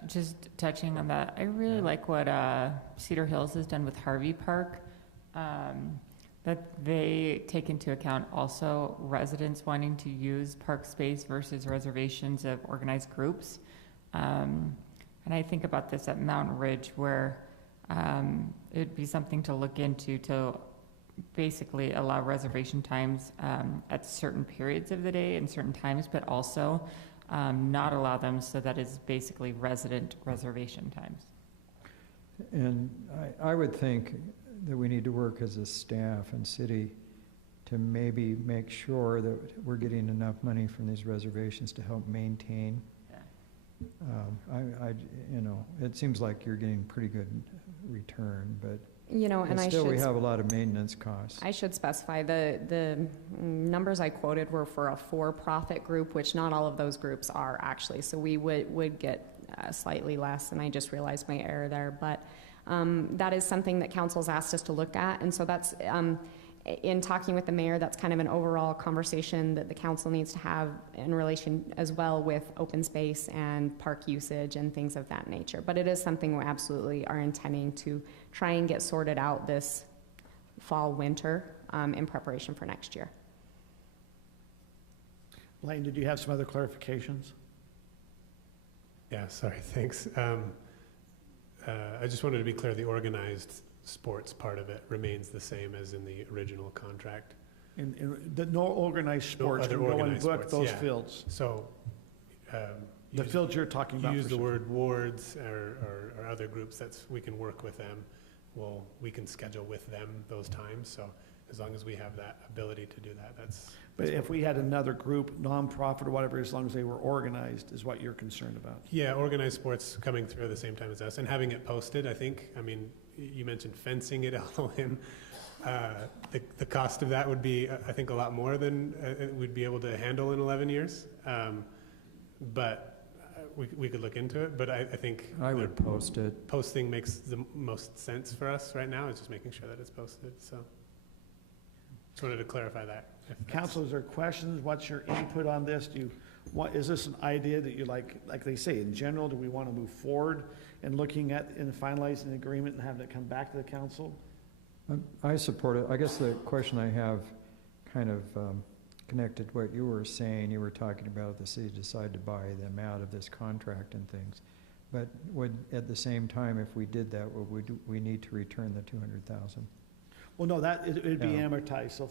Just touching on that, I really like what Cedar Hills has done with Harvey Park. That they take into account also residents wanting to use park space versus reservations of organized groups. And I think about this at Mountain Ridge, where it'd be something to look into to basically allow reservation times at certain periods of the day and certain times, but also not allow them so that it's basically resident reservation times. And I would think that we need to work as a staff and city to maybe make sure that we're getting enough money from these reservations to help maintain. You know, it seems like you're getting pretty good return, but You know, and still we have a lot of maintenance costs. I should specify, the numbers I quoted were for a for-profit group, which not all of those groups are actually, so we would get slightly less, and I just realized my error there, but that is something that council's asked us to look at, and so that's, in talking with the mayor, that's kind of an overall conversation that the council needs to have in relation as well with open space and park usage and things of that nature. But it is something we absolutely are intending to try and get sorted out this fall, winter, in preparation for next year. Blaine, did you have some other clarifications? Yeah, sorry, thanks. I just wanted to be clear, the organized sports part of it remains the same as in the original contract. In the no organized sports, other we go and organized book sports, those yeah. fields. So, The fields you're talking about. Use for the sure. word wards or other groups, we can work with them. We can schedule with them those times, so as long as we have that ability to do that, that's. But if we had another group, nonprofit or whatever, as long as they were organized, is what you're concerned about? Yeah, organized sports coming through at the same time as us and having it posted, I think. I mean, you mentioned fencing it all in. The cost of that would be, I think, a lot more than we'd be able to handle in 11 years. But we could look into it. But I think I would post it. Posting makes the most sense for us right now. It's just making sure that it's posted. So just wanted to clarify that. Councilors, are questions? What's your input on this? Is this an idea that you like they say, in general, do we want to move forward in looking at and finalizing the agreement and having it come back to the council? I support it. I guess the question I have kind of connected to what you were saying. You were talking about if the city decide to buy them out of this contract and things. But would, at the same time, if we did that, would we need to return the $200,000? Well, no, it'd be amortized. So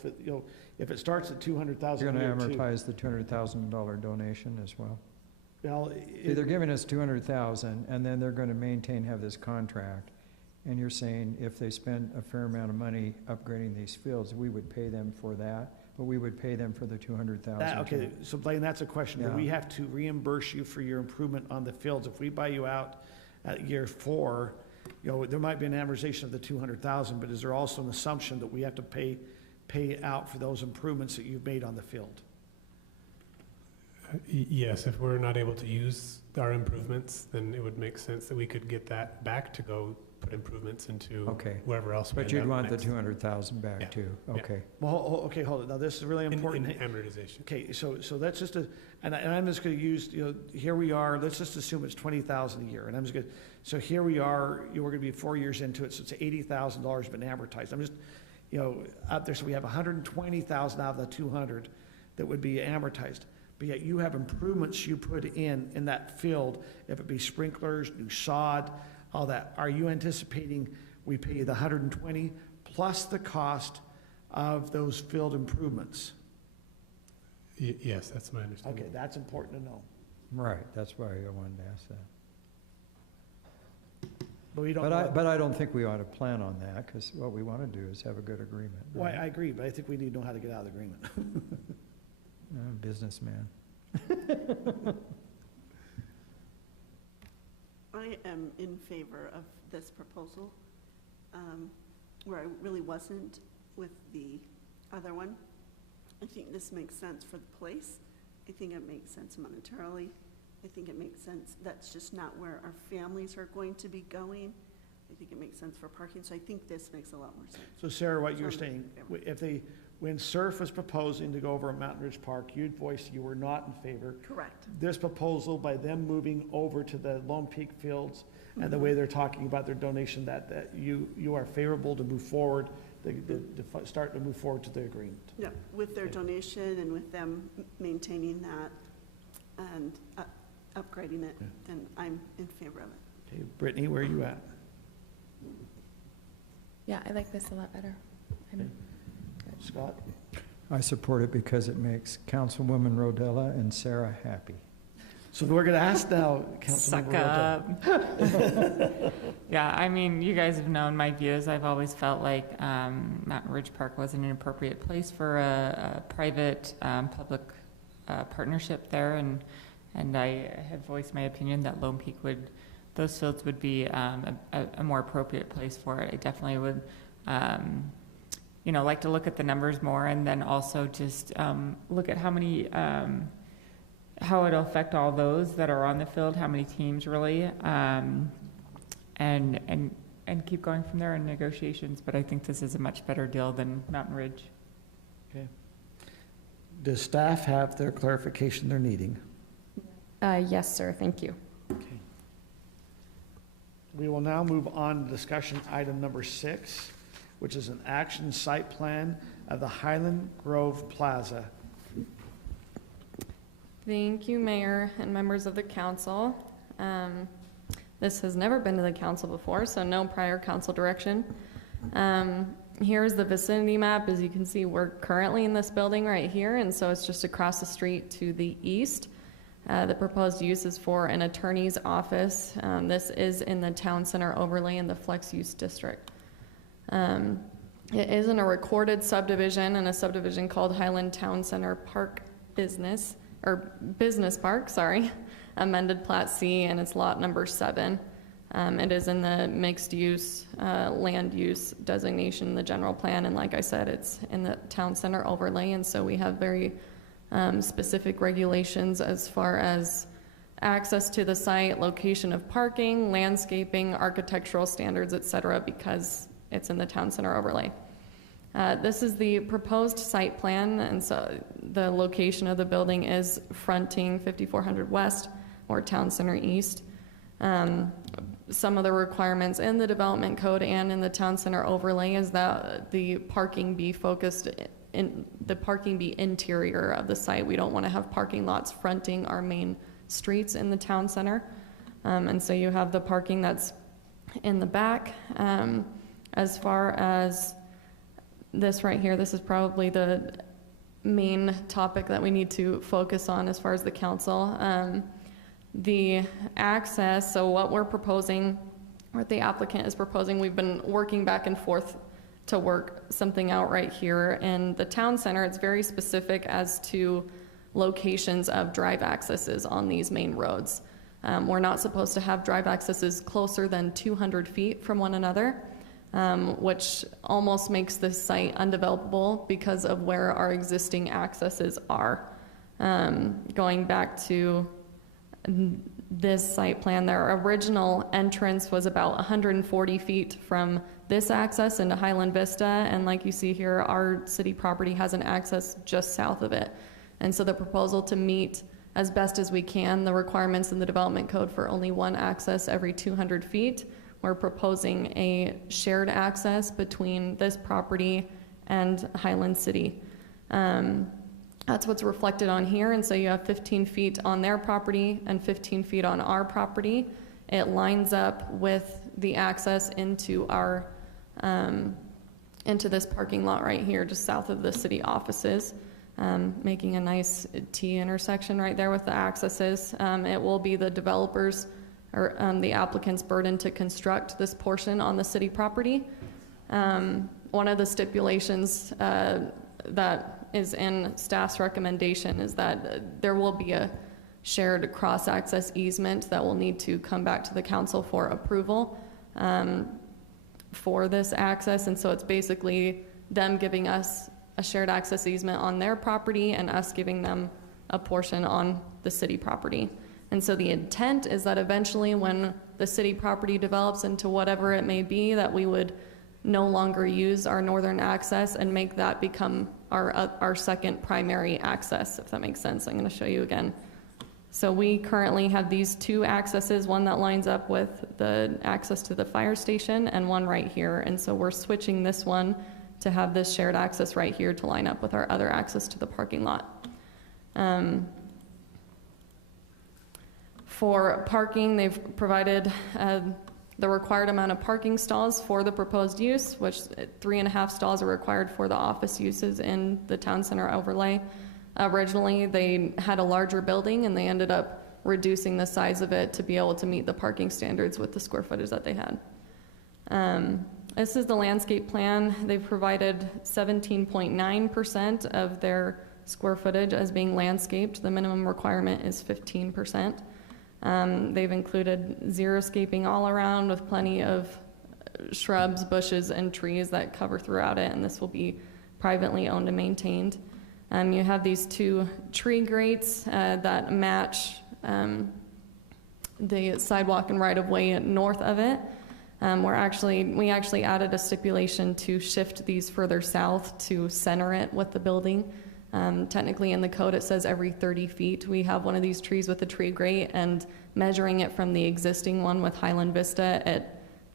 if it starts at $200,000, you're going to amortize the $200,000 donation as well. Well, they're giving us $200,000, and then they're going to have this contract. And you're saying if they spend a fair amount of money upgrading these fields, we would pay them for that, but we would pay them for the $200,000. Okay, so Blaine, that's a question. Yeah. Do we have to reimburse you for your improvement on the fields? If we buy you out at year 4, there might be an amortization of the $200,000, but is there also an assumption that we have to pay out for those improvements that you've made on the field? Yes, if we're not able to use our improvements, then it would make sense that we could get that back to go put improvements into wherever else. But you'd want the $200,000 back too. Okay. Well, okay, hold it. Now this is really important. In amortization. Okay, so that's just and I'm just going to use, here we are. Let's just assume it's $20,000 a year, and I'm just going to. So here we are. We're going to be 4 years into it, so it's $80,000 been amortized. I'm just, up there. So we have $120,000 out of the 200 that would be amortized. But yet you have improvements you put in that field, if it be sprinklers, new sod, all that. Are you anticipating we pay you the $120 plus the cost of those field improvements? Yes, that's my understanding. Okay, that's important to know. Right, that's why I wanted to ask that. But we don't. But I don't think we ought to plan on that, because what we want to do is have a good agreement. Well, I agree, but I think we need to know how to get out of the agreement. Businessman. I am in favor of this proposal, where I really wasn't with the other one. I think this makes sense for the place. I think it makes sense monetarily. I think it makes sense. That's just not where our families are going to be going. I think it makes sense for parking. So I think this makes a lot more sense. So Sarah, what you're So I'm in saying, favor. when Surf was proposing to go over at Mountain Ridge Park, you'd voiced you were not in favor. Correct. This proposal, by them moving over to the Lone Peak Fields and the way they're talking about their donation, that you are favorable to move forward, start to move forward to the agreement. Yeah, with their donation and with them maintaining that and upgrading it, then I'm in favor of it. Okay, Brittany, where are you at? Yeah, I like this a lot better. Okay. Scott? I support it because it makes Councilwoman Rodella and Sarah happy. So we're going to ask now, Suck Councilmember Rodella. up. Yeah, I mean, you guys have known my views. I've always felt like Mountain Ridge Park wasn't an appropriate place for a private public partnership there, and I had voiced my opinion that Lone Peak those fields would be a more appropriate place for it. I definitely would, like to look at the numbers more, and then also just look at how many. How it'll affect all those that are on the field, how many teams really, and keep going from there in negotiations. But I think this is a much better deal than Mountain Ridge. Okay. Does staff have their clarification they're needing? Yes, sir, thank you. Okay. We will now move on to discussion item number 6, which is an action site plan of the Highland Grove Plaza. Thank you, Mayor and members of the council. This has never been to the council before, so no prior council direction. Here's the vicinity map. As you can see, we're currently in this building right here, and so it's just across the street to the east. The proposed use is for an attorney's office. This is in the town center overlay in the flex use district. It is in a recorded subdivision, and a subdivision called Highland Town Center Park Business Park, amended Plat C, and it's lot number 7. It is in the mixed use land use designation in the general plan, and like I said, it's in the town center overlay, and so we have very specific regulations as far as access to the site, location of parking, landscaping, architectural standards, etc., because it's in the town center overlay. This is the proposed site plan, and so the location of the building is fronting 5400 West or Town Center East. Some of the requirements in the development code and in the Town Center overlay is that the parking be interior of the site. We don't want to have parking lots fronting our main streets in the town center. And so you have the parking that's in the back. As far as this right here, this is probably the main topic that we need to focus on as far as the council. The access, so what we're proposing, what the applicant is proposing, we've been working back and forth to work something out right here. In the town center, it's very specific as to locations of drive accesses on these main roads. We're not supposed to have drive accesses closer than 200 feet from one another. Which almost makes this site undevelopable because of where our existing accesses are. Going back to this site plan, their original entrance was about 140 feet from this access into Highland Vista, and like you see here, our city property has an access just south of it. And so the proposal to meet as best as we can the requirements in the development code for only one access every 200 feet. We're proposing a shared access between this property and Highland City. That's what's reflected on here, and so you have 15 feet on their property and 15 feet on our property. It lines up with the access into our, into this parking lot right here, just south of the city offices, making a nice T intersection right there with the accesses. It will be the developers or the applicant's burden to construct this portion on the city property. One of the stipulations that is in staff's recommendation is that there will be a shared cross-access easement that will need to come back to the council for approval for this access. And so it's basically them giving us a shared access easement on their property and us giving them a portion on the city property. And so the intent is that eventually when the city property develops into whatever it may be, that we would no longer use our northern access and make that become our second primary access, if that makes sense. I'm going to show you again. So we currently have these two accesses, one that lines up with the access to the fire station and one right here. And so we're switching this one to have this shared access right here to line up with our other access to the parking lot. For parking, they've provided the required amount of parking stalls for the proposed use, which 3.5 stalls are required for the office uses in the town center overlay. Originally, they had a larger building and they ended up reducing the size of it to be able to meet the parking standards with the square footage that they had. This is the landscape plan. They've provided 17.9% of their square footage as being landscaped. The minimum requirement is 15%. They've included xeriscaping all around with plenty of shrubs, bushes, and trees that cover throughout it, and this will be privately owned and maintained. You have these two tree grates that match the sidewalk and right-of-way north of it. We actually added a stipulation to shift these further south to center it with the building. Technically in the code it says every 30 feet. We have one of these trees with a tree grate, and measuring it from the existing one with Highland Vista, it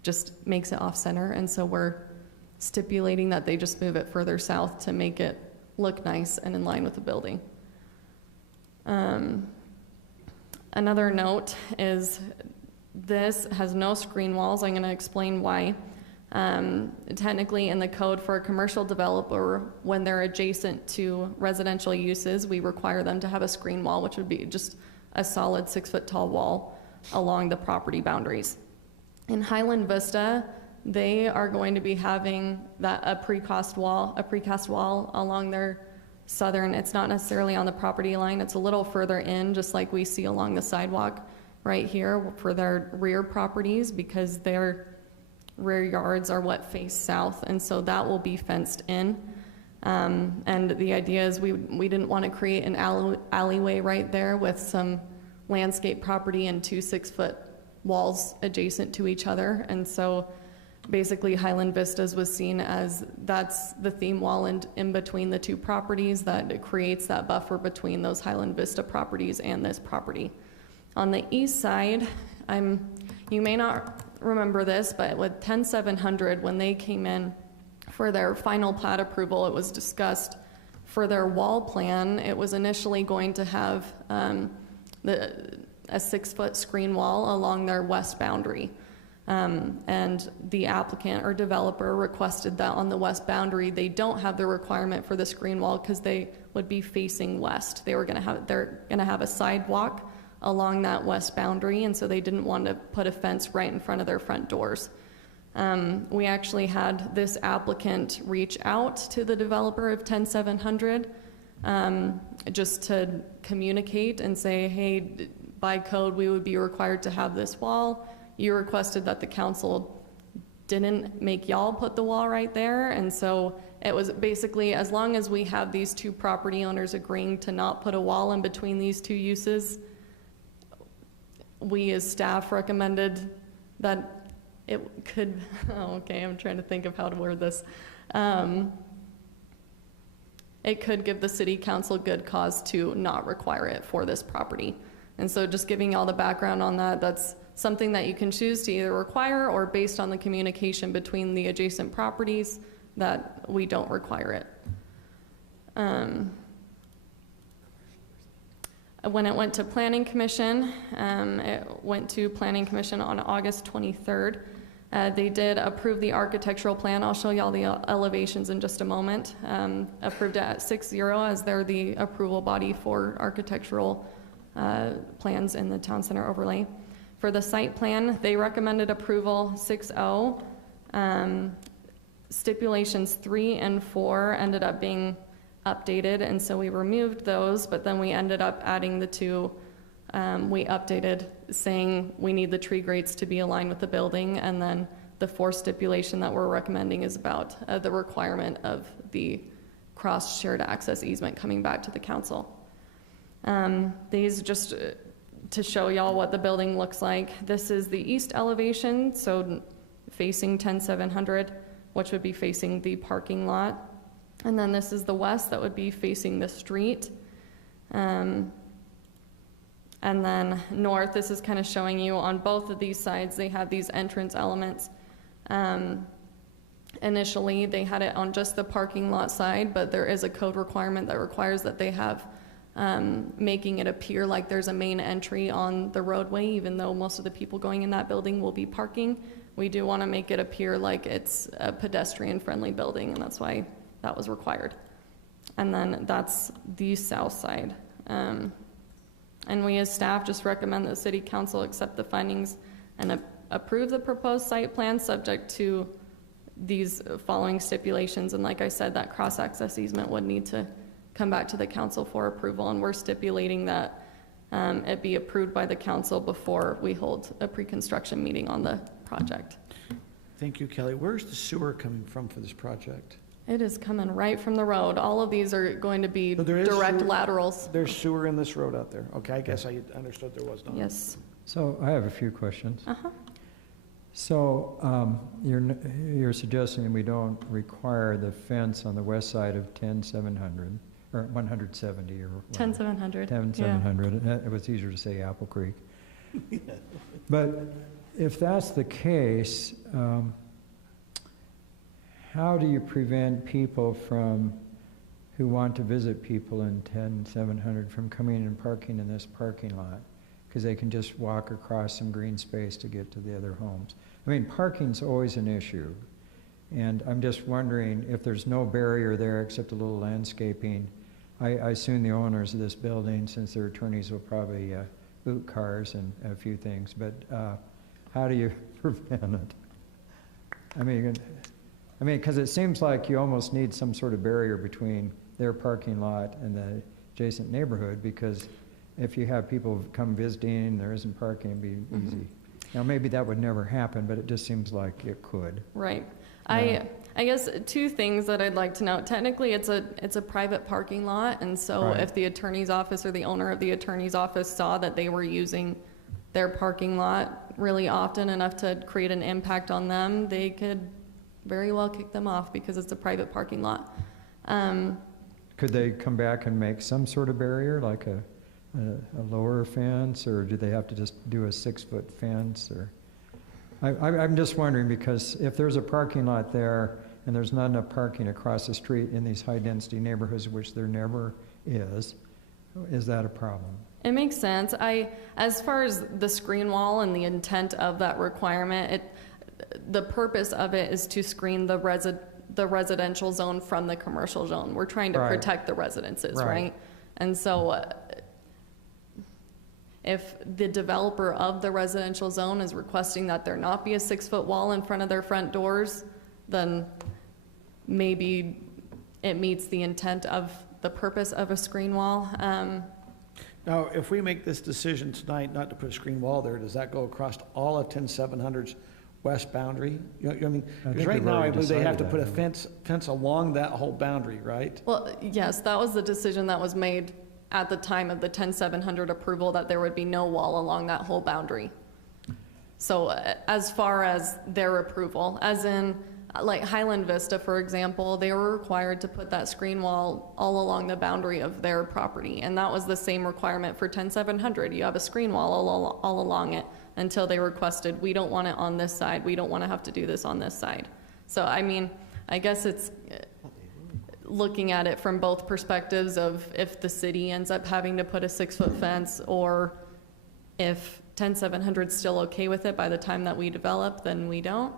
just makes it off center. And so we're stipulating that they just move it further south to make it look nice and in line with the building. Another note is this has no screen walls. I'm going to explain why. Technically in the code for a commercial developer, when they're adjacent to residential uses, we require them to have a screen wall, which would be just a solid 6-foot tall wall along the property boundaries. In Highland Vista, they are going to be having a precast wall along their southern, it's not necessarily on the property line, it's a little further in, just like we see along the sidewalk right here for their rear properties, because their rear yards are what face south, and so that will be fenced in. And the idea is we didn't want to create an alleyway right there with some landscape property and 2 6-foot walls adjacent to each other. And so basically Highland Vistas was seen as that's the theme wall in between the two properties that it creates that buffer between those Highland Vista properties and this property. On the east side, you may not remember this, but with 10700, when they came in for their final plat approval, it was discussed for their wall plan, it was initially going to have a 6-foot screen wall along their west boundary. And the applicant or developer requested that on the west boundary, they don't have the requirement for the screen wall because they would be facing west. They're going to have a sidewalk along that west boundary, and so they didn't want to put a fence right in front of their front doors. We actually had this applicant reach out to the developer of 10700 just to communicate and say, hey, by code we would be required to have this wall. You requested that the council didn't make y'all put the wall right there, and so it was basically, as long as we have these two property owners agreeing to not put a wall in between these two uses, we as staff recommended that it could, okay, I'm trying to think of how to word this. It could give the city council good cause to not require it for this property. And so just giving y'all the background on that, that's something that you can choose to either require or based on the communication between the adjacent properties that we don't require it. When it went to Planning Commission, on August 23rd. They did approve the architectural plan. I'll show you all the elevations in just a moment. Approved it at 6-0 as they're the approval body for architectural plans in the town center overlay. For the site plan, they recommended approval 6-0. Stipulations 3 and 4 ended up being updated, and so we removed those, but then we ended up adding the two. We updated saying we need the tree grates to be aligned with the building, and then the fourth stipulation that we're recommending is about the requirement of the cross shared access easement coming back to the council. These just to show y'all what the building looks like. This is the east elevation, so facing 10700, which would be facing the parking lot. And then this is the west, that would be facing the street. And then north, this is kind of showing you on both of these sides, they have these entrance elements. Initially, they had it on just the parking lot side, but there is a code requirement that requires that they have making it appear like there's a main entry on the roadway, even though most of the people going in that building will be parking. We do want to make it appear like it's a pedestrian-friendly building, and that's why that was required. And then that's the south side. And we as staff just recommend that the city council accept the findings and approve the proposed site plan subject to these following stipulations. And like I said, that cross-access easement would need to come back to the council for approval, and we're stipulating that it be approved by the council before we hold a pre-construction meeting on the project. Thank you, Kelly. Where's the sewer coming from for this project? It is coming right from the road. All of these are going to be direct laterals. There's sewer in this road out there. Okay, I guess I understood there was not. Yes. So I have a few questions. Uh-huh. So you're suggesting that we don't require the fence on the west side of 10700 or 170 or 10700. 10700. Yeah. It was easier to say Apple Creek. But if that's the case, how do you prevent people who want to visit people in 10700 from coming and parking in this parking lot? Because they can just walk across some green space to get to the other homes. I mean, parking's always an issue. And I'm just wondering if there's no barrier there except a little landscaping. I assume the owners of this building, since their attorneys will probably boot cars and a few things, but how do you prevent it? I mean, because it seems like you almost need some sort of barrier between their parking lot and the adjacent neighborhood, because if you have people come visiting and there isn't parking, it'd be easy. Now, maybe that would never happen, but it just seems like it could. Right. I guess two things that I'd like to note. Technically, it's a private parking lot, and so Right. if the attorney's office or the owner of the attorney's office saw that they were using their parking lot really often enough to create an impact on them, they could very well kick them off because it's a private parking lot. Could they come back and make some sort of barrier, like a lower fence, or do they have to just do a 6-foot fence? Or I'm just wondering, because if there's a parking lot there and there's not enough parking across the street in these high-density neighborhoods, which there never is that a problem? It makes sense. As far as the screen wall and the intent of that requirement, the purpose of it is to screen the residential zone from the commercial zone. We're trying to protect the residences, right? And so if the developer of the residential zone is requesting that there not be a 6-foot wall in front of their front doors, then maybe it meets the intent of the purpose of a screen wall. Now, if we make this decision tonight not to put a screen wall there, does that go across all of 10700's west boundary? You know what I mean? Because right now, I believe they have to put a fence along that whole boundary, right? Well, yes, that was the decision that was made at the time of the 10700 approval, that there would be no wall along that whole boundary. So as far as their approval, as in like Highland Vista, for example, they were required to put that screen wall all along the boundary of their property. And that was the same requirement for 10700. You have a screen wall all along it, until they requested, we don't want it on this side. We don't want to have to do this on this side. So, I mean, I guess it's looking at it from both perspectives of if the city ends up having to put a 6-foot fence, or if 10700 is still okay with it by the time that we develop, then we don't.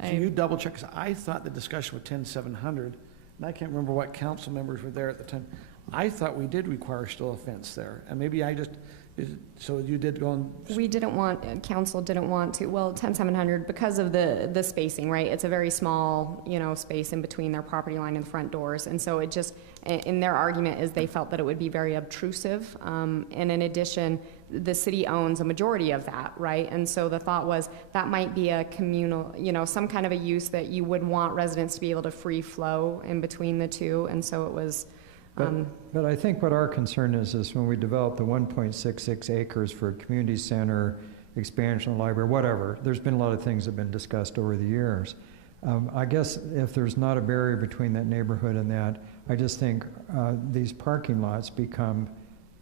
Can you double check? Because I thought the discussion with 10700, and I can't remember what council members were there at the time, I thought we did require still a fence there. And maybe I just So you did go on? We didn't want, council didn't want to, well, 10,700, because of the spacing, right? It's a very small, space in between their property line and the front doors. And so it just, in their argument is they felt that it would be very obtrusive. And in addition, the city owns a majority of that, right? And so the thought was that might be a communal, some kind of a use that you would want residents to be able to free flow in between the two. And so it was, But I think what our concern is when we develop the 1.66 acres for a community center, expansion, library, whatever, there's been a lot of things that have been discussed over the years. I guess if there's not a barrier between that neighborhood and that, I just think these parking lots become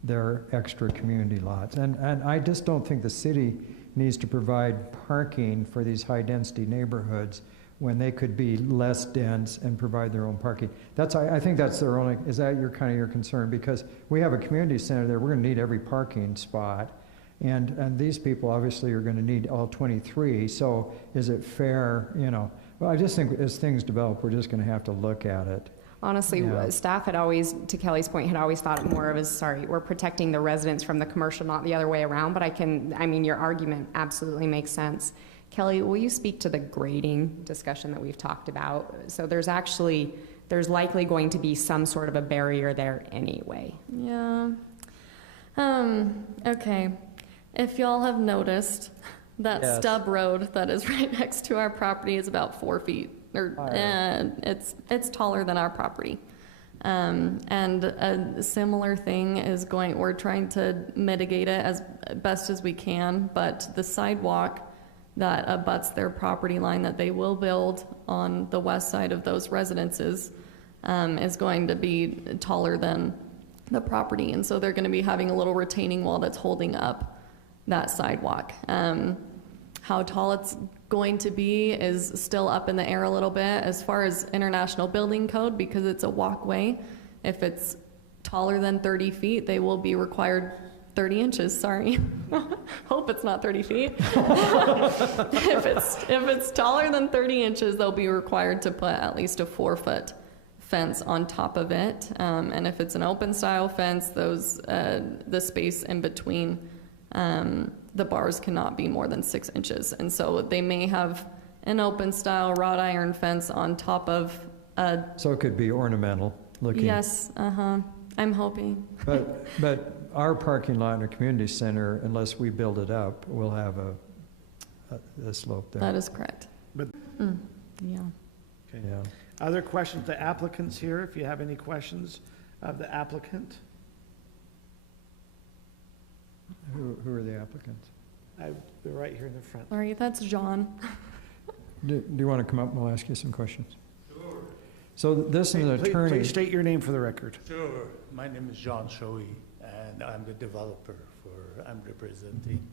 their extra community lots. And I just don't think the city needs to provide parking for these high-density neighborhoods when they could be less dense and provide their own parking. I think that's their only, is that your concern? Because we have a community center there, we're gonna need every parking spot. And these people obviously are gonna need all 23, so is it fair, Well, I just think as things develop, we're just gonna have to look at it. honestly, staff had always, to Kelly's point, had always thought it more of as, we're protecting the residents from the commercial, not the other way around, but your argument absolutely makes sense. Kelly, will you speak to the grading discussion that we've talked about? So there's likely going to be some sort of a barrier there anyway. Yeah. Okay. If y'all have noticed, that stub road that is right next to our property is about 4 feet, it's taller than our property. And a similar thing is we're trying to mitigate it as best as we can, but the sidewalk that abuts their property line that they will build on the west side of those residences is going to be taller than the property. And so they're going to be having a little retaining wall that's holding up that sidewalk. How tall it's going to be is still up in the air a little bit as far as international building code, because it's a walkway. If it's taller than 30 feet, they will be required 30 inches, sorry. Hope it's not 30 feet. If it's taller than 30 inches, they'll be required to put at least a 4-foot fence on top of it. And if it's an open style fence, the space in between the bars cannot be more than 6 inches. And so they may have an open style wrought iron fence on top of So it could be ornamental looking. Yes, I'm hoping. But our parking lot in a community center, unless we build it up, will have a slope there. That is correct. But yeah. Okay. Yeah. Other questions to applicants here, if you have any questions of the applicant? Who are the applicants? They're right here in the front. All right, that's John. Do you want to come up and we'll ask you some questions? Sure. So this is an attorney. Please state your name for the record. Sure. My name is John Shoei, and I'm the developer I'm representing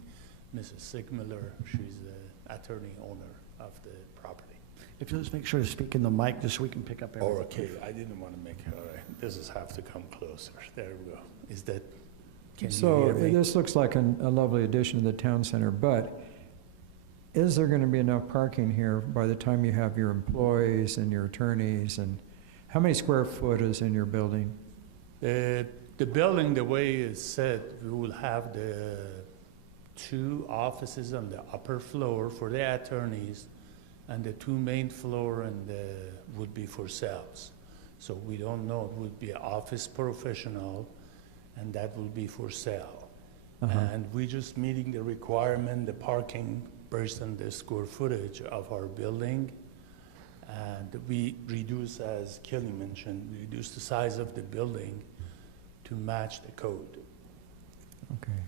Mrs. Sigmiller. She's the attorney owner of the property. If you'll just make sure to speak in the mic just so we can pick up everything. Oh, okay. I didn't want to make it. All right. This is have to come closer. There we go. Is that, can you hear me? This looks like a lovely addition to the town center, but is there going to be enough parking here by the time you have your employees and your attorneys? And how many square foot is in your building? The building, the way it's set, we will have the 2 offices on the upper floor for the attorneys, and the 2 main floor would be for sales. So we don't know, it would be office professional, and that will be for sale. And we're just meeting the requirement, the parking based on the square footage of our building. And we reduce, as Kelly mentioned, we reduce the size of the building to match the code. Okay.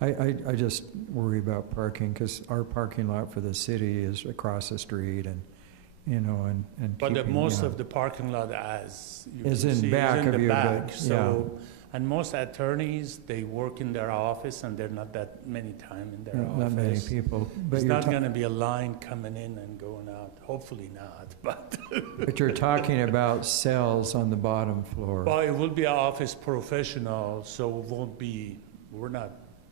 I just worry about parking because our parking lot for the city is across the street and But most of the parking lot, as you is can in see, back is in of the you, back. but, So, and most attorneys, they work in their office, and they're not that many time in their office. Not many people. But It's you're not going to be a line coming in and going out. Hopefully not, but. But you're talking about cells on the bottom floor. Well, it will be an office professional, so it won't be.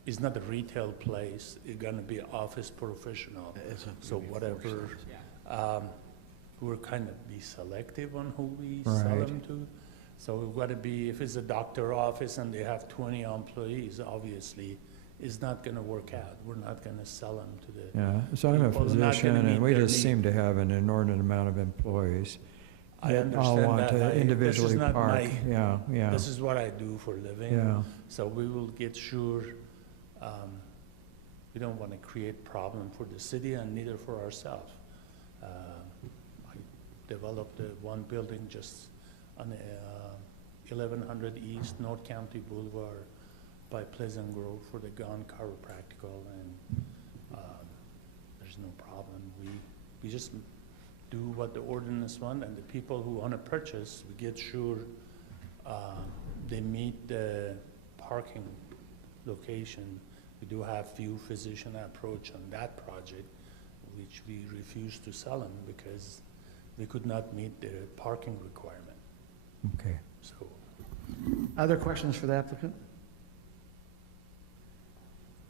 It's not a retail place. It's going to be an office professional. So whatever. We're kind of be selective on who we sell them to. So we've got to be, if it's a doctor office and they have 20 employees, obviously, it's not going to work out. We're not going to sell them to the Yeah, so I'm a people. They're not physician, gonna meet and we their just seem need. to have an inordinate amount of employees I that all understand want that. to This is individually not park. my- Yeah, yeah. This is what I do for a living. Yeah. So we will get sure, we don't want to create problem for the city and neither for ourselves. I developed one building just on 1100 East North County Boulevard by Pleasant Grove for the Gone Chiropractical, and there's no problem. We just do what the ordinance want, and the people who want to purchase, we get sure they meet the parking location. We do have few physician approach on that project, which we refuse to sell them because they could not meet the parking requirement. Okay. So, Other questions for the applicant?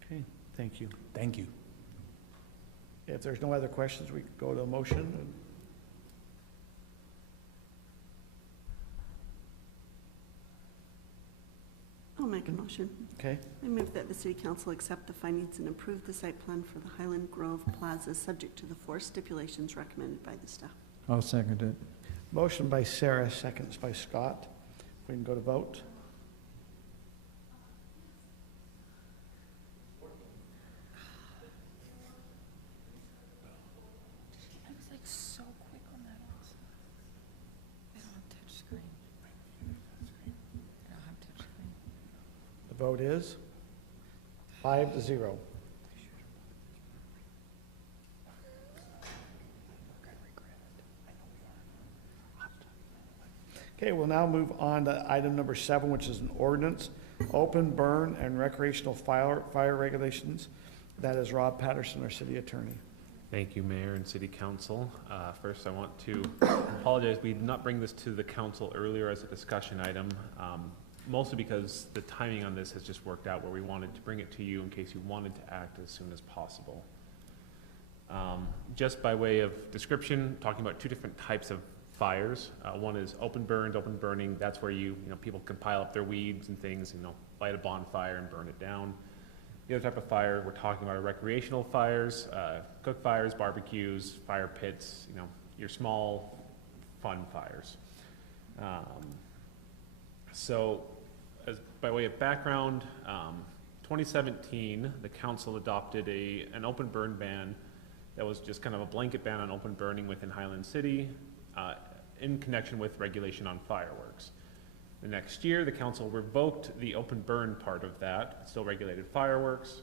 Okay, thank you. thank you. If there's no other questions, we can go to a motion. I'll make a motion. Okay, I move that the city council accept the findings and approve the site plan for the Highland Grove Plaza, subject to the 4 stipulations recommended by the staff. I'll second it. motion by Sarah, seconds by Scott. We can go to vote. I was like so quick on that also. I don't have touch screen. I don't have touch screen. The vote is 5-0. Okay, we'll now move on to item number 7, which is an ordinance, open burn and recreational fire regulations. That is Rob Patterson, our city attorney. Thank you, Mayor and City Council. First, I want to apologize. We did not bring this to the council earlier as a discussion item, mostly because the timing on this has just worked out where we wanted to bring it to you in case you wanted to act as soon as possible. Just by way of description, talking about 2 different types of fires. One is open burns, open burning. That's where people can pile up their weeds and things, light a bonfire and burn it down. The other type of fire we're talking about are recreational fires, cook fires, barbecues, fire pits, your small, fun fires. So, by way of background, 2017, the council adopted an open burn ban that was just kind of a blanket ban on open burning within Highland City in connection with regulation on fireworks. The next year, the council revoked the open burn part of that, still regulated fireworks.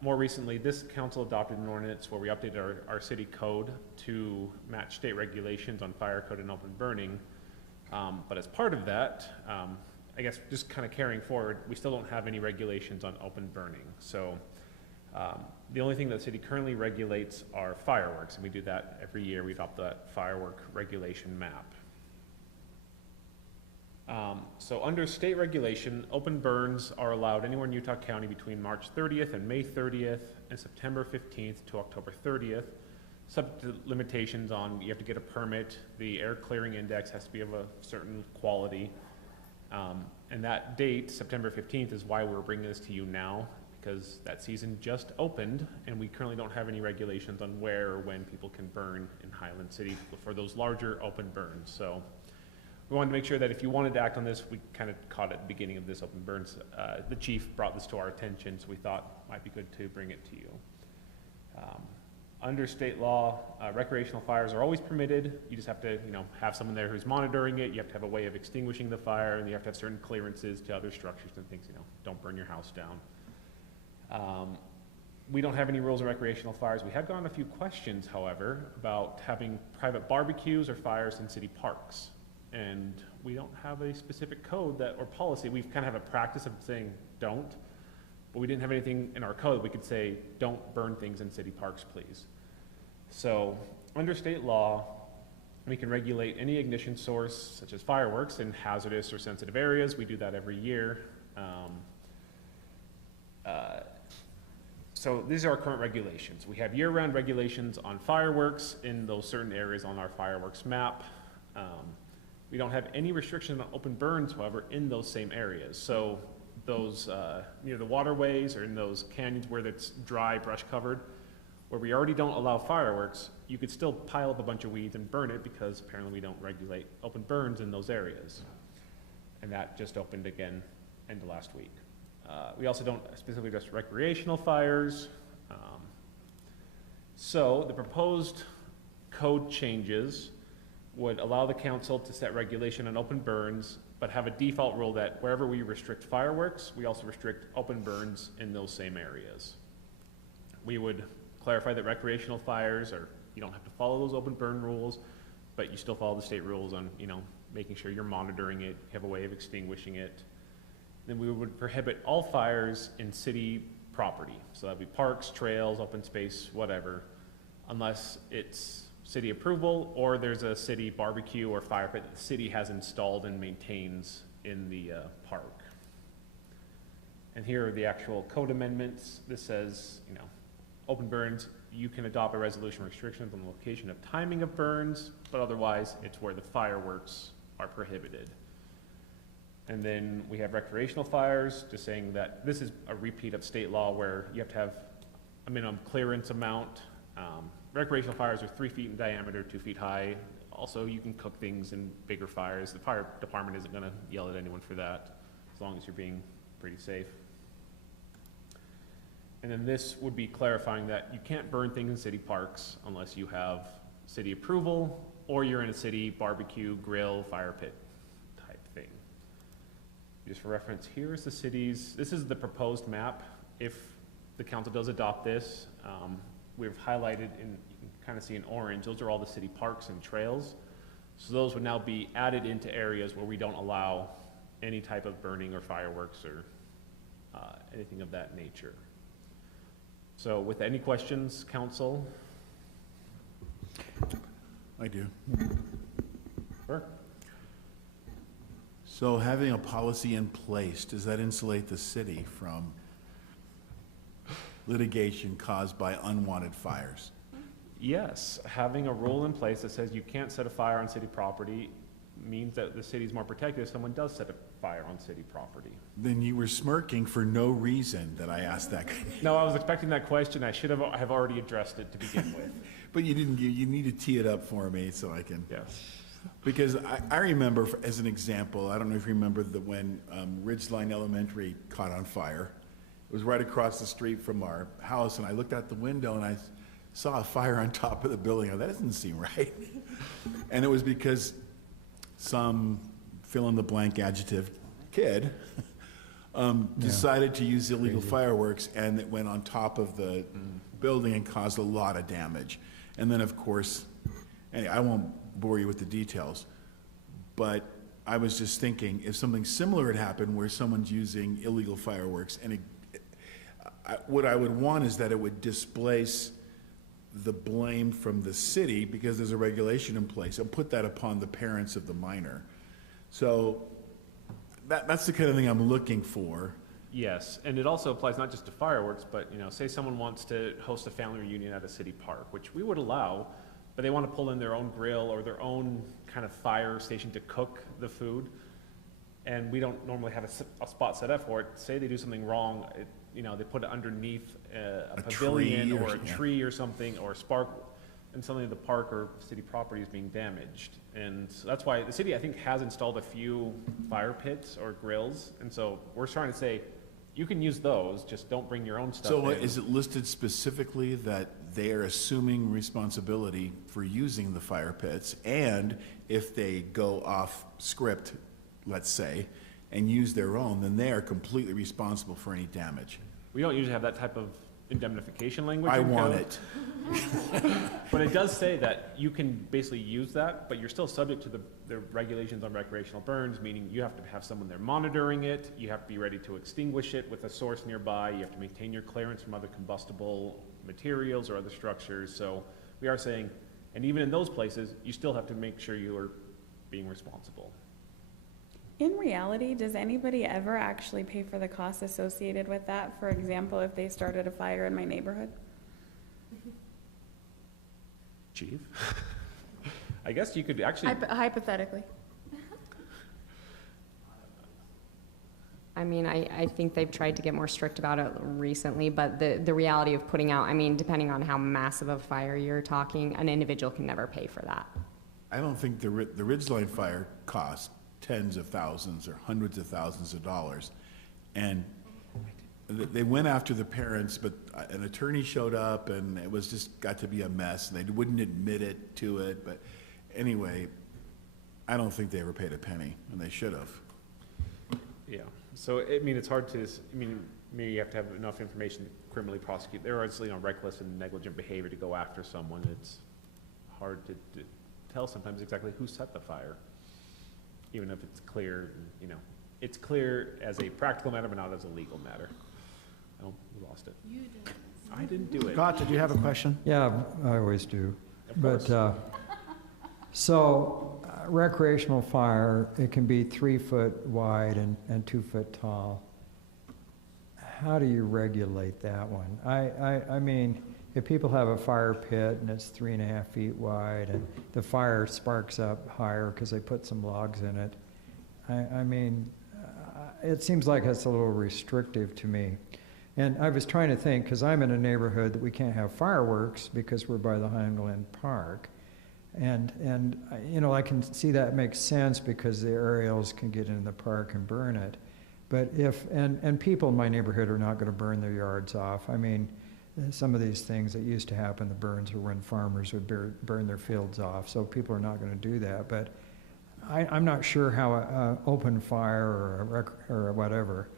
More recently, this council adopted an ordinance where we updated our city code to match state regulations on fire code and open burning. But as part of that, I guess just kind of carrying forward, we still don't have any regulations on open burning. So the only thing that the city currently regulates are fireworks, and we do that every year. We adopt that firework regulation map. So under state regulation, open burns are allowed anywhere in Utah County between March 30th and May 30th and September 15th to October 30th, subject to limitations on you have to get a permit, the air clearing index has to be of a certain quality, and that date, September 15th, is why we're bringing this to you now, because that season just opened and we currently don't have any regulations on where or when people can burn in Highland City for those larger open burns. So we wanted to make sure that if you wanted to act on this, we kind of caught it at the beginning of this open burns. The chief brought this to our attention, so we thought it might be good to bring it to you. Under state law, recreational fires are always permitted. You just have to, have someone there who's monitoring it. You have to have a way of extinguishing the fire, and you have to have certain clearances to other structures and things, don't burn your house down. We don't have any rules on recreational fires. We have gotten a few questions, however, about having private barbecues or fires in city parks. And we don't have a specific code or policy. We kind of have a practice of saying don't, but we didn't have anything in our code. We could say, don't burn things in city parks, please. So under state law, we can regulate any ignition source, such as fireworks, in hazardous or sensitive areas. We do that every year. So these are our current regulations. We have year-round regulations on fireworks in those certain areas on our fireworks map. We don't have any restriction on open burns, however, in those same areas. So those near the waterways or in those canyons where it's dry, brush covered, where we already don't allow fireworks, you could still pile up a bunch of weeds and burn it because apparently we don't regulate open burns in those areas. And that just opened again end of last week. We also don't specifically address recreational fires. So the proposed code changes would allow the council to set regulation on open burns, but have a default rule that wherever we restrict fireworks, we also restrict open burns in those same areas. We would clarify that recreational fires are, you don't have to follow those open burn rules, but you still follow the state rules on, making sure you're monitoring it, you have a way of extinguishing it. Then we would prohibit all fires in city property. So that'd be parks, trails, open space, whatever, unless it's city approval or there's a city barbecue or fire pit that the city has installed and maintains in the park. And here are the actual code amendments. This says, open burns, you can adopt a resolution restrictions on the location of timing of burns, but otherwise it's where the fireworks are prohibited. And then we have recreational fires, just saying that this is a repeat of state law where you have to have a minimum clearance amount. Recreational fires are 3 feet in diameter, 2 feet high. Also, you can cook things in bigger fires. The fire department isn't going to yell at anyone for that, as long as you're being pretty safe. And then this would be clarifying that you can't burn things in city parks unless you have city approval or you're in a city barbecue, grill, fire pit type thing. Just for reference, here's the cities. This is the proposed map. If the council does adopt this, we've highlighted in, you can kind of see in orange, those are all the city parks and trails. So those would now be added into areas where we don't allow any type of burning or fireworks or anything of that nature. So with any questions, council? I do. Sure. So having a policy in place, does that insulate the city from litigation caused by unwanted fires? Yes, having a rule in place that says you can't set a fire on city property means that the city's more protected if someone does set a fire on city property. Then you were smirking for no reason that I asked that. No, I was expecting that question. I should have already addressed it to begin with. But you didn't. You need to tee it up for me so I can. Yes. Because I remember, as an example, I don't know if you remember when Ridgeline Elementary caught on fire. It was right across the street from our house, and I looked out the window and I saw a fire on top of the building. That doesn't seem right. And it was because some fill-in-the-blank adjective kid decided to use illegal fireworks, and it went on top of the building and caused a lot of damage. And then, of course, anyway, I won't bore you with the details, but I was just thinking, if something similar had happened where someone's using illegal fireworks, and what I would want is that it would displace the blame from the city because there's a regulation in place and put that upon the parents of the minor. So that's the kind of thing I'm looking for. Yes, and it also applies not just to fireworks, but say someone wants to host a family reunion at a city park, which we would allow, but they want to pull in their own grill or their own kind of fire station to cook the food, and we don't normally have a spot set up for it. Say they do something wrong, they put it underneath a pavilion or a tree or something, or a spark, and suddenly the park or city property is being damaged. And so that's why the city, I think, has installed a few fire pits or grills, and so we're trying to say, you can use those, just don't bring your own stuff So in. is it listed specifically that they are assuming responsibility for using the fire pits, and if they go off script, let's say, and use their own, then they are completely responsible for any damage? We don't usually have that type of indemnification language. I in want code. it. But it does say that you can basically use that, but you're still subject to the regulations on recreational burns, meaning you have to have someone there monitoring it, you have to be ready to extinguish it with a source nearby, you have to maintain your clearance from other combustible materials or other structures. So we are saying, and even in those places, you still have to make sure you are being responsible. In reality, does anybody ever actually pay for the costs associated with that? For example, if they started a fire in my neighborhood? Chief? I guess you could actually... Hypothetically. I mean, I think they've tried to get more strict about it recently, but the reality of putting out, I mean, depending on how massive of a fire you're talking, an individual can never pay for that. I don't think the Ridgeline fire cost tens of thousands or hundreds of thousands of dollars. And they went after the parents, but an attorney showed up and it was just got to be a mess and they wouldn't admit it to it. But anyway, I don't think they ever paid a penny, and they should have. Yeah, so, I mean, it's hard to, I mean, maybe you have to have enough information to criminally prosecute. There is, reckless and negligent behavior to go after someone. It's hard to tell sometimes exactly who set the fire, even if it's clear, it's clear as a practical matter, but not as a legal matter. Oh, we lost it. You did. I didn't do it. Scott, did you have a question? Yeah, I always do. Of course. But, recreational fire, it can be 3 foot wide and 2 foot tall. How do you regulate that one? I mean, if people have a fire pit and it's 3.5 feet wide and the fire sparks up higher because they put some logs in it, I mean, it seems like it's a little restrictive to me. And I was trying to think, because I'm in a neighborhood that we can't have fireworks because we're by the Highland Park. And I can see that makes sense because the aerials can get into the park and burn it. But and people in my neighborhood are not going to burn their yards off. I mean, some of these things that used to happen, the burns, are when farmers would burn their fields off. So people are not going to do that. But I'm not sure how an open fire or whatever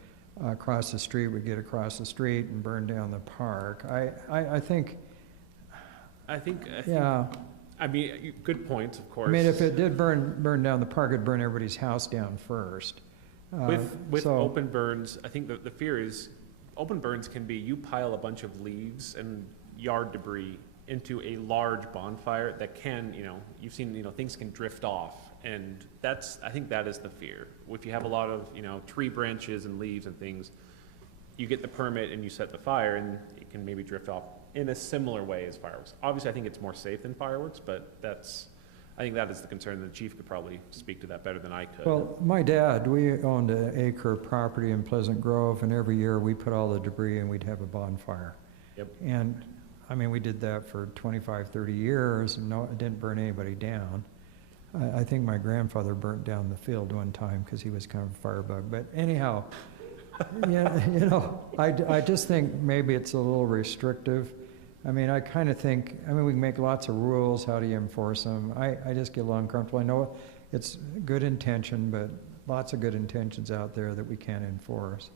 across the street would get across the street and burn down the park. I think. Yeah. I mean, good point, of course. I mean, if it did burn down the park, it'd burn everybody's house down first. With open burns, I think the fear is open burns can be you pile a bunch of leaves and yard debris into a large bonfire that can, you've seen, things can drift off. And I think that is the fear. If you have a lot of, tree branches and leaves and things, you get the permit and you set the fire and it can maybe drift off in a similar way as fireworks. Obviously, I think it's more safe than fireworks, but I think that is the concern. The chief could probably speak to that better than I could. Well, my dad, we owned an acre of property in Pleasant Grove, and every year we put all the debris and we'd have a bonfire. Yep. And, I mean, we did that for 25, 30 years, and it didn't burn anybody down. I think my grandfather burnt down the field one time because he was kind of a firebug. But anyhow, I just think maybe it's a little restrictive. I mean, I kind of think, we can make lots of rules. How do you enforce them? I just get a little uncomfortable. I know it's good intention, but lots of good intentions out there that we can't enforce.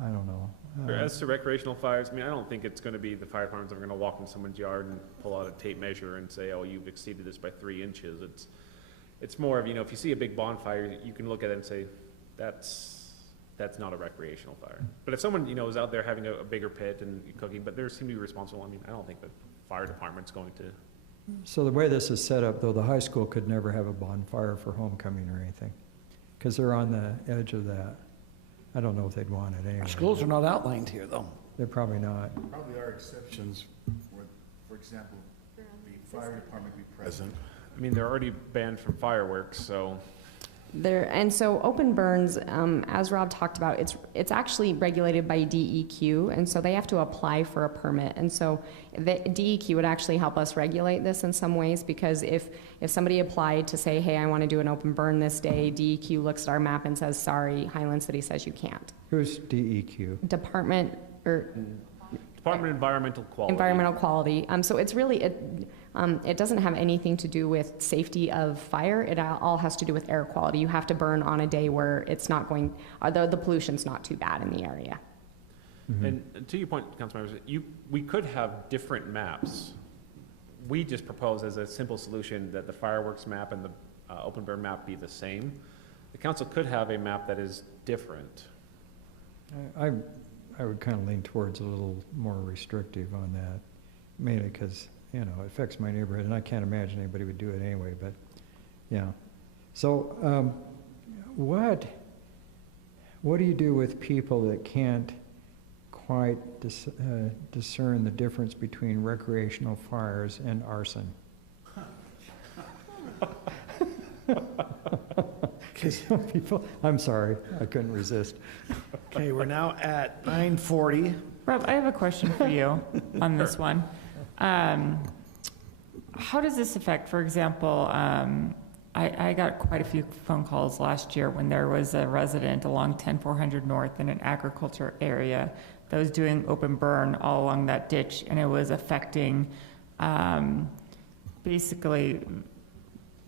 I don't know. As to recreational fires, I don't think it's going to be the fire departments that are going to walk in someone's yard and pull out a tape measure and say, oh, you've exceeded this by 3 inches. It's more of, if you see a big bonfire, you can look at it and say, that's not a recreational fire. But if someone, is out there having a bigger pit and cooking, but they seem to be responsible, I don't think the fire department's going to. So the way this is set up, though, the high school could never have a bonfire for homecoming or anything, because they're on the edge of that. I don't know if they'd want it anyway. Our schools are not outlined here, though. They're probably not. Probably are exceptions, for example, the fire department be present. They're already banned from fireworks, so. And so open burns, as Rob talked about, it's actually regulated by DEQ, and so they have to apply for a permit. And so the DEQ would actually help us regulate this in some ways, because if somebody applied to say, hey, I want to do an open burn this day, DEQ looks at our map and says, sorry, Highland City says you can't. Who's DEQ? Department of Environmental Quality. Environmental Quality. So it's really, it doesn't have anything to do with safety of fire. It all has to do with air quality. You have to burn on a day where it's not going, although the pollution's not too bad in the area. Mm-hmm. And to your point, Councilmembers, we could have different maps. We just propose as a simple solution that the fireworks map and the open burn map be the same. The council could have a map that is different. I would kind of lean towards a little more restrictive on that, mainly because, it affects my neighborhood, and I can't imagine anybody would do it anyway, but, yeah. So, what do you do with people that can't quite discern the difference between recreational fires and arson? Okay, so people, I'm sorry, I couldn't resist. Okay, we're now at 9:40. Rob, I have a question for you on this one. How does this affect, for example, I got quite a few phone calls last year when there was a resident along 10400 North in an agriculture area that was doing open burn all along that ditch, and it was affecting basically,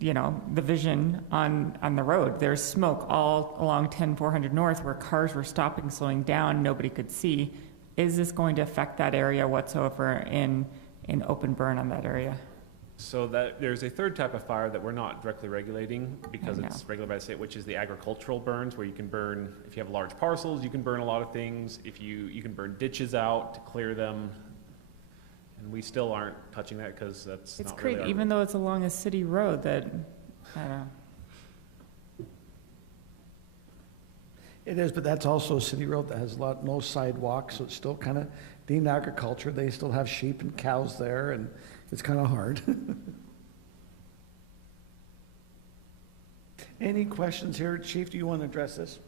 the vision on the road. There's smoke all along 10400 North where cars were stopping, slowing down, nobody could see. Is this going to affect that area whatsoever in open burn on that area? So that there's a third type of fire that we're not directly regulating because it's regulated by the state, which is the agricultural burns, where you can burn, if you have large parcels, you can burn a lot of things. If you can burn ditches out to clear them. And we still aren't touching that because that's It's not crazy, really even though it's along a city road that, I don't know. It is, but that's also a city road that has no sidewalks, so it's still kind of deemed agriculture. They still have sheep and cows there, and it's kind of hard. Any questions here? Chief, do you want to address this?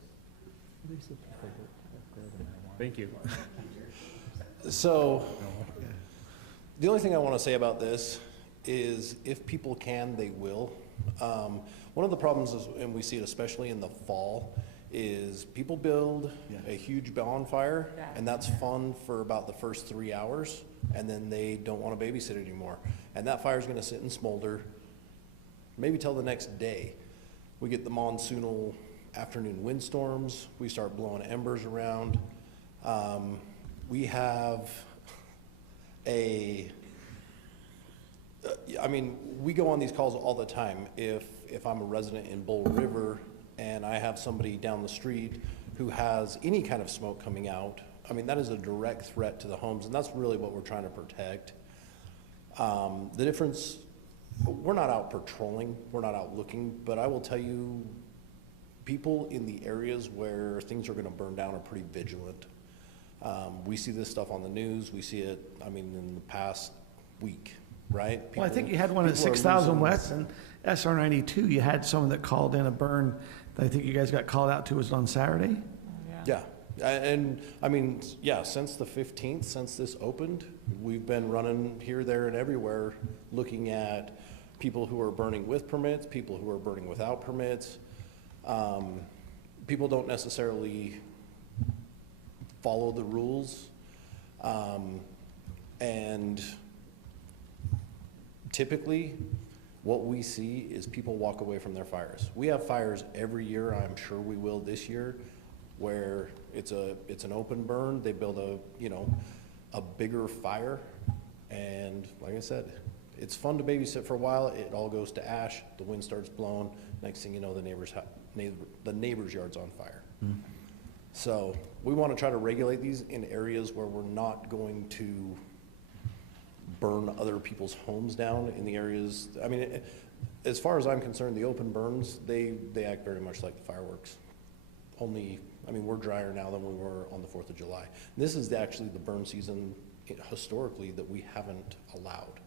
Thank you. So, the only thing I want to say about this is if people can, they will. One of the problems is, and we see it especially in the fall, is people build a huge bonfire, and that's fun for about the first 3 hours, and then they don't want to babysit anymore. And that fire's going to sit and smolder maybe till the next day. We get the monsoonal afternoon windstorms. We start blowing embers around. We have we go on these calls all the time. If I'm a resident in Bull River and I have somebody down the street who has any kind of smoke coming out, that is a direct threat to the homes, and that's really what we're trying to protect. The difference, we're not out patrolling, we're not out looking, but I will tell you, people in the areas where things are gonna burn down are pretty vigilant. We see this stuff on the news, we see it, in the past week, right? Well, I think you had one at 6,000 West and SR 92, you had someone that called in a burn that I think you guys got called out to, was on Saturday? Yeah, and since the 15th, since this opened, we've been running here, there, and everywhere, looking at people who are burning with permits, people who are burning without permits. People don't necessarily follow the rules, and typically, what we see is people walk away from their fires. We have fires every year, I'm sure we will this year, where it's an open burn, they build a bigger fire, and like I said, it's fun to babysit for a while, it all goes to ash, the wind starts blowing, next thing you know, the neighbor's yard's on fire. So we want to try to regulate these in areas where we're not going to burn other people's homes down in the areas. As far as I'm concerned, the open burns, they act very much like the fireworks. Only, we're drier now than we were on the 4th of July. This is actually the burn season historically that we haven't allowed.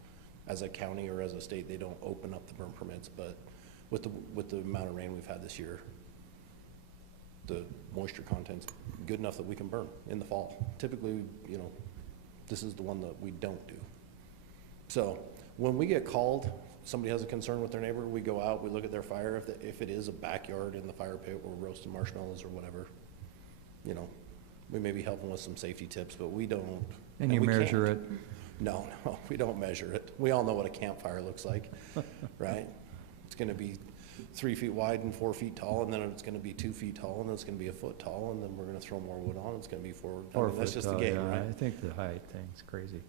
As a county or as a state, they don't open up the burn permits, but with the amount of rain we've had this year, the moisture content's good enough that we can burn in the fall. Typically, this is the one that we don't do. So when we get called, somebody has a concern with their neighbor, we go out, we look at their fire. If it is a backyard in the fire pit or roasting marshmallows or whatever, we may be helping with some safety tips, but we don't. And you measure it? No, we don't measure it. We all know what a campfire looks like, right? It's gonna be 3 feet wide and 4 feet tall, and then it's gonna be 2 feet tall, and then it's gonna be a foot tall, and then we're gonna throw more wood on, it's gonna be 4. That's just the game, right? I think the height thing's crazy.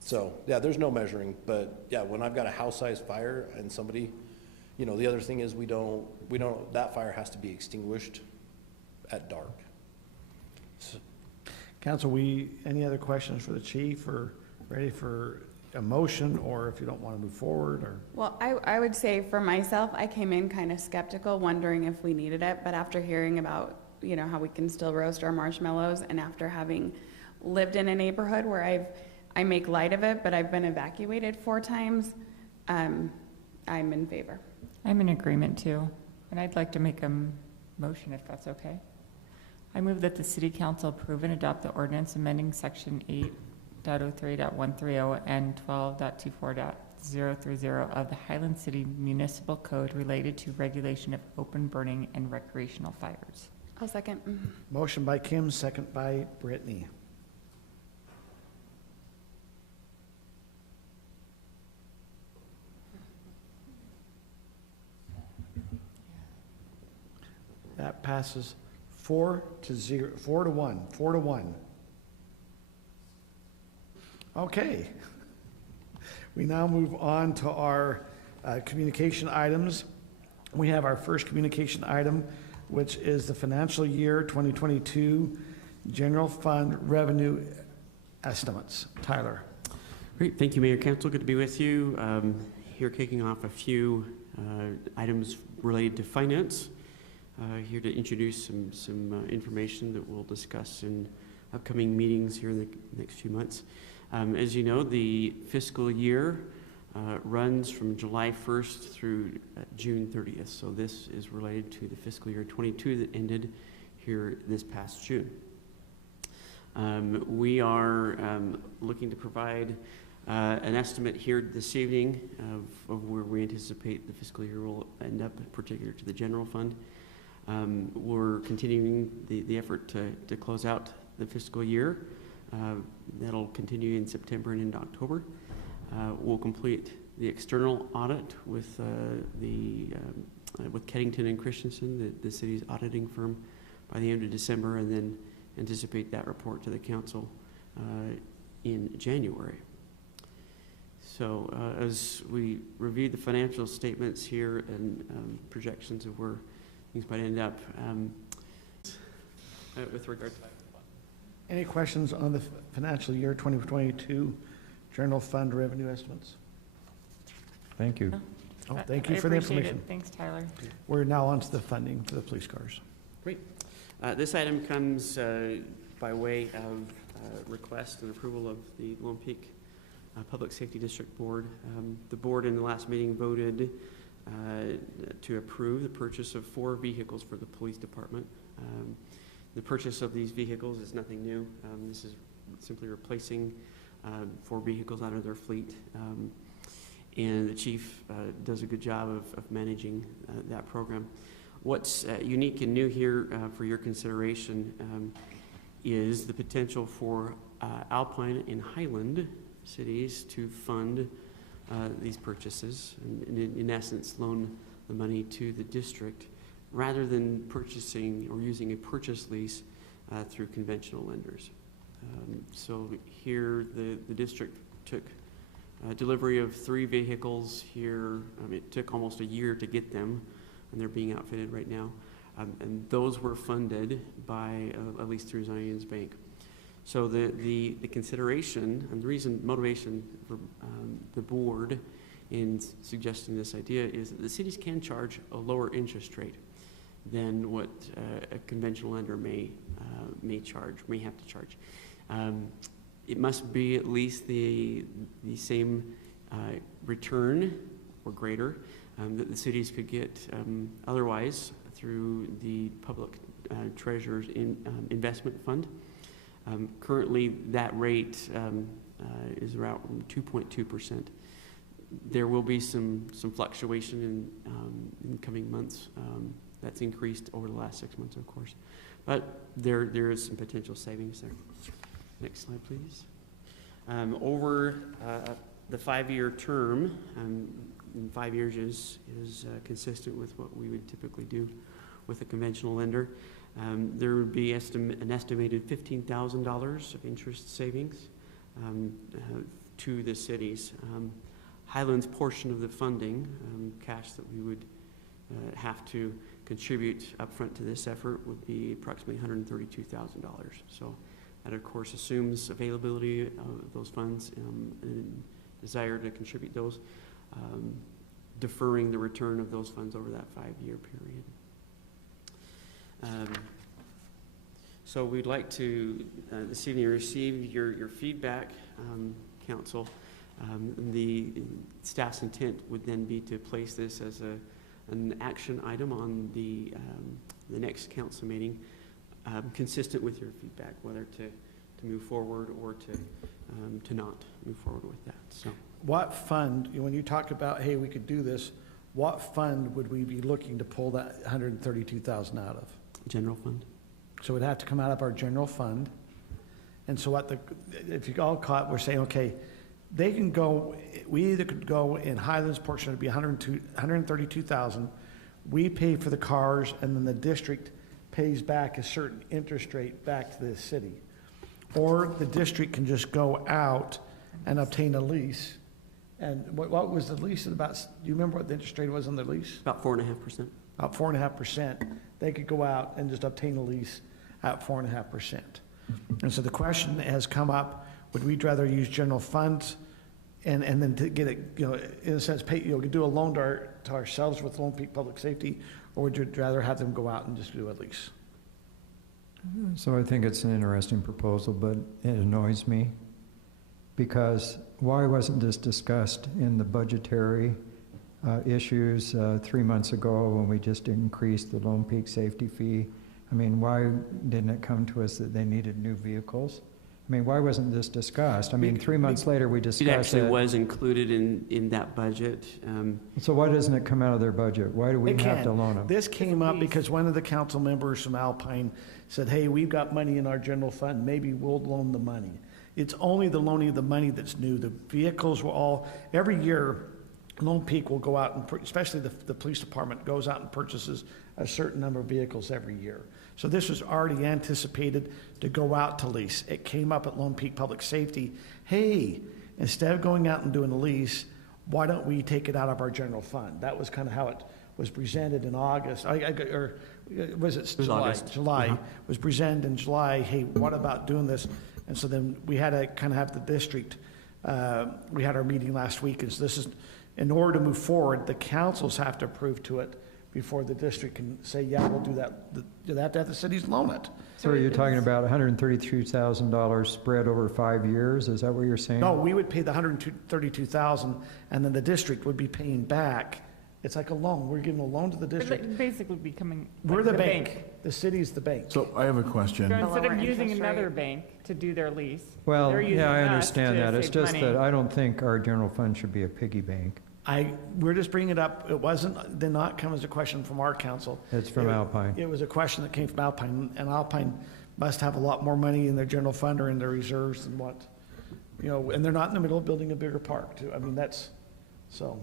So, yeah, there's no measuring, but yeah, when I've got a house-sized fire and somebody, the other thing is that fire has to be extinguished at dark. So, Council, any other questions for the chief, or ready for a motion, or if you don't want to move forward, or? Well, I would say for myself, I came in kind of skeptical, wondering if we needed it, but after hearing about, how we can still roast our marshmallows, and after having lived in a neighborhood where I make light of it, but I've been evacuated 4 times, I'm in favor. I'm in agreement too. And I'd like to make a motion if that's okay. I move that the City Council approve and adopt the ordinance amending Section 8.03.130 and 12.24.030 of the Highland City Municipal Code related to regulation of open burning and recreational fires. I'll second. Motion by Kim, second by Brittany. That passes 4-0, 4-1. Okay. We now move on to our communication items. We have our first communication item, which is the financial year 2022 general fund revenue estimates. Tyler. Great, thank you, Mayor Council. Good to be with you. Here kicking off a few items related to finance. Here to introduce some information that we'll discuss in upcoming meetings here in the next few months. As you know, the fiscal year runs from July 1st through June 30th. So this is related to the fiscal year 22 that ended here this past June. We are looking to provide an estimate here this evening of where we anticipate the fiscal year will end up, in particular to the general fund. We're continuing the effort to close out the fiscal year. That'll continue in September and into October. We'll complete the external audit with Keddington and Christensen, the city's auditing firm, by the end of December, and then anticipate that report to the council in January. So as we reviewed the financial statements here and projections of where things might end up with regard to Any questions on the financial year 2022 general fund revenue estimates? Thank you. Oh, thank you for the information. Thanks, Tyler. We're now on to the funding for the police cars. Great. This item comes by way of request and approval of the Lone Peak Public Safety District Board. The board in the last meeting voted to approve the purchase of 4 vehicles for the police department. The purchase of these vehicles is nothing new. This is simply replacing 4 vehicles out of their fleet. And the chief does a good job of managing that program. What's unique and new here for your consideration is the potential for Alpine and Highland cities to fund these purchases and in essence loan the money to the district rather than purchasing or using a purchase lease through conventional lenders. So here the district took delivery of 3 vehicles here. It took almost a year to get them, and they're being outfitted right now. And those were funded by at least through Zion's Bank. So the consideration and the motivation for the board in suggesting this idea is that the cities can charge a lower interest rate than what a conventional lender may have to charge. It must be at least the same return or greater that the cities could get otherwise through the public treasurer's investment fund. Currently, that rate is around 2.2%. There will be some fluctuation in coming months. That's increased over the last 6 months, of course. But there is some potential savings there. Next slide, please. Over the 5-year term, 5 years is consistent with what we would typically do with a conventional lender. There would be an estimated $15,000 of interest savings to the cities. Highland's portion of the funding, cash that we would have to contribute upfront to this effort, would be approximately $132,000. So that, of course, assumes availability of those funds and desire to contribute those, deferring the return of those funds over that 5-year period. So we'd like to this evening receive your feedback, Council. The staff's intent would then be to place this as an action item on the next council meeting, consistent with your feedback, whether to move forward or to not move forward with that. So, what fund, when you talk about, hey, we could do this, what fund would we be looking to pull that 132,000 out of? General fund. So it'd have to come out of our general fund. And so if you all caught, we're saying, okay, they can go, we either could go in Highland's portion, it'd be 132,000. We pay for the cars, and then the district pays back a certain interest rate back to the city. Or the district can just go out and obtain a lease. And what was the lease about? Do you remember what the interest rate was on the lease? About 4.5%. About 4.5%. They could go out and just obtain a lease at 4.5%. And so the question has come up, would we rather use general funds and then to get it, in a sense, pay, do a loan to ourselves with Lone Peak Public Safety, or would you rather have them go out and just do a lease? So I think it's an interesting proposal, but it annoys me because why wasn't this discussed in the budgetary issues 3 months ago when we just increased the Lone Peak safety fee? I mean, why didn't it come to us that they needed new vehicles? I mean, why wasn't this discussed? I mean, 3 months later, we discussed it. It actually was included in that budget. So why doesn't it come out of their budget? Why do we have to loan them? This came up because one of the council members from Alpine said, hey, we've got money in our general fund, maybe we'll loan the money. It's only the loaning of the money that's new. The vehicles were all, every year, Lone Peak will go out and, especially the police department goes out and purchases a certain number of vehicles every year. So this was already anticipated to go out to lease. It came up at Lone Peak Public Safety, hey, instead of going out and doing a lease, why don't we take it out of our general fund? That was kind of how it was presented in August, or was it July? August. July, was presented in July, hey, what about doing this? And so then we had to kind of have the district, we had our meeting last week, and so this is, in order to move forward, the councils have to approve to it before the district can say, yeah, we'll do that. They have to have the cities loan it. So you're talking about $133,000 spread over 5 years? Is that what you're saying? No, we would pay the $132,000, and then the district would be paying back. It's like a loan. We're giving a loan to the district. Basically becoming We're like the bank. The city's the bank. So I have a question. So instead of using another bank to do their lease, Well, they're using yeah, I us understand to that. It's save just money. that I don't think our general fund should be a piggy bank. We're just bringing it up. It did not come as a question from our council. It's from Alpine. It was a question that came from Alpine, and Alpine must have a lot more money in their general fund or in their reserves than what, and they're not in the middle of building a bigger park too. I mean, that's, so.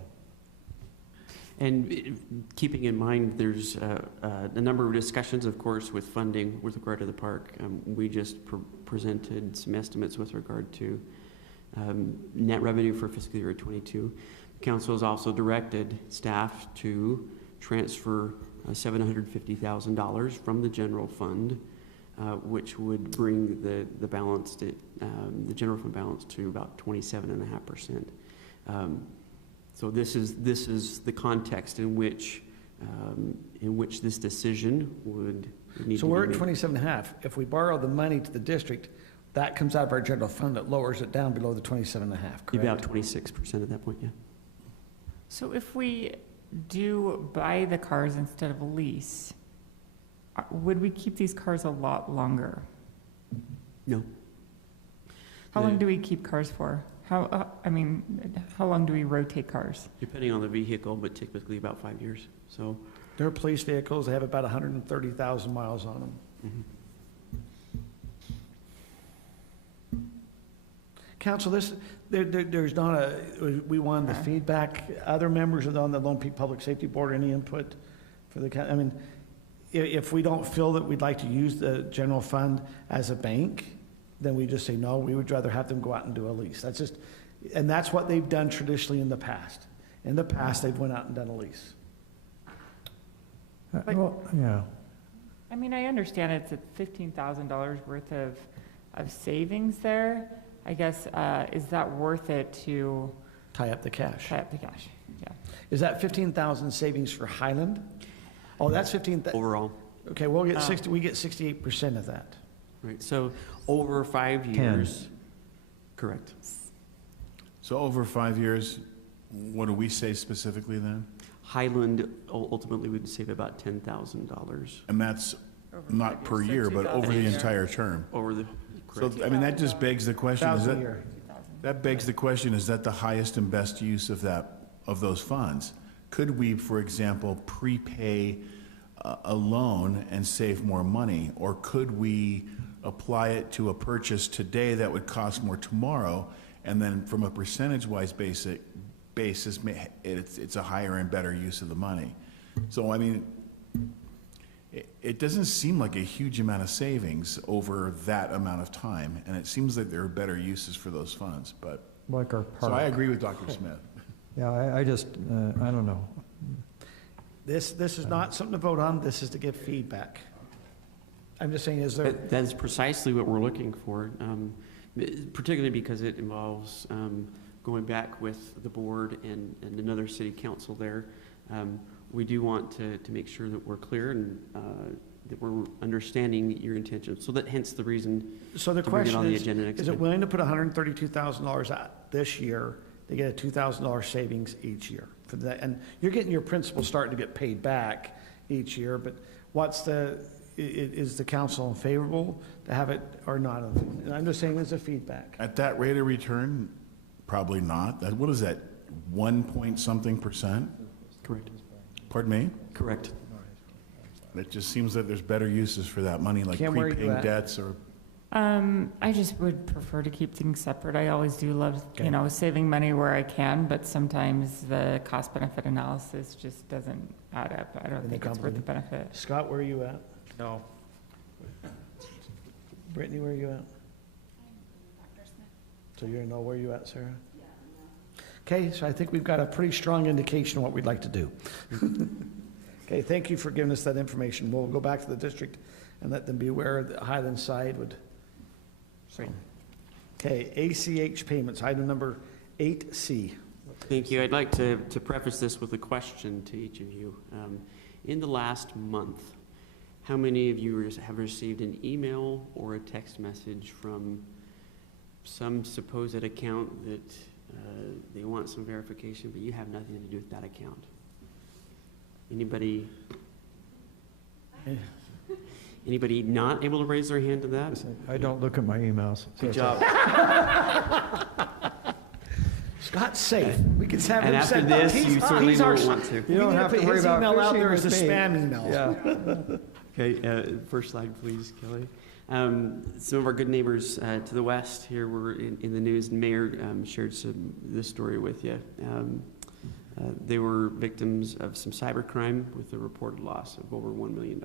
And keeping in mind, there's a number of discussions, of course, with funding with regard to the park. We just presented some estimates with regard to net revenue for fiscal year 22. Council has also directed staff to transfer $750,000 from the general fund, which would bring the balance to, the general fund balance to about 27.5%. So this is the context in which this decision would need to be made. So we're at 27.5. If we borrow the money to the district, that comes out of our general fund. It lowers it down below the 27.5, correct? About 26% at that point, yeah. So if we do buy the cars instead of a lease, would we keep these cars a lot longer? No. How long do we keep cars for? How long do we rotate cars? Depending on the vehicle, but typically about 5 years. So They're police vehicles. They have about 130,000 miles on them. mm-hmm. Council, there's not we wanted the feedback. Other members on the Lone Peak Public Safety Board, any input for the, I mean, if we don't feel that we'd like to use the general fund as a bank, then we just say, no, we would rather have them go out and do a lease. That's just, and that's what they've done traditionally in the past. In the past, they've went out and done a lease. Well, yeah. I mean, I understand it's at $15,000 worth of savings there. I guess, is that worth it to tie up the cash? Tie up the cash, yeah. Is that 15,000 savings for Highland? Oh, that's 15,000 overall. Okay, we'll get 60. We get 68% of that. Right. So over 5 years. Correct. So over 5 years, what do we say specifically then? Highland ultimately would save about $10,000 And that's not per year, but over the entire term. over the. So, I mean, that just begs the question, is $1,000 a that, year. that begs the question, is that the highest and best use of those funds? Could we, for example, prepay a loan and save more money? Or could we apply it to a purchase today that would cost more tomorrow? And then from a percentage-wise basis, it's a higher and better use of the money. So, I mean, it doesn't seem like a huge amount of savings over that amount of time, and it seems like there are better uses for those funds, but. Like our park. So I agree with Dr. Smith. Yeah, I just, I don't know. This is not something to vote on, this is to give feedback. I'm just saying, is there, That's precisely what we're looking for, particularly because it involves going back with the board and another city council there. We do want to make sure that we're clear and that we're understanding your intention. So that hence the reason so the to bring it question on the agenda next is it week. willing to put $132,000 out this year to get a $2,000 savings each year for that? And you're getting your principal starting to get paid back each year, but is the council favorable to have it or not? And I'm just saying as a feedback. At that rate of return, probably not. What is that, 1 point something %? Correct. Pardon me? Correct. It just seems that there's better uses for that money, like Kim, where are you prepaying at? debts or. I just would prefer to keep things separate. I always do love, saving money where I can, but sometimes the cost benefit analysis just doesn't add up. I don't think it's worth the benefit. Scott, where are you at? No. Brittany, where are you at? So you're no, where are you at, Sarah? Okay, so I think we've got a pretty strong indication of what we'd like to do. Okay, thank you for giving us that information. We'll go back to the district and let them be aware that Highland side would. So. Okay, ACH payments, item number 8C. Thank you. I'd like to preface this with a question to each of you. In the last month, how many of you have received an email or a text message from some supposed account that they want some verification, but you have nothing to do with that account? Anybody not able to raise their hand to that? I don't look at my emails. Good job. Scott's safe. We can have And him after send this, he's- you certainly he's our- won't want to. You don't have to worry about email out phishing there as with a me. spam email. Yeah. Okay, first slide, please, Kelly. Some of our good neighbors to the west here were in the news, and Mayor shared this story with you. They were victims of some cybercrime with a reported loss of over $1 million.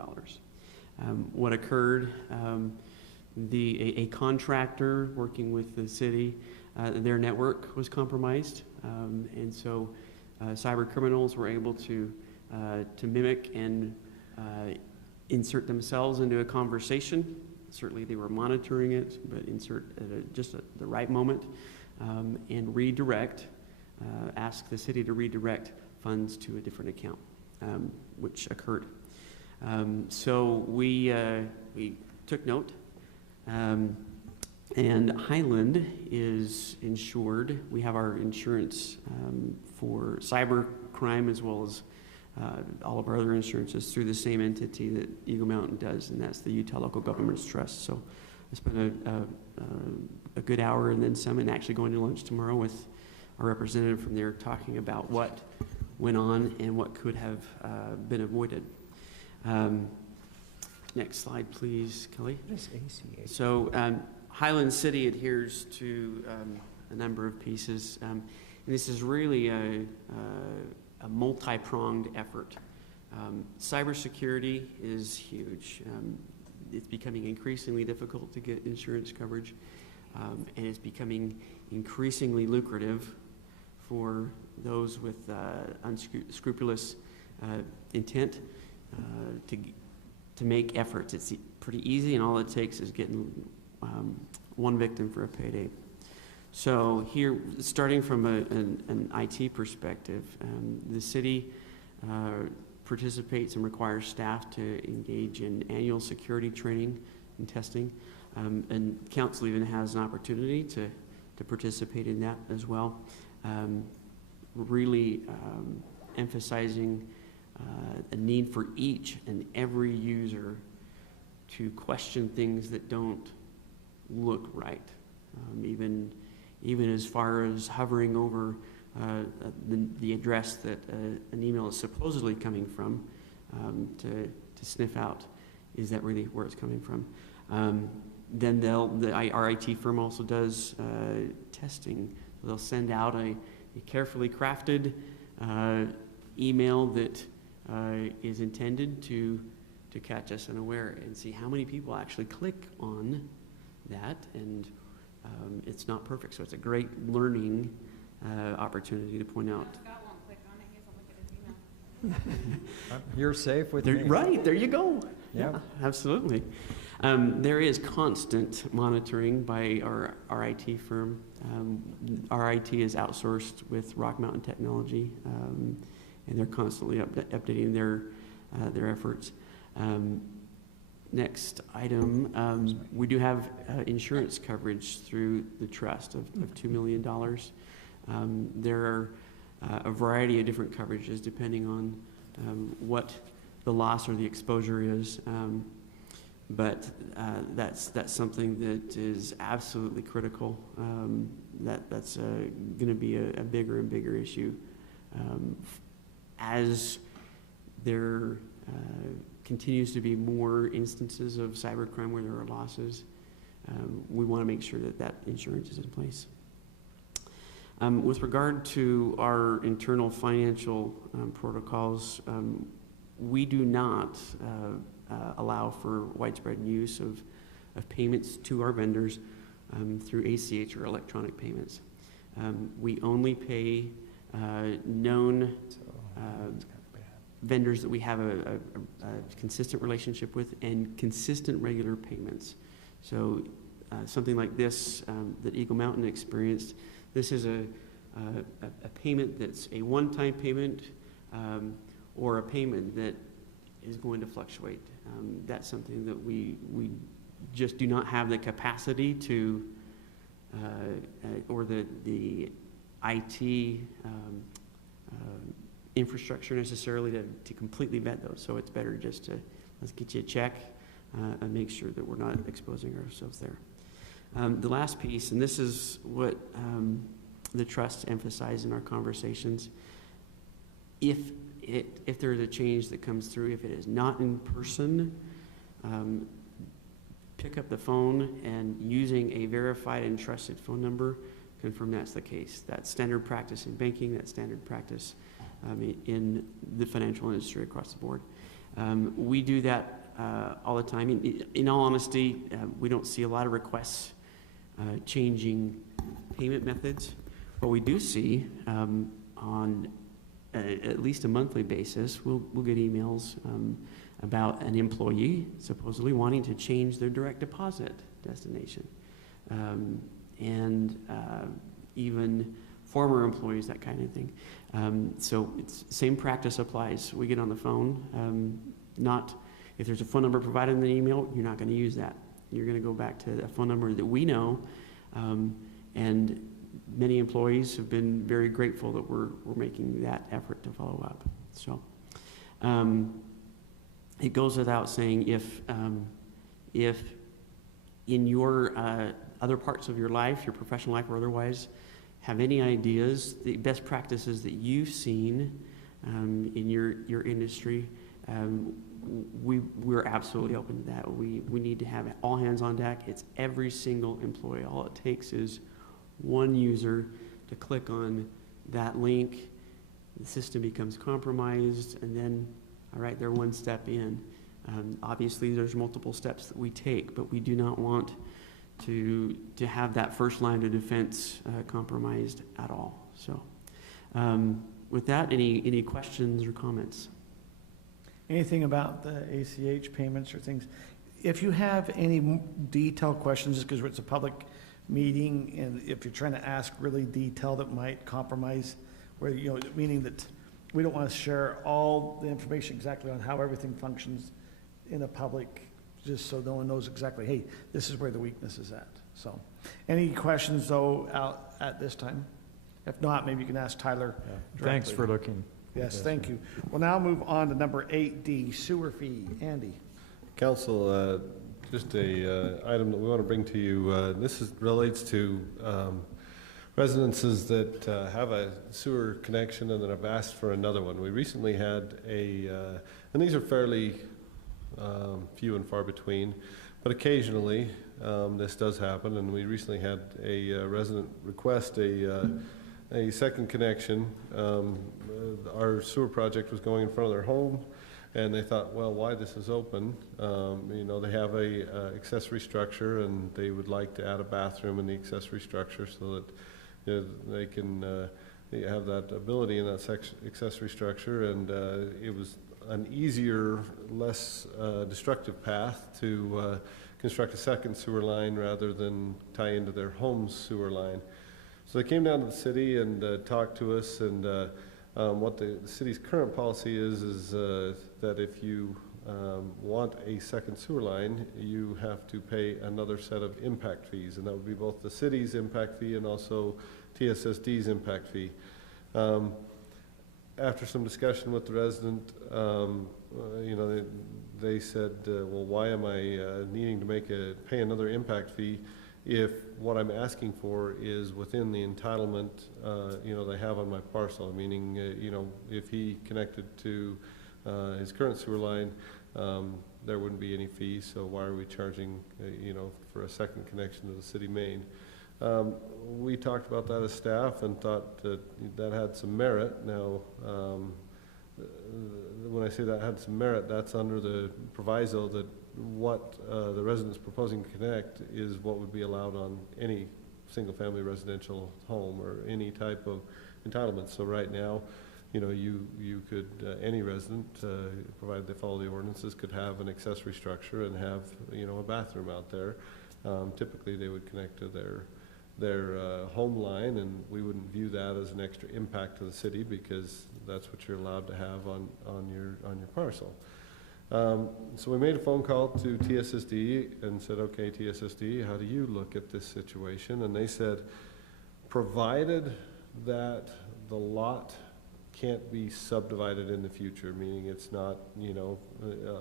What occurred, a contractor working with the city, their network was compromised, and so cyber criminals were able to mimic and insert themselves into a conversation. Certainly they were monitoring it, but insert at the right moment, and ask the city to redirect funds to a different account, which occurred. So we took note, and Highland is insured. We have our insurance for cyber crime as well as all of our other insurances through the same entity that Eagle Mountain does, and that's the Utah Local Governments Trust. So I spent a good hour and then some, and actually going to lunch tomorrow with our representative from there, talking about what went on and what could have been avoided. Next slide, please, Kelly. So Highland City adheres to a number of pieces, and this is really a multi-pronged effort. Cybersecurity is huge. It's becoming increasingly difficult to get insurance coverage, and it's becoming increasingly lucrative for those with unscrupulous intent to make efforts. It's pretty easy, and all it takes is getting one victim for a payday. So here, starting from an IT perspective, the city participates and requires staff to engage in annual security training and testing, and council even has an opportunity to participate in that as well. Really emphasizing a need for each and every user to question things that don't look right. Even as far as hovering over the address that an email is supposedly coming from, to sniff out, is that really where it's coming from? Then our IT firm also does testing. They'll send out a carefully crafted email that is intended to catch us unaware and see how many people actually click on that, and it's not perfect, so it's a great learning opportunity to point out. You're safe with me. Right, there you go. Yep. Yeah, absolutely. There is constant monitoring by our IT firm. Our IT is outsourced with Rock Mountain Technology, and they're constantly updating their efforts. Next item, we do have insurance coverage through the trust of $2 million. There are a variety of different coverages depending on what the loss or the exposure is, but that's something that is absolutely critical. That's going to be a bigger and bigger issue as there continues to be more instances of cybercrime where there are losses. We want to make sure that insurance is in place. With regard to our internal financial protocols, we do not allow for widespread use of payments to our vendors through ACH or electronic payments. We only pay known vendors that we have a consistent relationship with and consistent regular payments. So something like this that Eagle Mountain experienced, this is a payment that's a one-time payment or a payment that is going to fluctuate. That's something that we just do not have the capacity to, or the IT infrastructure necessarily to completely vet those. So it's better just to, let's get you a check and make sure that we're not exposing ourselves there. The last piece, and this is what the trusts emphasize in our conversations, if there is a change that comes through, if it is not in person, pick up the phone and using a verified and trusted phone number, confirm that's the case. That's standard practice in banking, that's standard practice in the financial industry across the board. We do that all the time. In all honesty, we don't see a lot of requests changing payment methods. What we do see on at least a monthly basis, we'll get emails about an employee supposedly wanting to change their direct deposit destination. And even former employees, that kind of thing. So it's same practice applies. We get on the phone, if there's a phone number provided in the email, you're not going to use that. You're going to go back to a phone number that we know, and many employees have been very grateful that we're making that effort to follow up. So it goes without saying, if in your other parts of your life, your professional life or otherwise, have any ideas, the best practices that you've seen in your industry, we're absolutely open to that. We need to have all hands on deck. It's every single employee. All it takes is one user to click on that link, the system becomes compromised, and then, all right, they're one step in. Obviously, there's multiple steps that we take, but we do not want to have that first line of defense compromised at all. So with that, any questions or comments? Anything about the ACH payments or things? If you have any detailed questions, because it's a public meeting, and if you're trying to ask really detailed that might compromise, where, meaning that we don't want to share all the information exactly on how everything functions in a public, just so no one knows exactly, hey, this is where the weakness is at. So, any questions though out at this time? If not, maybe you can ask Tyler directly. Thanks for looking Yes, thank you. We'll now move on to number 8D, sewer fee. Andy. Council, just a item that we want to bring to you. This relates to residences that have a sewer connection and that have asked for another one. We recently had and these are fairly few and far between, but occasionally this does happen, and we recently had a resident request a second connection. Our sewer project was going in front of their home, and they thought, well, why this is open? You know, they have a accessory structure, and they would like to add a bathroom in the accessory structure so that they can have that ability in that accessory structure, and it was an easier, less destructive path to construct a second sewer line rather than tie into their home's sewer line. So they came down to the city and talked to us, and what the city's current policy is that if you want a second sewer line, you have to pay another set of impact fees, and that would be both the city's impact fee and also TSSD's impact fee. After some discussion with the resident, you know, they said, well, why am I needing to pay another impact fee if what I'm asking for is within the entitlement, you know, they have on my parcel? Meaning, you know, if he connected to his current sewer line, there wouldn't be any fee, so why are we charging, you know, for a second connection to the city main? We talked about that as staff and thought that had some merit. Now, when I say that had some merit, that's under the proviso that what the resident's proposing to connect is what would be allowed on any single-family residential home or any type of entitlement. So right now, you know, you could, any resident, provided they follow the ordinances, could have an accessory structure and have, you know, a bathroom out there. Typically, they would connect to their home line, and we wouldn't view that as an extra impact to the city because that's what you're allowed to have on your parcel. So we made a phone call to TSSD and said, okay, TSSD, how do you look at this situation? And they said, provided that the lot can't be subdivided in the future, meaning it's not, you know,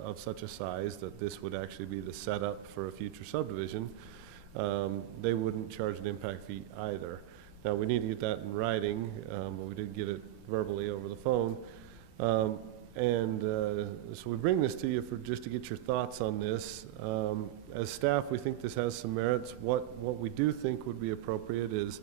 of such a size that this would actually be the setup for a future subdivision, they wouldn't charge an impact fee either. Now, we need to get that in writing, but we did get it verbally over the phone. So we bring this to you just to get your thoughts on this. As staff, we think this has some merits. What we do think would be appropriate is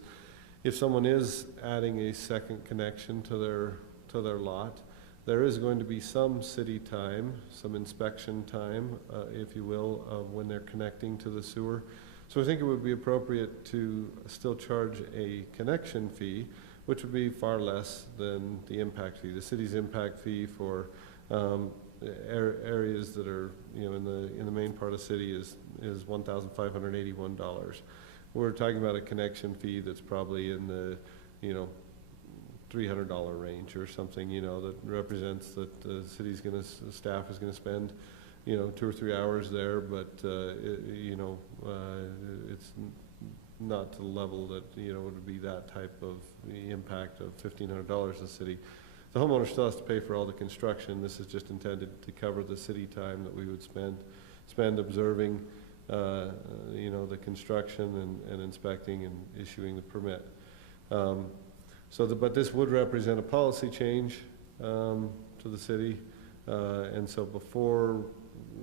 if someone is adding a second connection to their lot, there is going to be some city time, some inspection time, if you will, when they're connecting to the sewer. So I think it would be appropriate to still charge a connection fee, which would be far less than the impact fee. The city's impact fee for areas that are, you know, in the main part of the city is $1,581. We're talking about a connection fee that's probably in the, you know, $300 range or something, you know, that represents that the staff is gonna spend, you know, 2 or 3 hours there, but you know, it's not to the level that, you know, it would be that type of the impact of $1,500 to the city. The homeowner still has to pay for all the construction. This is just intended to cover the city time that we would spend observing, you know, the construction and inspecting and issuing the permit. But this would represent a policy change to the city, and so before,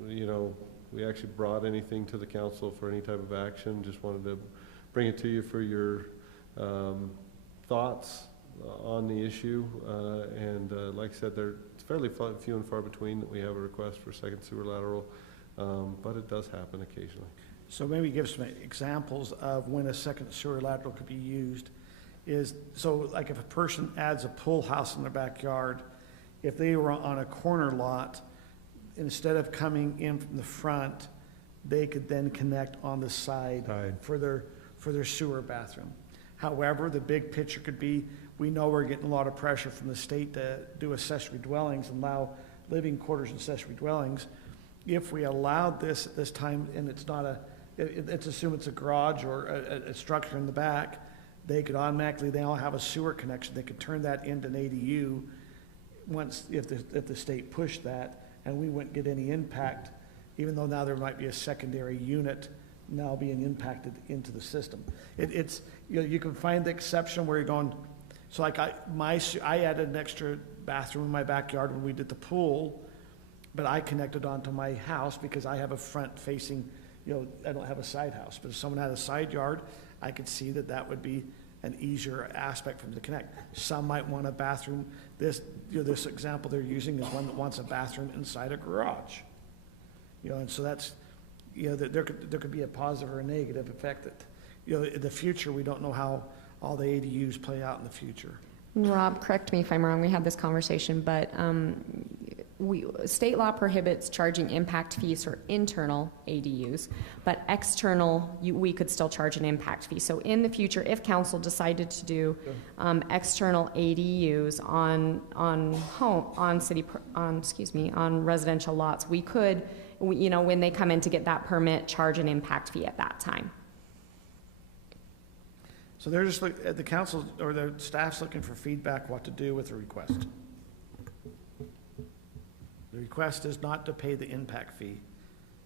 you know, we actually brought anything to the council for any type of action, just wanted to bring it to you for your thoughts on the issue. Like I said, it's fairly few and far between that we have a request for second sewer lateral, but it does happen occasionally. So maybe give some examples of when a second sewer lateral could be used. So like if a person adds a pool house in their backyard, if they were on a corner lot, instead of coming in from the front, they could then connect on the side for their sewer bathroom. However, the big picture could be, we know we're getting a lot of pressure from the state to do accessory dwellings and allow living quarters and accessory dwellings. If we allowed this at this time, and it's not let's assume it's a garage or a structure in the back, they could automatically, they all have a sewer connection. They could turn that into an ADU once, if the state pushed that and we wouldn't get any impact, even though now there might be a secondary unit now being impacted into the system. It's, you know, you can find the exception where you're going, so like I added an extra bathroom in my backyard when we did the pool, but I connected onto my house because I have a front facing, you know, I don't have a side house. But if someone had a side yard, I could see that that would be an easier aspect for them to connect. Some might want a bathroom. This, you know, this example they're using is one that wants a bathroom inside a garage. You know, and so that's, you know, there could be a positive or a negative effect that, you know, in the future, we don't know how all the ADUs play out in the future. Rob, correct me if I'm wrong, we had this conversation, but state law prohibits charging impact fees for internal ADUs, but external, we could still charge an impact fee. So in the future, if council decided to do external ADUs on residential lots, we could, you know, when they come in to get that permit, charge an impact fee at that time. So they're just at the council or the staff's looking for feedback what to do with the request. The request is not to pay the impact fee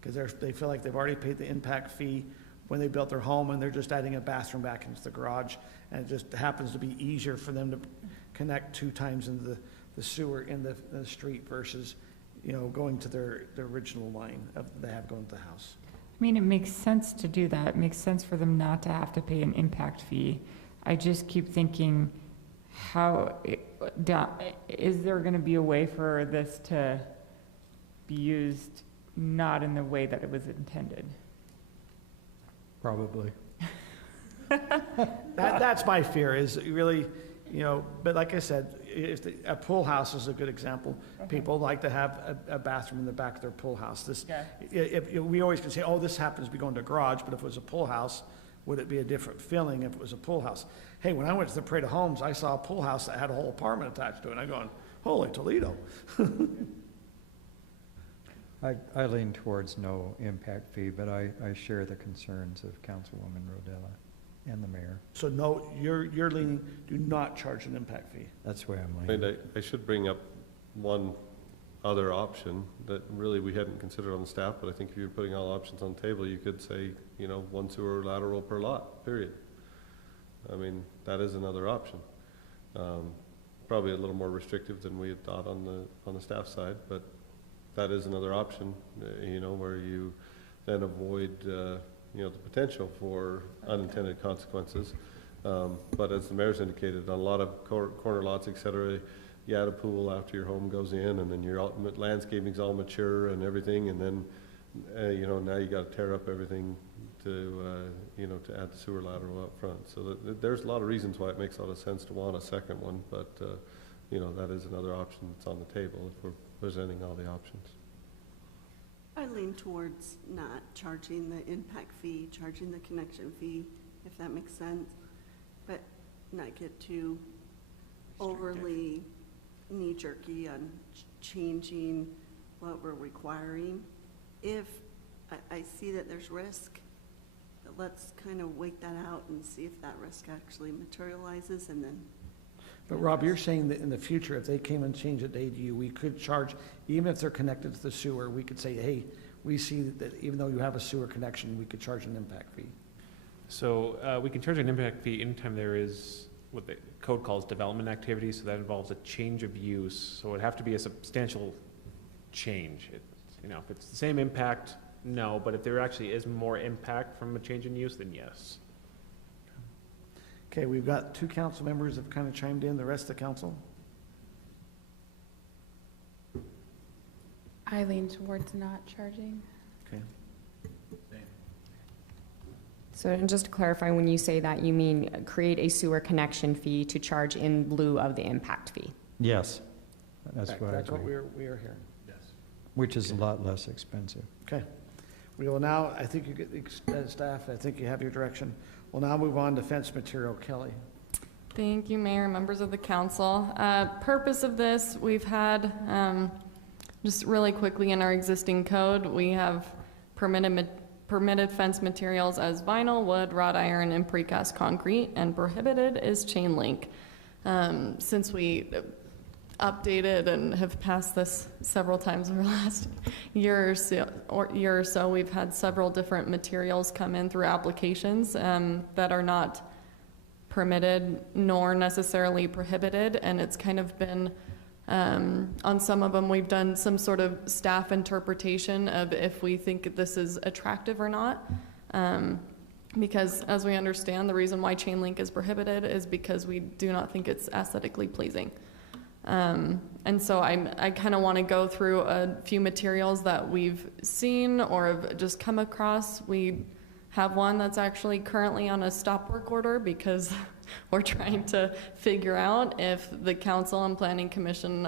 because they feel like they've already paid the impact fee when they built their home and they're just adding a bathroom back into the garage, and it just happens to be easier for them to connect 2 times into the sewer in the street versus, you know, going to their original line they have going to the house. I mean, it makes sense to do that. It makes sense for them not to have to pay an impact fee. I just keep thinking, is there going to be a way for this to be used not in the way that it was intended? Probably. That's my fear, is really, you know, but like I said, if a pool house is a good example. Okay. People like to have a bathroom in the back of their pool house. If we always can say, oh, this happens to be going to a garage, but if it was a pool house, would it be a different feeling if it was a pool house? Hey, when I went to the Parade of Homes, I saw a pool house that had a whole apartment attached to it, and I'm going, holy Toledo. I lean towards no impact fee, but I share the concerns of Councilwoman Rodella and the mayor. So no, you're leaning, do not charge an impact fee. That's the way I'm leaning. And I should bring up one other option that really we hadn't considered on the staff, but I think if you're putting all options on the table, you could say, you know, 1 sewer lateral per lot, period. I mean, that is another option. Probably a little more restrictive than we had thought on the staff side, but that is another option, you know, where you then avoid, you know, the potential for unintended consequences. But as the mayor's indicated, on a lot of corner lots, et cetera, you add a pool after your home goes in, and then your landscaping's all mature and everything, and then, you know, now you got to tear up everything to, you know, to add the sewer lateral up front. So there's a lot of reasons why it makes a lot of sense to want a second one, but, you know, that is another option that's on the table if we're presenting all the options. I lean towards not charging the impact fee, charging the connection fee, if that makes sense, but not get too overly knee-jerky on changing what we're requiring. If I see that there's risk, let's kind of wait that out and see if that risk actually materializes, and then. But Rob, you're saying that in the future, if they came and changed it to ADU, we could charge, even if they're connected to the sewer, we could say, hey, we see that even though you have a sewer connection, we could charge an impact fee. So we can charge an impact fee anytime there is what the code calls development activity, so that involves a change of use. So it would have to be a substantial change. You know, if it's the same impact, no, but if there actually is more impact from a change in use, then yes. Okay, we've got 2 council members that have kind of chimed in. The rest of the council? I lean towards not charging. Okay. So and just to clarify, when you say that, you mean create a sewer connection fee to charge in lieu of the impact fee? Yes, that's what I agree. That's what we are hearing. Yes. Which is a lot less expensive. Okay. We will now, I think you get, staff, I think you have your direction. We'll now move on to fence material. Kelly. Thank you, Mayor, members of the council. Purpose of this, we've had, just really quickly in our existing code, we have permitted fence materials as vinyl, wood, wrought iron, and precast concrete, and prohibited is chain link. Since we updated and have passed this several times over the last year or so. We've had several different materials come in through applications that are not permitted nor necessarily prohibited, and it's kind of been on some of them we've done some sort of staff interpretation of if we think this is attractive or not, because as we understand, the reason why chain link is prohibited is because we do not think it's aesthetically pleasing. And so I kind of want to go through a few materials that we've seen or have just come across. We have one that's actually currently on a stop work order because we're trying to figure out if the council and planning commission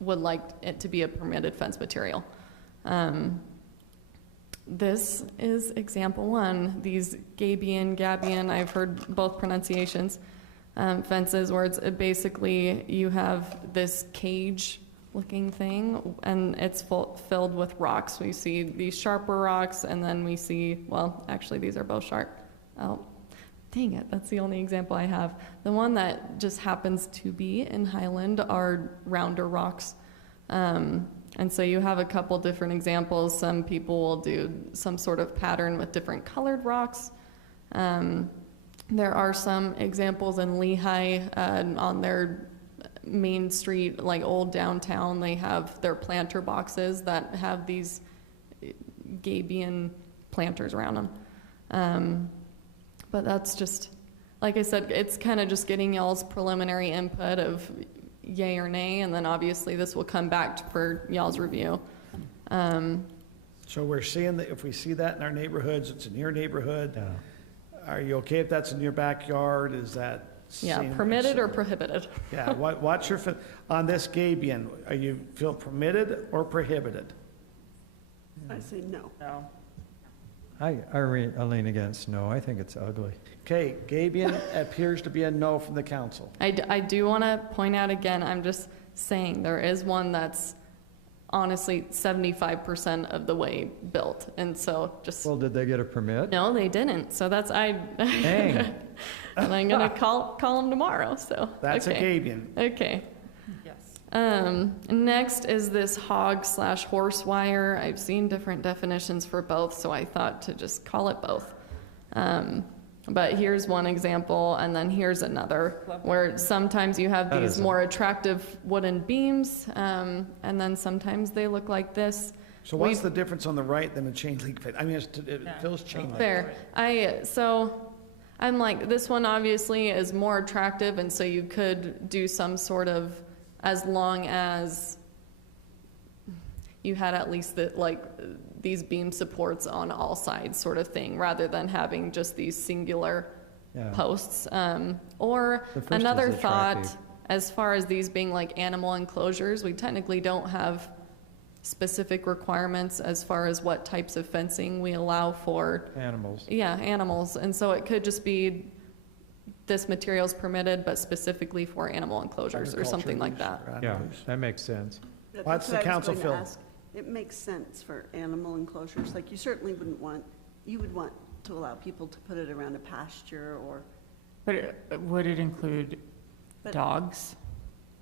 would like it to be a permitted fence material. This is example one. These Gabion, I've heard both pronunciations, fences where it's basically you have this cage looking thing and it's filled with rocks. We see these sharper rocks and then we see, well, actually these are both sharp. Oh, dang it, that's the only example I have. The one that just happens to be in Highland are rounder rocks. And so you have a couple different examples. Some people will do some sort of pattern with different colored rocks. There are some examples in Lehigh on their main street, like old downtown, they have their planter boxes that have these Gabion planters around them. But that's just, like I said, it's kind of just getting y'all's preliminary input of yay or nay, and then obviously this will come back for y'all's review. So we're seeing that if we see that in our neighborhoods, it's in your neighborhood. Are you okay if that's in your backyard? Is that? Yeah, permitted or prohibited? Yeah, what's your, on this Gabion, are you feel permitted or prohibited? I say no. No. I lean against no. I think it's ugly. Okay, Gabion appears to be a no from the council. I do want to point out again, I'm just saying there is one that's honestly 75% of the way built, and so just. Well, did they get a permit? No, they didn't. So that's Dang. And I'm gonna call them tomorrow. So that's okay. A Gabion. Okay. Yes. Next is this hog/horse wire. I've seen different definitions for both, so I thought to just call it both. But here's one example, and then here's another, where sometimes you have these more attractive wooden beams, and then sometimes they look like this. So what's the difference on the right than a chain link fence? I mean, it feels chain link. Fair. I'm like, this one obviously is more attractive, and so you could do some sort of, as long as you had at least these beam supports on all sides sort of thing, rather than having just these singular posts. Or another thought, as far as these being like animal enclosures, we technically don't have specific requirements as far as what types of fencing we allow for animals. Yeah, animals. And so it could just be this material is permitted, but specifically for animal enclosures or something like that. Yeah, that makes sense. What's the council feel? It makes sense for animal enclosures. Like you certainly would want to allow people to put it around a pasture or. But would it include dogs?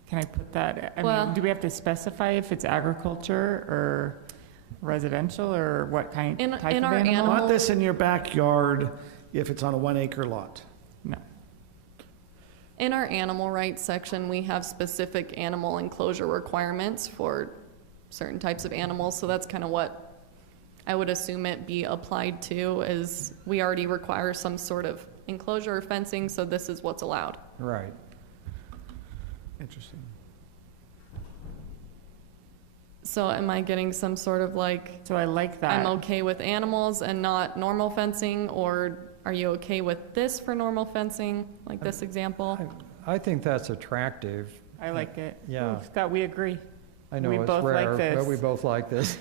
Can I put that? I Well, mean, do we have to specify if it's agriculture or residential or what kind type of animal? Want this in your backyard if it's on a 1 acre lot? No. In our animal rights section, we have specific animal enclosure requirements for certain types of animals. So that's kind of what I would assume it be applied to, is we already require some sort of enclosure or fencing, so this is what's allowed. Right. Interesting. So am I getting some sort of So I like that. I'm okay with animals and not normal fencing, or are you okay with this for normal fencing, like this example? I think that's attractive. I like it. Yeah. Ooh, Scott, we agree. I know we it's both rare, like this. but we both like this.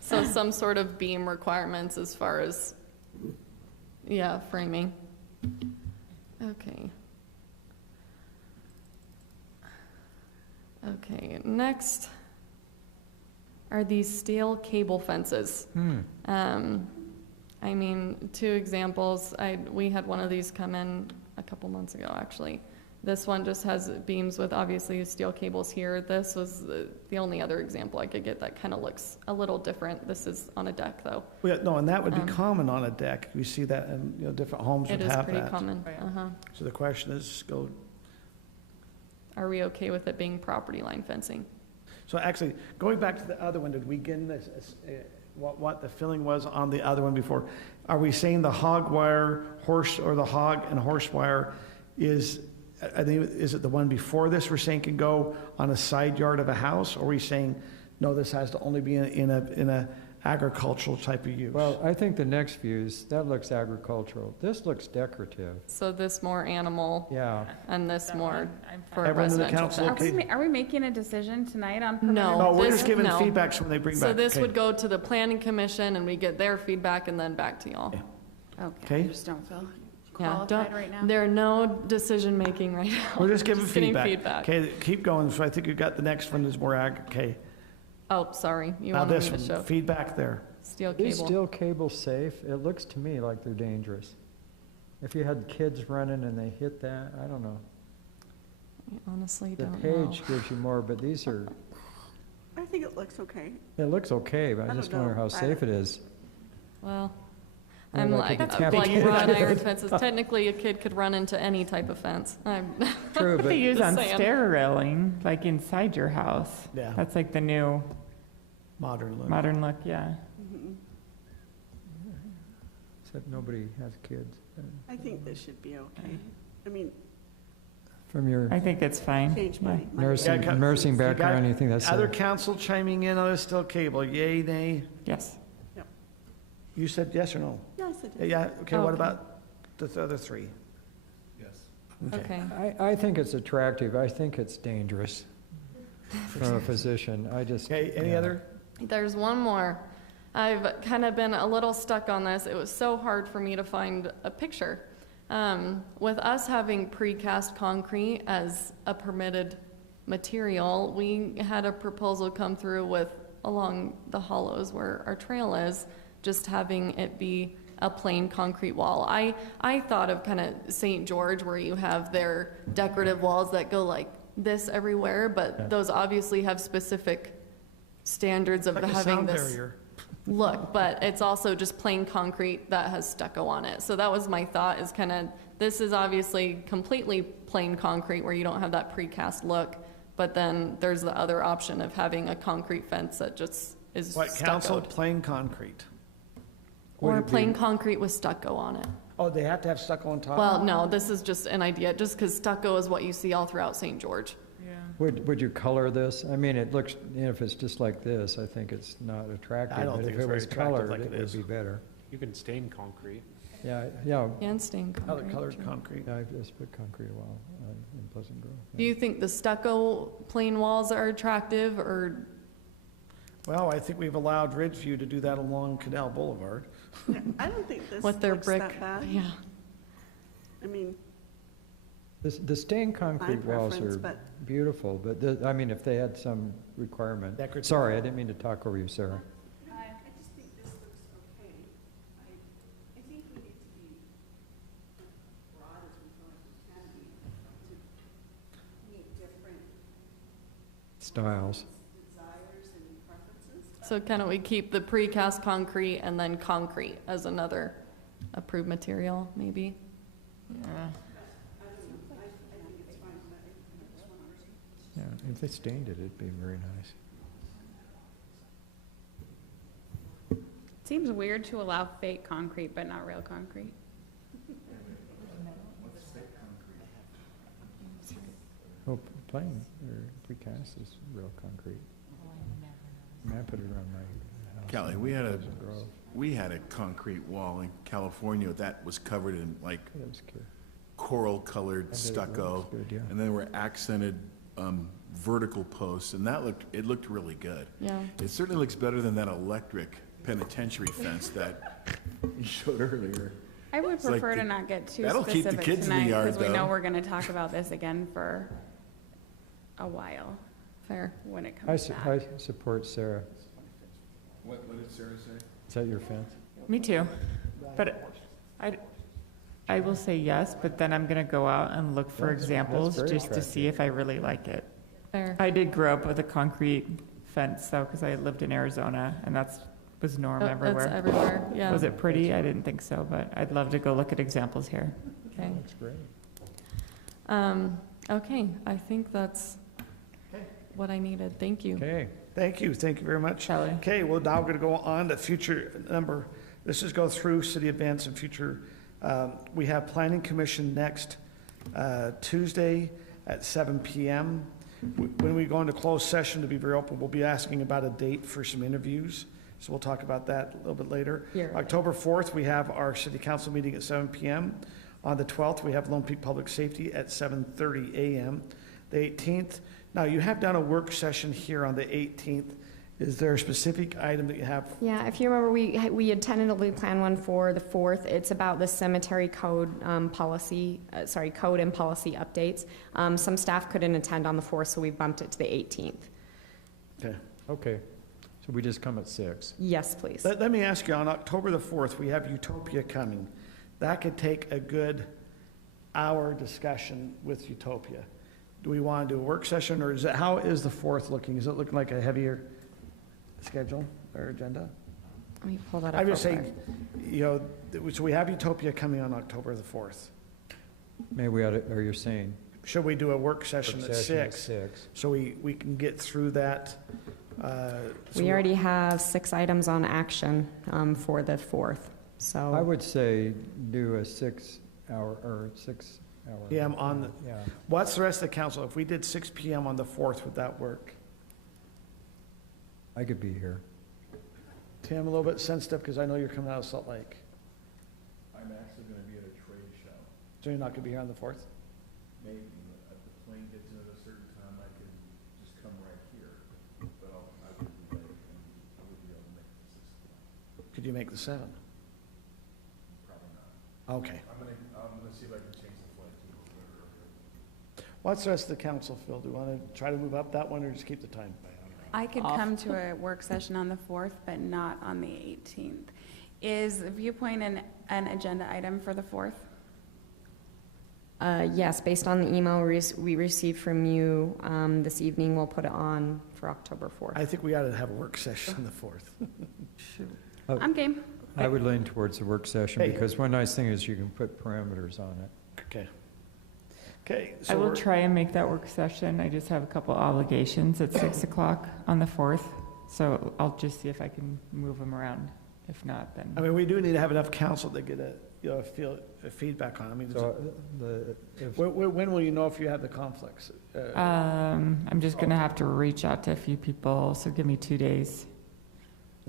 So some sort of beam requirements as far as, framing. Okay. Okay, next are these steel cable fences. I mean, two examples. We had one of these come in a couple months ago, actually. This one just has beams with obviously steel cables here. This was the only other example I could get that kind of looks a little different. This is on a deck though. Well, yeah, no, and that would be common on a deck. We see that in, different homes would It is have pretty that. common. So the question is, Are we okay with it being property line fencing? so actually, going back to the other one, did we get in this, what the filling was on the other one before? Are we saying the hog wire, or the hog and horse wire is, I think, is it the one before this we're saying can go on a side yard of a house? Or are we saying, no, this has to only be in a agricultural type of use? Well, I think the next views, that looks agricultural. This looks decorative. So this more animal. Yeah. And this more for Everyone in the residential. council fence. okay? Are we making a decision tonight on permitted? No. We're this- just giving no. feedback so when they bring back. So this okay. would go to the planning commission and we get their feedback and then back to y'all. Okay. I just don't feel Yeah, qualified right now. there are no decision-making right now. We're just giving getting feedback. Okay, keep going. So I think you got the next one is more okay. Oh, sorry, you Now wanted this me to one, show. feedback there. Steel These cable. steel cables safe? It looks to me like they're dangerous. If you had kids running and they hit that, I don't know. I honestly The don't know. page gives you more, but these are, I think it looks okay. it looks okay, but I I just don't wonder know. how safe it is. Well, Yeah, I'm like like, if you tap like it. wrought iron fences. Technically, a kid could run into any type of fence. I'm True, What but they use Just on saying. stair railing, like inside your house. Yeah. That's like the new Modern look. modern look, yeah. Except nobody has kids. I think this should be okay. I mean, From your I think it's fine. change Yeah. my. nursing, Yeah, nursing you got background, you think that's Other safe? council chiming in on this steel cable, yay, nay? Yes. You said yes or no? Yes, it is. Yeah, okay, what Okay. about the other three? okay. I think it's attractive. I think it's dangerous from a physician. I just. Okay, any yeah. other? There's one more. I've kind of been a little stuck on this. It was so hard for me to find a picture. With us having precast concrete as a permitted material, we had a proposal come through with along the hollows where our trail is, just having it be a plain concrete wall. I thought of kind of St. George where you have their decorative walls that go like this everywhere, but Yeah. those obviously have specific standards of Like a having sound this barrier. look, but it's also just plain concrete that has stucco on it. So that was my thought, is kind of, this is obviously completely plain concrete where you don't have that precast look, but then there's the other option of having a concrete fence that just is What, council, stuccoed. plain concrete? Would Or it be- plain concrete with stucco on it. Oh, they have to have stucco on top? Well, no, this is just an idea, just because stucco is what you see all throughout St. George. Would you color this? I mean, it looks, if it's just like this, I think it's not attractive. I don't but think if it's it very was attractive colored, like it it would is. be better. You can stain concrete. Yeah, yeah. And stain Other concrete. colored true. concrete. Yeah, I just put concrete wall in Pleasant Grove. Do you think the stucco plain walls are attractive, or Well, I think we've allowed Ridgeview to do that along Canal Boulevard. I don't think this with their looks brick? that bad. Yeah. I mean, The stained concrete walls preference, are but- beautiful, but I mean, if they had some requirement. Decorative. Sorry, I didn't mean to talk over you, Sarah. I just think this looks okay. I think we need to be broad as we can be to meet different Styles. desires and preferences. So kind of we keep the precast concrete and then concrete as another approved material, maybe? Yeah, if they stained it, it'd be very nice. Seems weird to allow fake concrete, but not real concrete. Oh, plain, or precast is real concrete. I mean, I put it around my house. Kelly, we had a concrete wall in California that was covered in like That was cute. coral-colored I bet it stucco. looks good, yeah. And then were accented vertical posts, and it looked really good. Yeah. It certainly looks better than that electric penitentiary fence that you showed earlier. I would It's like prefer to the- not get too that'll keep the specific kids in the tonight, yard, because we know though. we're gonna talk about this again for a while Fair. when it I comes back. I support Sarah. What did Sarah say? Is that your fence? Me too. But I will say yes, but then I'm gonna go out and look for That's examples very just to see if I really like it. Fair. I did grow up with a concrete fence though, because I lived in Arizona and was norm everywhere. That's everywhere, yeah. Was it pretty? I didn't think so, but I'd love to go look at examples here. Okay. That's great. Okay, I think that's what I needed. Thank you. Okay. Thank you very much. Shelley. Okay, well, now we're going to go on to future number. This is go through city events and future. We have Planning Commission next Tuesday at 7 p.m. When we go into closed session, to be very open, we'll be asking about a date for some interviews. So we'll talk about that a little bit later. Here. October 4th, we have our city council meeting at 7 p.m. On the 12th, we have Lone Peak Public Safety at 7:30 a.m. The 18th, now you have done a work session here on the 18th. Is there a specific item that you have? Yeah, if you remember, we had tentatively planned one for the 4th. It's about the cemetery code code and policy updates. Some staff couldn't attend on the 4th, so we bumped it to the 18th. Okay. Okay. So we just come at 6. Yes, please. Let me ask you, on October the 4th, we have Utopia coming. That could take a good hour discussion with Utopia. Do we want to do a work session, or how is the 4th looking? Is it looking like a heavier schedule or agenda? Let me pull that up. I'm just real saying, so we have Utopia coming on October the 4th. Maybe we ought to, or you're saying? Should we do a work session Work at session at 6? 6. So we can get through that. We already have 6 items on action for the 4th, so. I would say do a 6 hour, or 6 hour. PM on the, Yeah. what's the rest of the council? If we did 6 PM on the 4th, would that work? I could be here. Tim, a little bit sensitive, because I know you're coming out of Salt Lake. I'm actually gonna be at a trade show. So you're not gonna be here on the 4th? Maybe, if the plane gets in at a certain time, I can just come right here. But I would be late, and I would be able to make it 6 o'clock. Could you make the 7? Probably not. Okay. I'm gonna see if I can change the flight to a little bit earlier. What's the rest of the council feel? Do you want to try to move up that one, or just keep the time? I could come to a work session on the 4th, but not on the 18th. Is viewpoint an agenda item for the 4th? Yes, based on the email we received from you this evening, we'll put it on for October 4th. I think we ought to have a work session on the 4th. I'm game. I would lean towards the work session, Hey. because one nice thing is you can put parameters on it. Okay. Okay. I So will we're- try and make that work session. I just have a couple obligations at 6 o'clock on the 4th. So I'll just see if I can move them around. If not, then. I mean, we do need to have enough council to get a feedback on it. I mean, So when will you know if you have the conflicts? I'm just gonna have to reach out to a few people, so give me 2 days.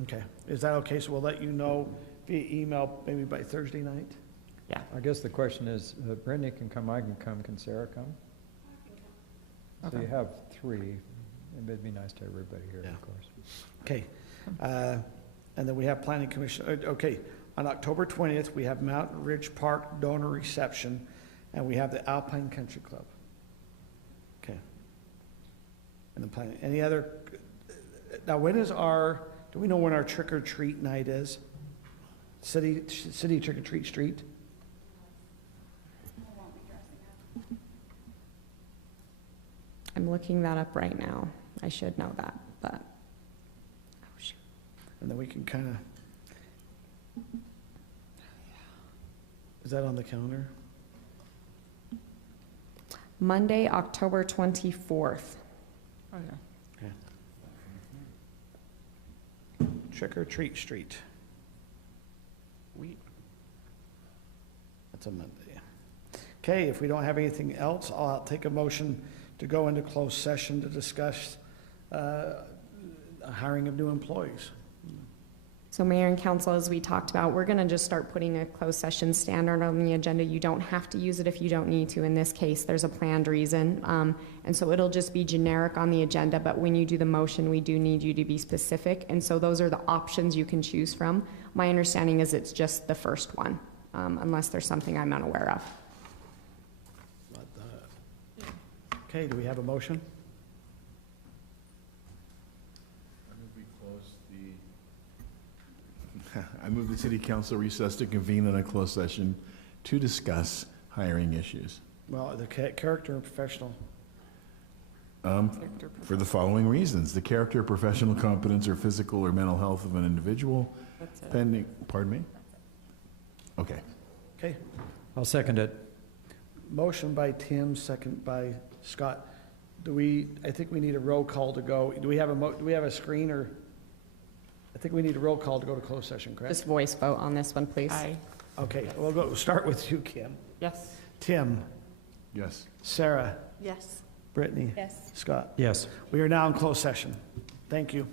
Okay. Is that okay? So we'll let you know via email maybe by Thursday night? Yeah. I guess the question is, Brittany can come, I can come, can Sarah come? So Okay. you have 3, it'd be nice to have everybody here, Yeah. of course. Okay. And then we have planning commission, okay. On October 20th, we have Mountain Ridge Park donor reception, and we have the Alpine Country Club. Okay. And the planning, any other, now when is do we know when our trick or treat night is? City trick or treat street? I'm looking that up right now. I should know that, but. Oh, shoot. And then we can kind of, is that on the calendar? Monday, October 24th. Oh, yeah. Trick or treat street. That's a Monday. Okay, if we don't have anything else, I'll take a motion to go into closed session to discuss hiring of new employees. So Mayor and Council, as we talked about, we're going to just start putting a closed session standard on the agenda. You don't have to use it if you don't need to. In this case, there's a planned reason. And so it'll just be generic on the agenda, but when you do the motion, we do need you to be specific. And so those are the options you can choose from. My understanding is it's just the first one, unless there's something I'm unaware of. Okay, do we have a motion? I move the city council recess to convene in a closed session to discuss hiring issues. Well, the character and professional. For the following reasons: the character, professional competence, or physical or mental health of an individual, pending, pardon me? Okay. Okay. I'll second it. Motion by Tim, second by Scott. I think we need a roll call to go. Do we have a screen, or? I think we need a roll call to go to closed session, correct? Just voice vote on this one, please. Aye. Okay, we'll start with you, Kim. Yes. Tim, Yes. Sarah, Yes. Brittany. Yes. Scott. Yes. We are now in closed session. Thank you.